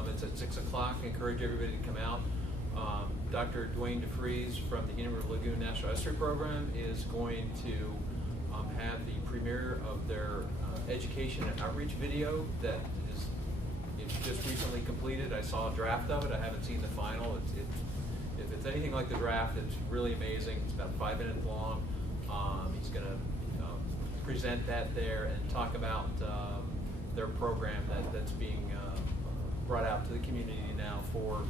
It's at 6 o'clock. I encourage everybody to come out. Dr. Dwayne DeFries from the Inner Lagoon National Estuary Program is going to have the premiere of their education and outreach video that it's just recently completed. I saw a draft of it. I haven't seen the final. If it's anything like the draft, it's really amazing. It's about 5 minutes long. He's going to present that there and talk about their program that's being brought out to the community now for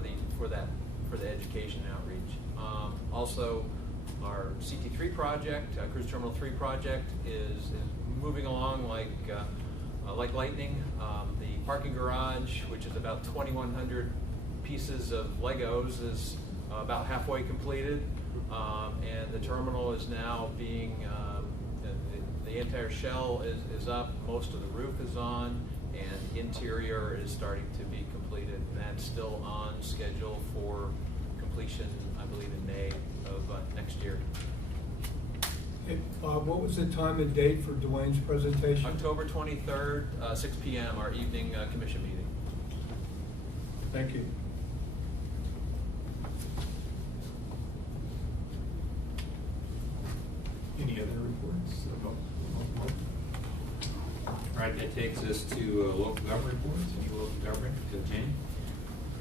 the education outreach. Also, our CT3 project, Cruise Terminal 3 project, is moving along like like lightning. The parking garage, which is about 2,100 pieces of Legos, is about halfway completed. And the terminal is now being, the entire shell is up, most of the roof is on, and interior is starting to be completed. And that's still on schedule for completion, I believe, in May of next year. What was the time and date for Dwayne's presentation? October 23rd, 6 p.m., our evening commission meeting. Thank you. Any other reports? All right, that takes us to local government reports. Any local government? Jane?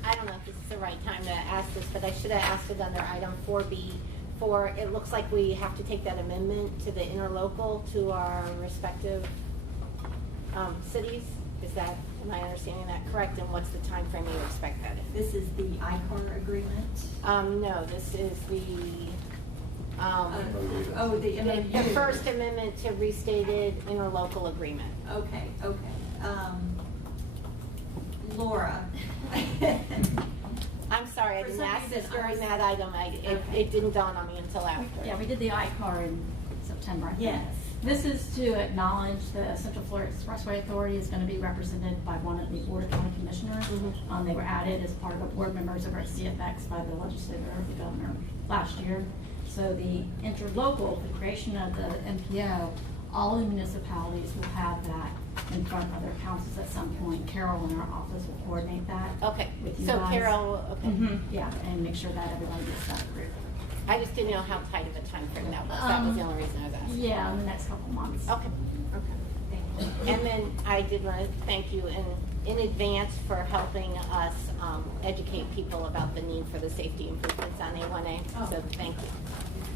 I don't know if this is the right time to ask this, but I should have asked it under item 4B. It looks like we have to take that amendment to the interlocal to our respective cities. Am I understanding that correct? And what's the time frame you expect that in? This is the ICAR agreement? No, this is the the first amendment to restated interlocal agreement. Okay. Laura. I'm sorry, I didn't ask this during that item. It didn't dawn on me until after. Yeah, we did the ICAR in September, I think. Yes. This is to acknowledge the Central Florida Expressway Authority is going to be represented by one of the Board of County Commissioners. They were added as part of board members of our CFX by the legislature of the governor last year. So the interlocal, the creation of the MPO, all the municipalities will have that in front of their councils at some point. Carol in our office will coordinate that. Okay. With you So guys. Carol, okay. Yeah, and make sure that everybody gets that approved. I just didn't know how tight of a time frame that was. That was the only reason I was asking. Yeah, in the next couple months. Okay. Thank you. And then I did want to thank you in advance for helping us educate people about the need for the safety improvements on A1A. Oh. So thank you.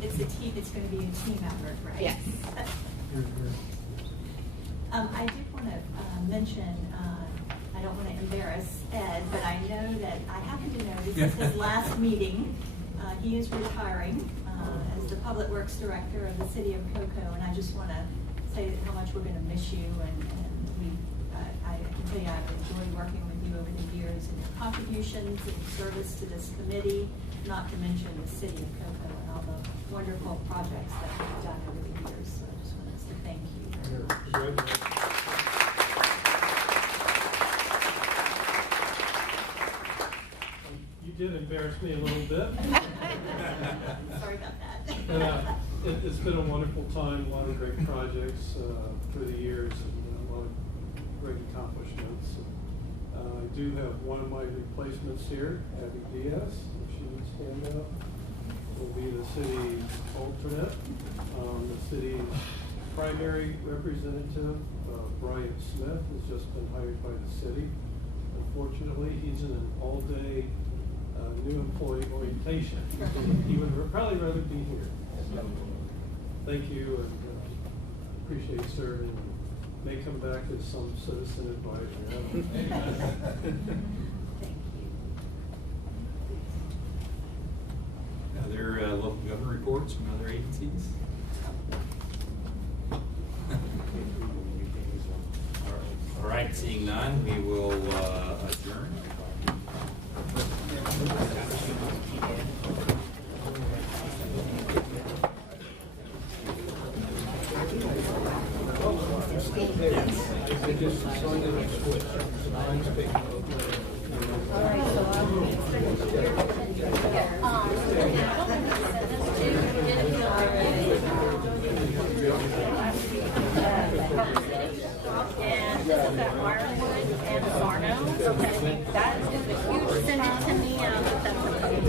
It's going to be a team effort, right? Yes. I did want to mention, I don't want to embarrass Ed, but I know that I happen to know this is his last meeting. He is retiring as the Public Works Director of the City of Cocoa, and I just want to say how much we're going to miss you, and I can tell you I've enjoyed working with you over the years and your contributions and service to this committee, not to mention the City of Cocoa and all the wonderful projects that you've done over the years. So I just wanted to thank you very much. You did embarrass me a little bit. Sorry about that. And, it's been a wonderful time, a lot of great projects through the years, and a lot of great accomplishments. I do have one of my replacements here, Abby Diaz, if she would stand up. Will be the city alternate. The city's primary representative, Brian Smith, has just been hired by the city. Unfortunately, he's in an all-day new employee orientation. He would probably rather be here. So, thank you, and appreciate serving. May come back as some citizen advisor. Other local government reports from other agencies? All right, seeing none, we will adjourn. And this is at Ironwood and Sarno. Okay. That is a huge, send it to me.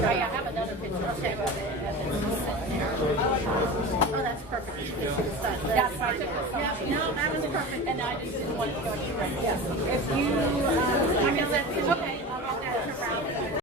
I have another picture. I'll show you Oh, that's perfect. That's fine. Yeah, no, that was perfect. And I just didn't want to go anywhere. Yes. If you, okay.